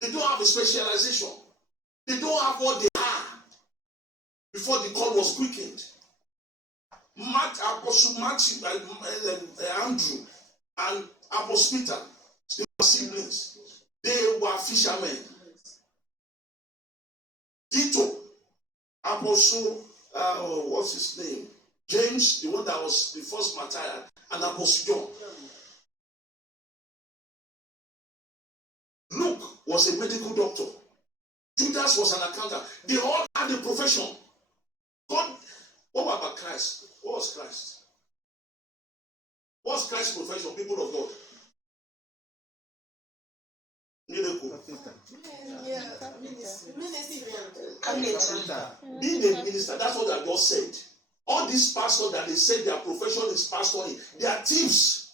They don't have a specialization. They don't have what they are before the call was quickened. Apostle Matthew, Andrew, and Apostle Peter, they were siblings. They were fishermen. Tito, Apostle, what's his name? James, the one that was the first martyr, and Apostle John. Luke was a medical doctor. Judas was an accountant. They all had a profession. God, what about Christ? What was Christ? What's Christ's profession, people of God? Miracle. Being a minister, that's what I just said. All these pastors that they said their profession is pastoring, they are thieves.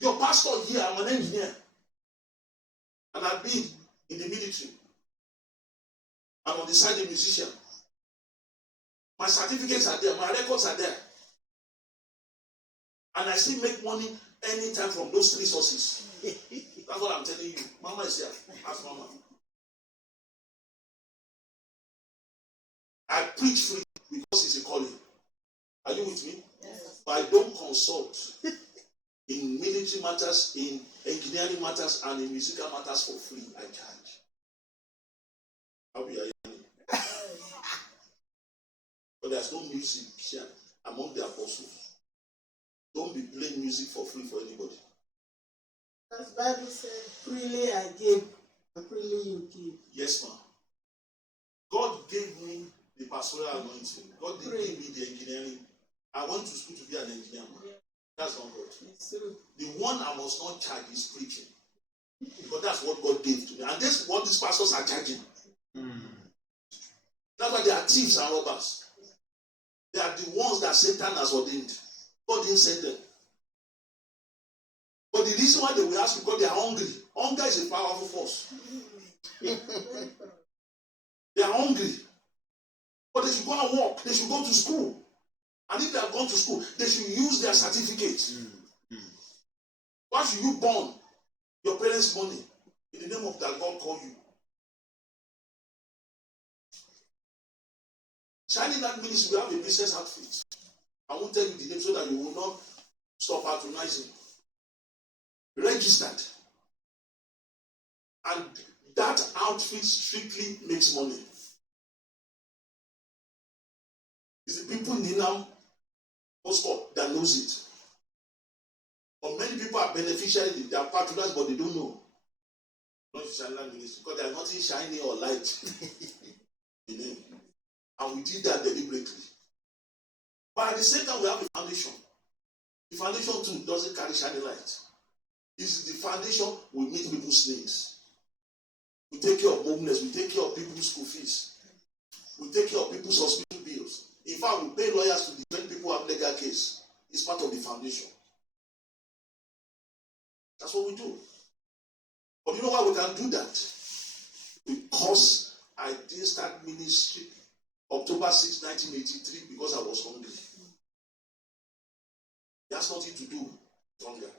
Your pastor here, I'm an engineer. And I've been in the military. I'm on the side a musician. My certificates are there, my records are there. And I still make money anytime from those three sources. That's what I'm telling you. Mama is here. Ask Mama. I preach free because it's a calling. Are you with me? Yes. But I don't consult in military matters, in engineering matters, and in musical matters for free. I charge. I'll be a But there's no music here among the apostles. Don't be playing music for free for anybody. As Bible said, freely I give, and freely you give. Yes, ma'am. God gave me the pastoral anointing. God didn't give me the engineering. I went to school to be an engineer, man. That's not God. It's true. The one I must not charge is preaching. Because that's what God gave to me. And that's what these pastors are charging. That's why they are thieves and robbers. They are the ones that Satan has ordained. God didn't send them. But the reason why they will ask because they are hungry. Hunger is a powerful force. They are hungry. But they should go and work. They should go to school. And if they have gone to school, they should use their certificate. Why should you burn your parents' money in the name of that God called you? Shining Light Ministry will have a business outfit. I won't tell you the name so that you will not stop patronizing. Registered. And that outfit strictly makes money. It's the people in Inam Moscow that knows it. But many people are beneficiaries, they are patronized, but they don't know. Not Shineline Ministry, because there is nothing shiny or light in it. And we did that deliberately. But at the same time, we have a foundation. The foundation too doesn't carry shiny light. It's the foundation we meet people's needs. We take care of homeless, we take care of people's school fees. We take care of people's hospital bills. In fact, we pay lawyers to defend people who have legal case. It's part of the foundation. That's what we do. But you know why we can do that? Because I didn't start ministry October 6, 1983 because I was hungry. It has nothing to do with hunger.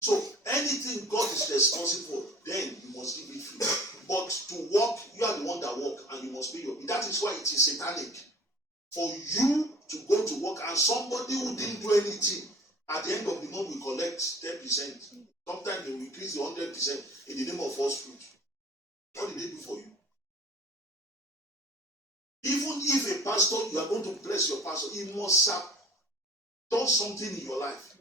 So anything God is responsible for, then you must give it free. But to work, you are the one that work and you must pay your bill. That is why it is satanic for you to go to work and somebody who didn't do anything, at the end of the month we collect 10%. Sometimes they will increase the 100% in the name of false fruit. What did they do for you? Even if a pastor, you are going to bless your pastor, he must have done something in your life.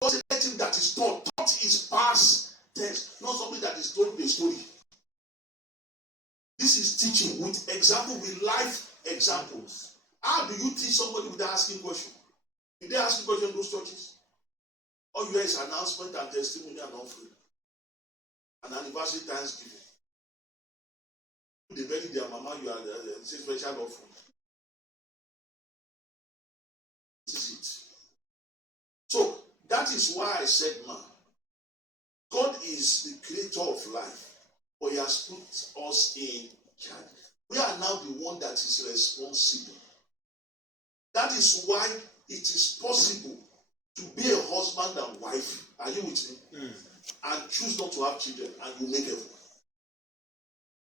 Because let him that is taught is past tense, not something that is told the story. This is teaching with example, with life examples. How do you teach somebody without asking questions? Did they ask questions in those churches? All you hear is announcement and testimony and offering. An anniversary thanksgiving. They bury their mama, you are the special offering. This is it. So that is why I said, man, God is the creator of life, but he has put us in charge. We are now the one that is responsible. That is why it is possible to be a husband and wife. Are you with me? And choose not to have children, and you make heaven.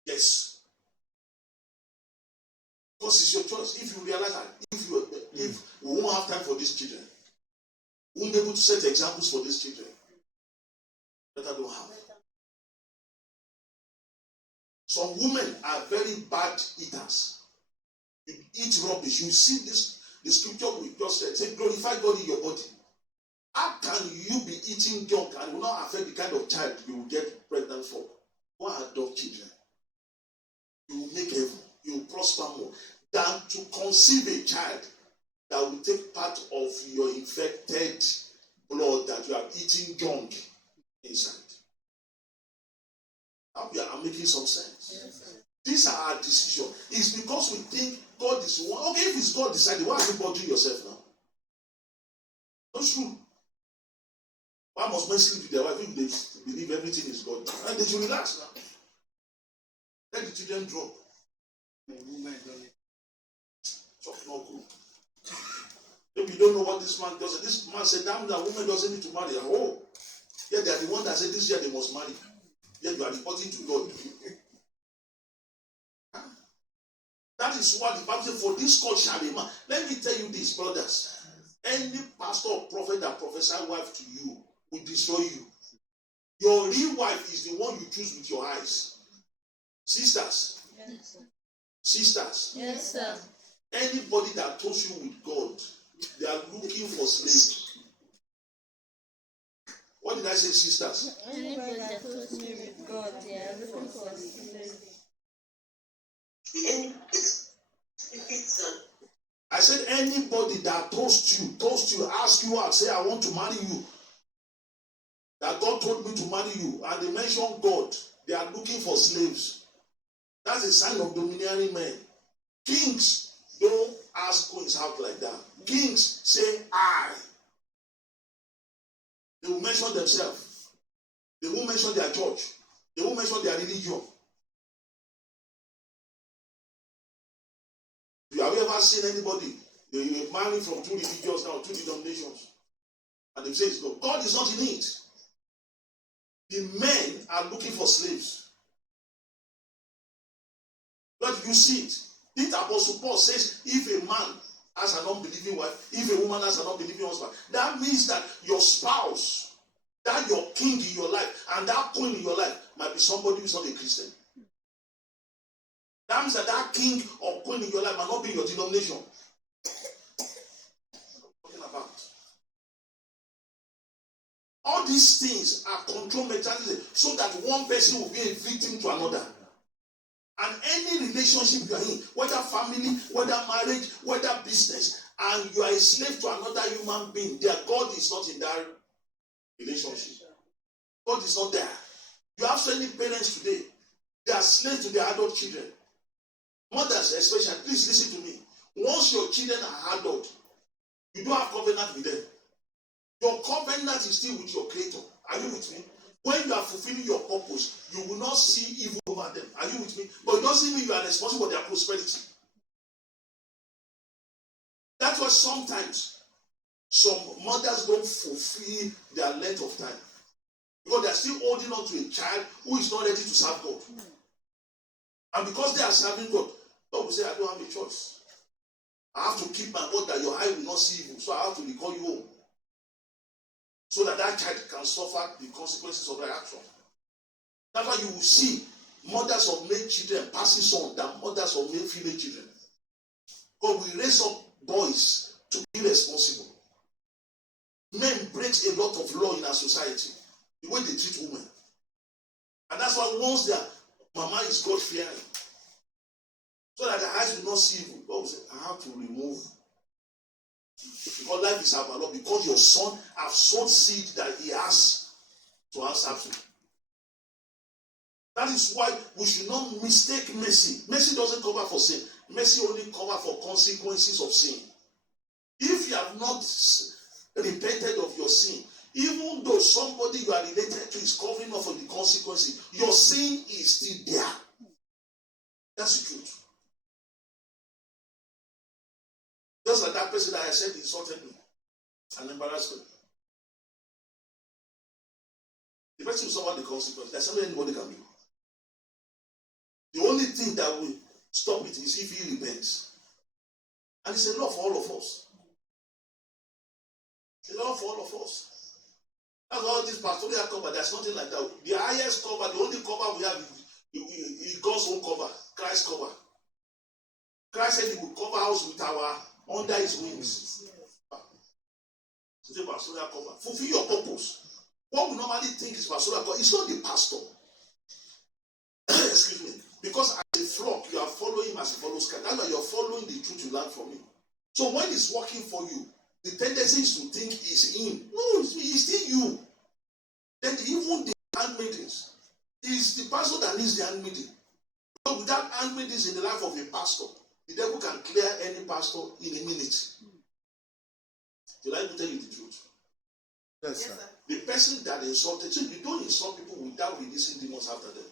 Yes. Because it's your choice. If you realize that if we won't have time for these children, we won't be able to set examples for these children, better don't have. Some women are very bad eaters. You eat rubbish. You see this, the scripture we just said, say glorify God in your body. How can you be eating junk and will not affect the kind of child you will get pregnant for? Go and adopt children. You will make heaven. You will prosper more than to conceive a child that will take part of your infected blood that you are eating junk inside. I'm making some sense. Yes, these are our decisions. It's because we think God is one. Okay, if it's God decided, why are you bothering yourself now? That's true. Why must men sleep with their wife if they believe everything is God? And they should relax now. Let the children drop. Talk no good. If you don't know what this man does, this man said, damn, that woman doesn't need to marry. Oh, yeah, they are the one that said this year they must marry. Yet you are reporting to God. That is what the Bible says, for this cause shall a man. Let me tell you this, brothers. Any pastor or prophet that prophesy wife to you will destroy you. Your real wife is the one you choose with your eyes. Sisters. Yes, sir. Sisters. Yes, sir. Anybody that touches you with God, they are looking for slaves. What did I say, sisters? Anybody that touches me with God, they are looking for slaves. I said anybody that toasts you, ask you out, say I want to marry you. That God told me to marry you, and they mention God, they are looking for slaves. That's a sign of domineering men. Kings don't ask queens out like that. Kings say I. They will mention themselves. They won't mention their church. They won't mention their religion. Have you ever seen anybody? They were married from two religions now, two denominations. And they say it's God. God is not in it. The men are looking for slaves. But you see it. The Apostle Paul says, if a man has an unbelieving wife, if a woman has an unbelieving husband, that means that your spouse, that your king in your life, and that queen in your life might be somebody who is not a Christian. That means that king or queen in your life might not be your denomination. All these things are control mechanisms so that one person will be a victim to another. And any relationship you are in, whether family, whether marriage, whether business, and you are a slave to another human being, their God is not in that relationship. God is not there. You have so many parents today, they are slaves to their adult children. Mothers especially, please listen to me. Once your children are adult, you don't have covenant with them. Your covenant is still with your creator. Are you with me? When you are fulfilling your purpose, you will not see evil over them. Are you with me? But it doesn't mean you are responsible for their prosperity. That's why sometimes some mothers don't fulfill their length of time. Because they are still holding on to a child who is not ready to serve God. And because they are serving God, God will say, I don't have a choice. I have to keep my word that your eye will not see evil. So I have to recall you home. So that that child can suffer the consequences of their action. That's why you will see mothers of male children passing on than mothers of male female children. Because we raise up boys to be responsible. Men break a lot of law in our society, the way they treat women. And that's why once their mama is God-fearing, so that the eyes will not see evil, God will say, I have to remove. Because life is about Lord, because your son has sown seed that he has to answer to. That is why we should not mistake mercy. Mercy doesn't cover for sin. Mercy only covers for consequences of sin. If you have not repented of your sin, even though somebody you are related to is covering up for the consequences, your sin is still there. That's the truth. Just like that person that I said insulted me and embarrassed me. The person will suffer the consequences. There's something anybody can do. The only thing that will stop it is if he repents. And it's a law for all of us. It's a law for all of us. That's why all this pastoral cover, there's nothing like that. The highest cover, the only cover we have is God's own cover, Christ's cover. Christ said he will cover us with our under his wings. It's a pastoral cover. Fulfill your purpose. What we normally think is pastoral cover, it's not the pastor. Excuse me. Because as a flock, you are following him as he follows Christ. That's why you are following the truth you learn from him. So when it's working for you, the tendency is to think it's him. No, it's still you. Then even the handmaidens, it's the pastor that needs the handmaiden. But without handmaidens in the life of a pastor, the devil can clear any pastor in a minute. Did I tell you the truth? Yes, sir. The person that insulted, so you don't insult people without releasing demons after them.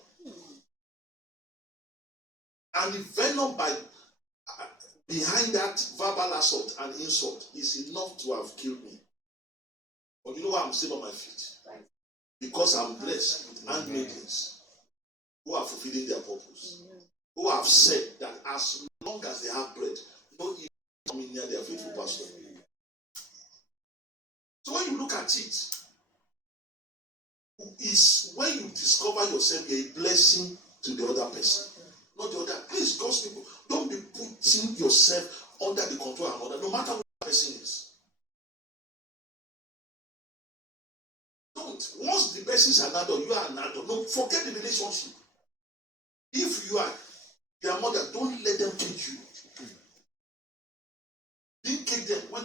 And the venom behind that verbal assault and insult is enough to have killed me. But you know why I'm still on my feet? Because I'm blessed with handmaidens who are fulfilling their purpose. Who have said that as long as they have bread, no evil coming near their faithful pastor. So when you look at it, is when you discover yourself, you're a blessing to the other person. Not the other. Please, God's people, don't be putting yourself under the control of another, no matter who the person is. Don't. Once the person is an adult, you are an adult. No, forget the relationship. If you are their mother, don't let them teach you. Didn't kick them when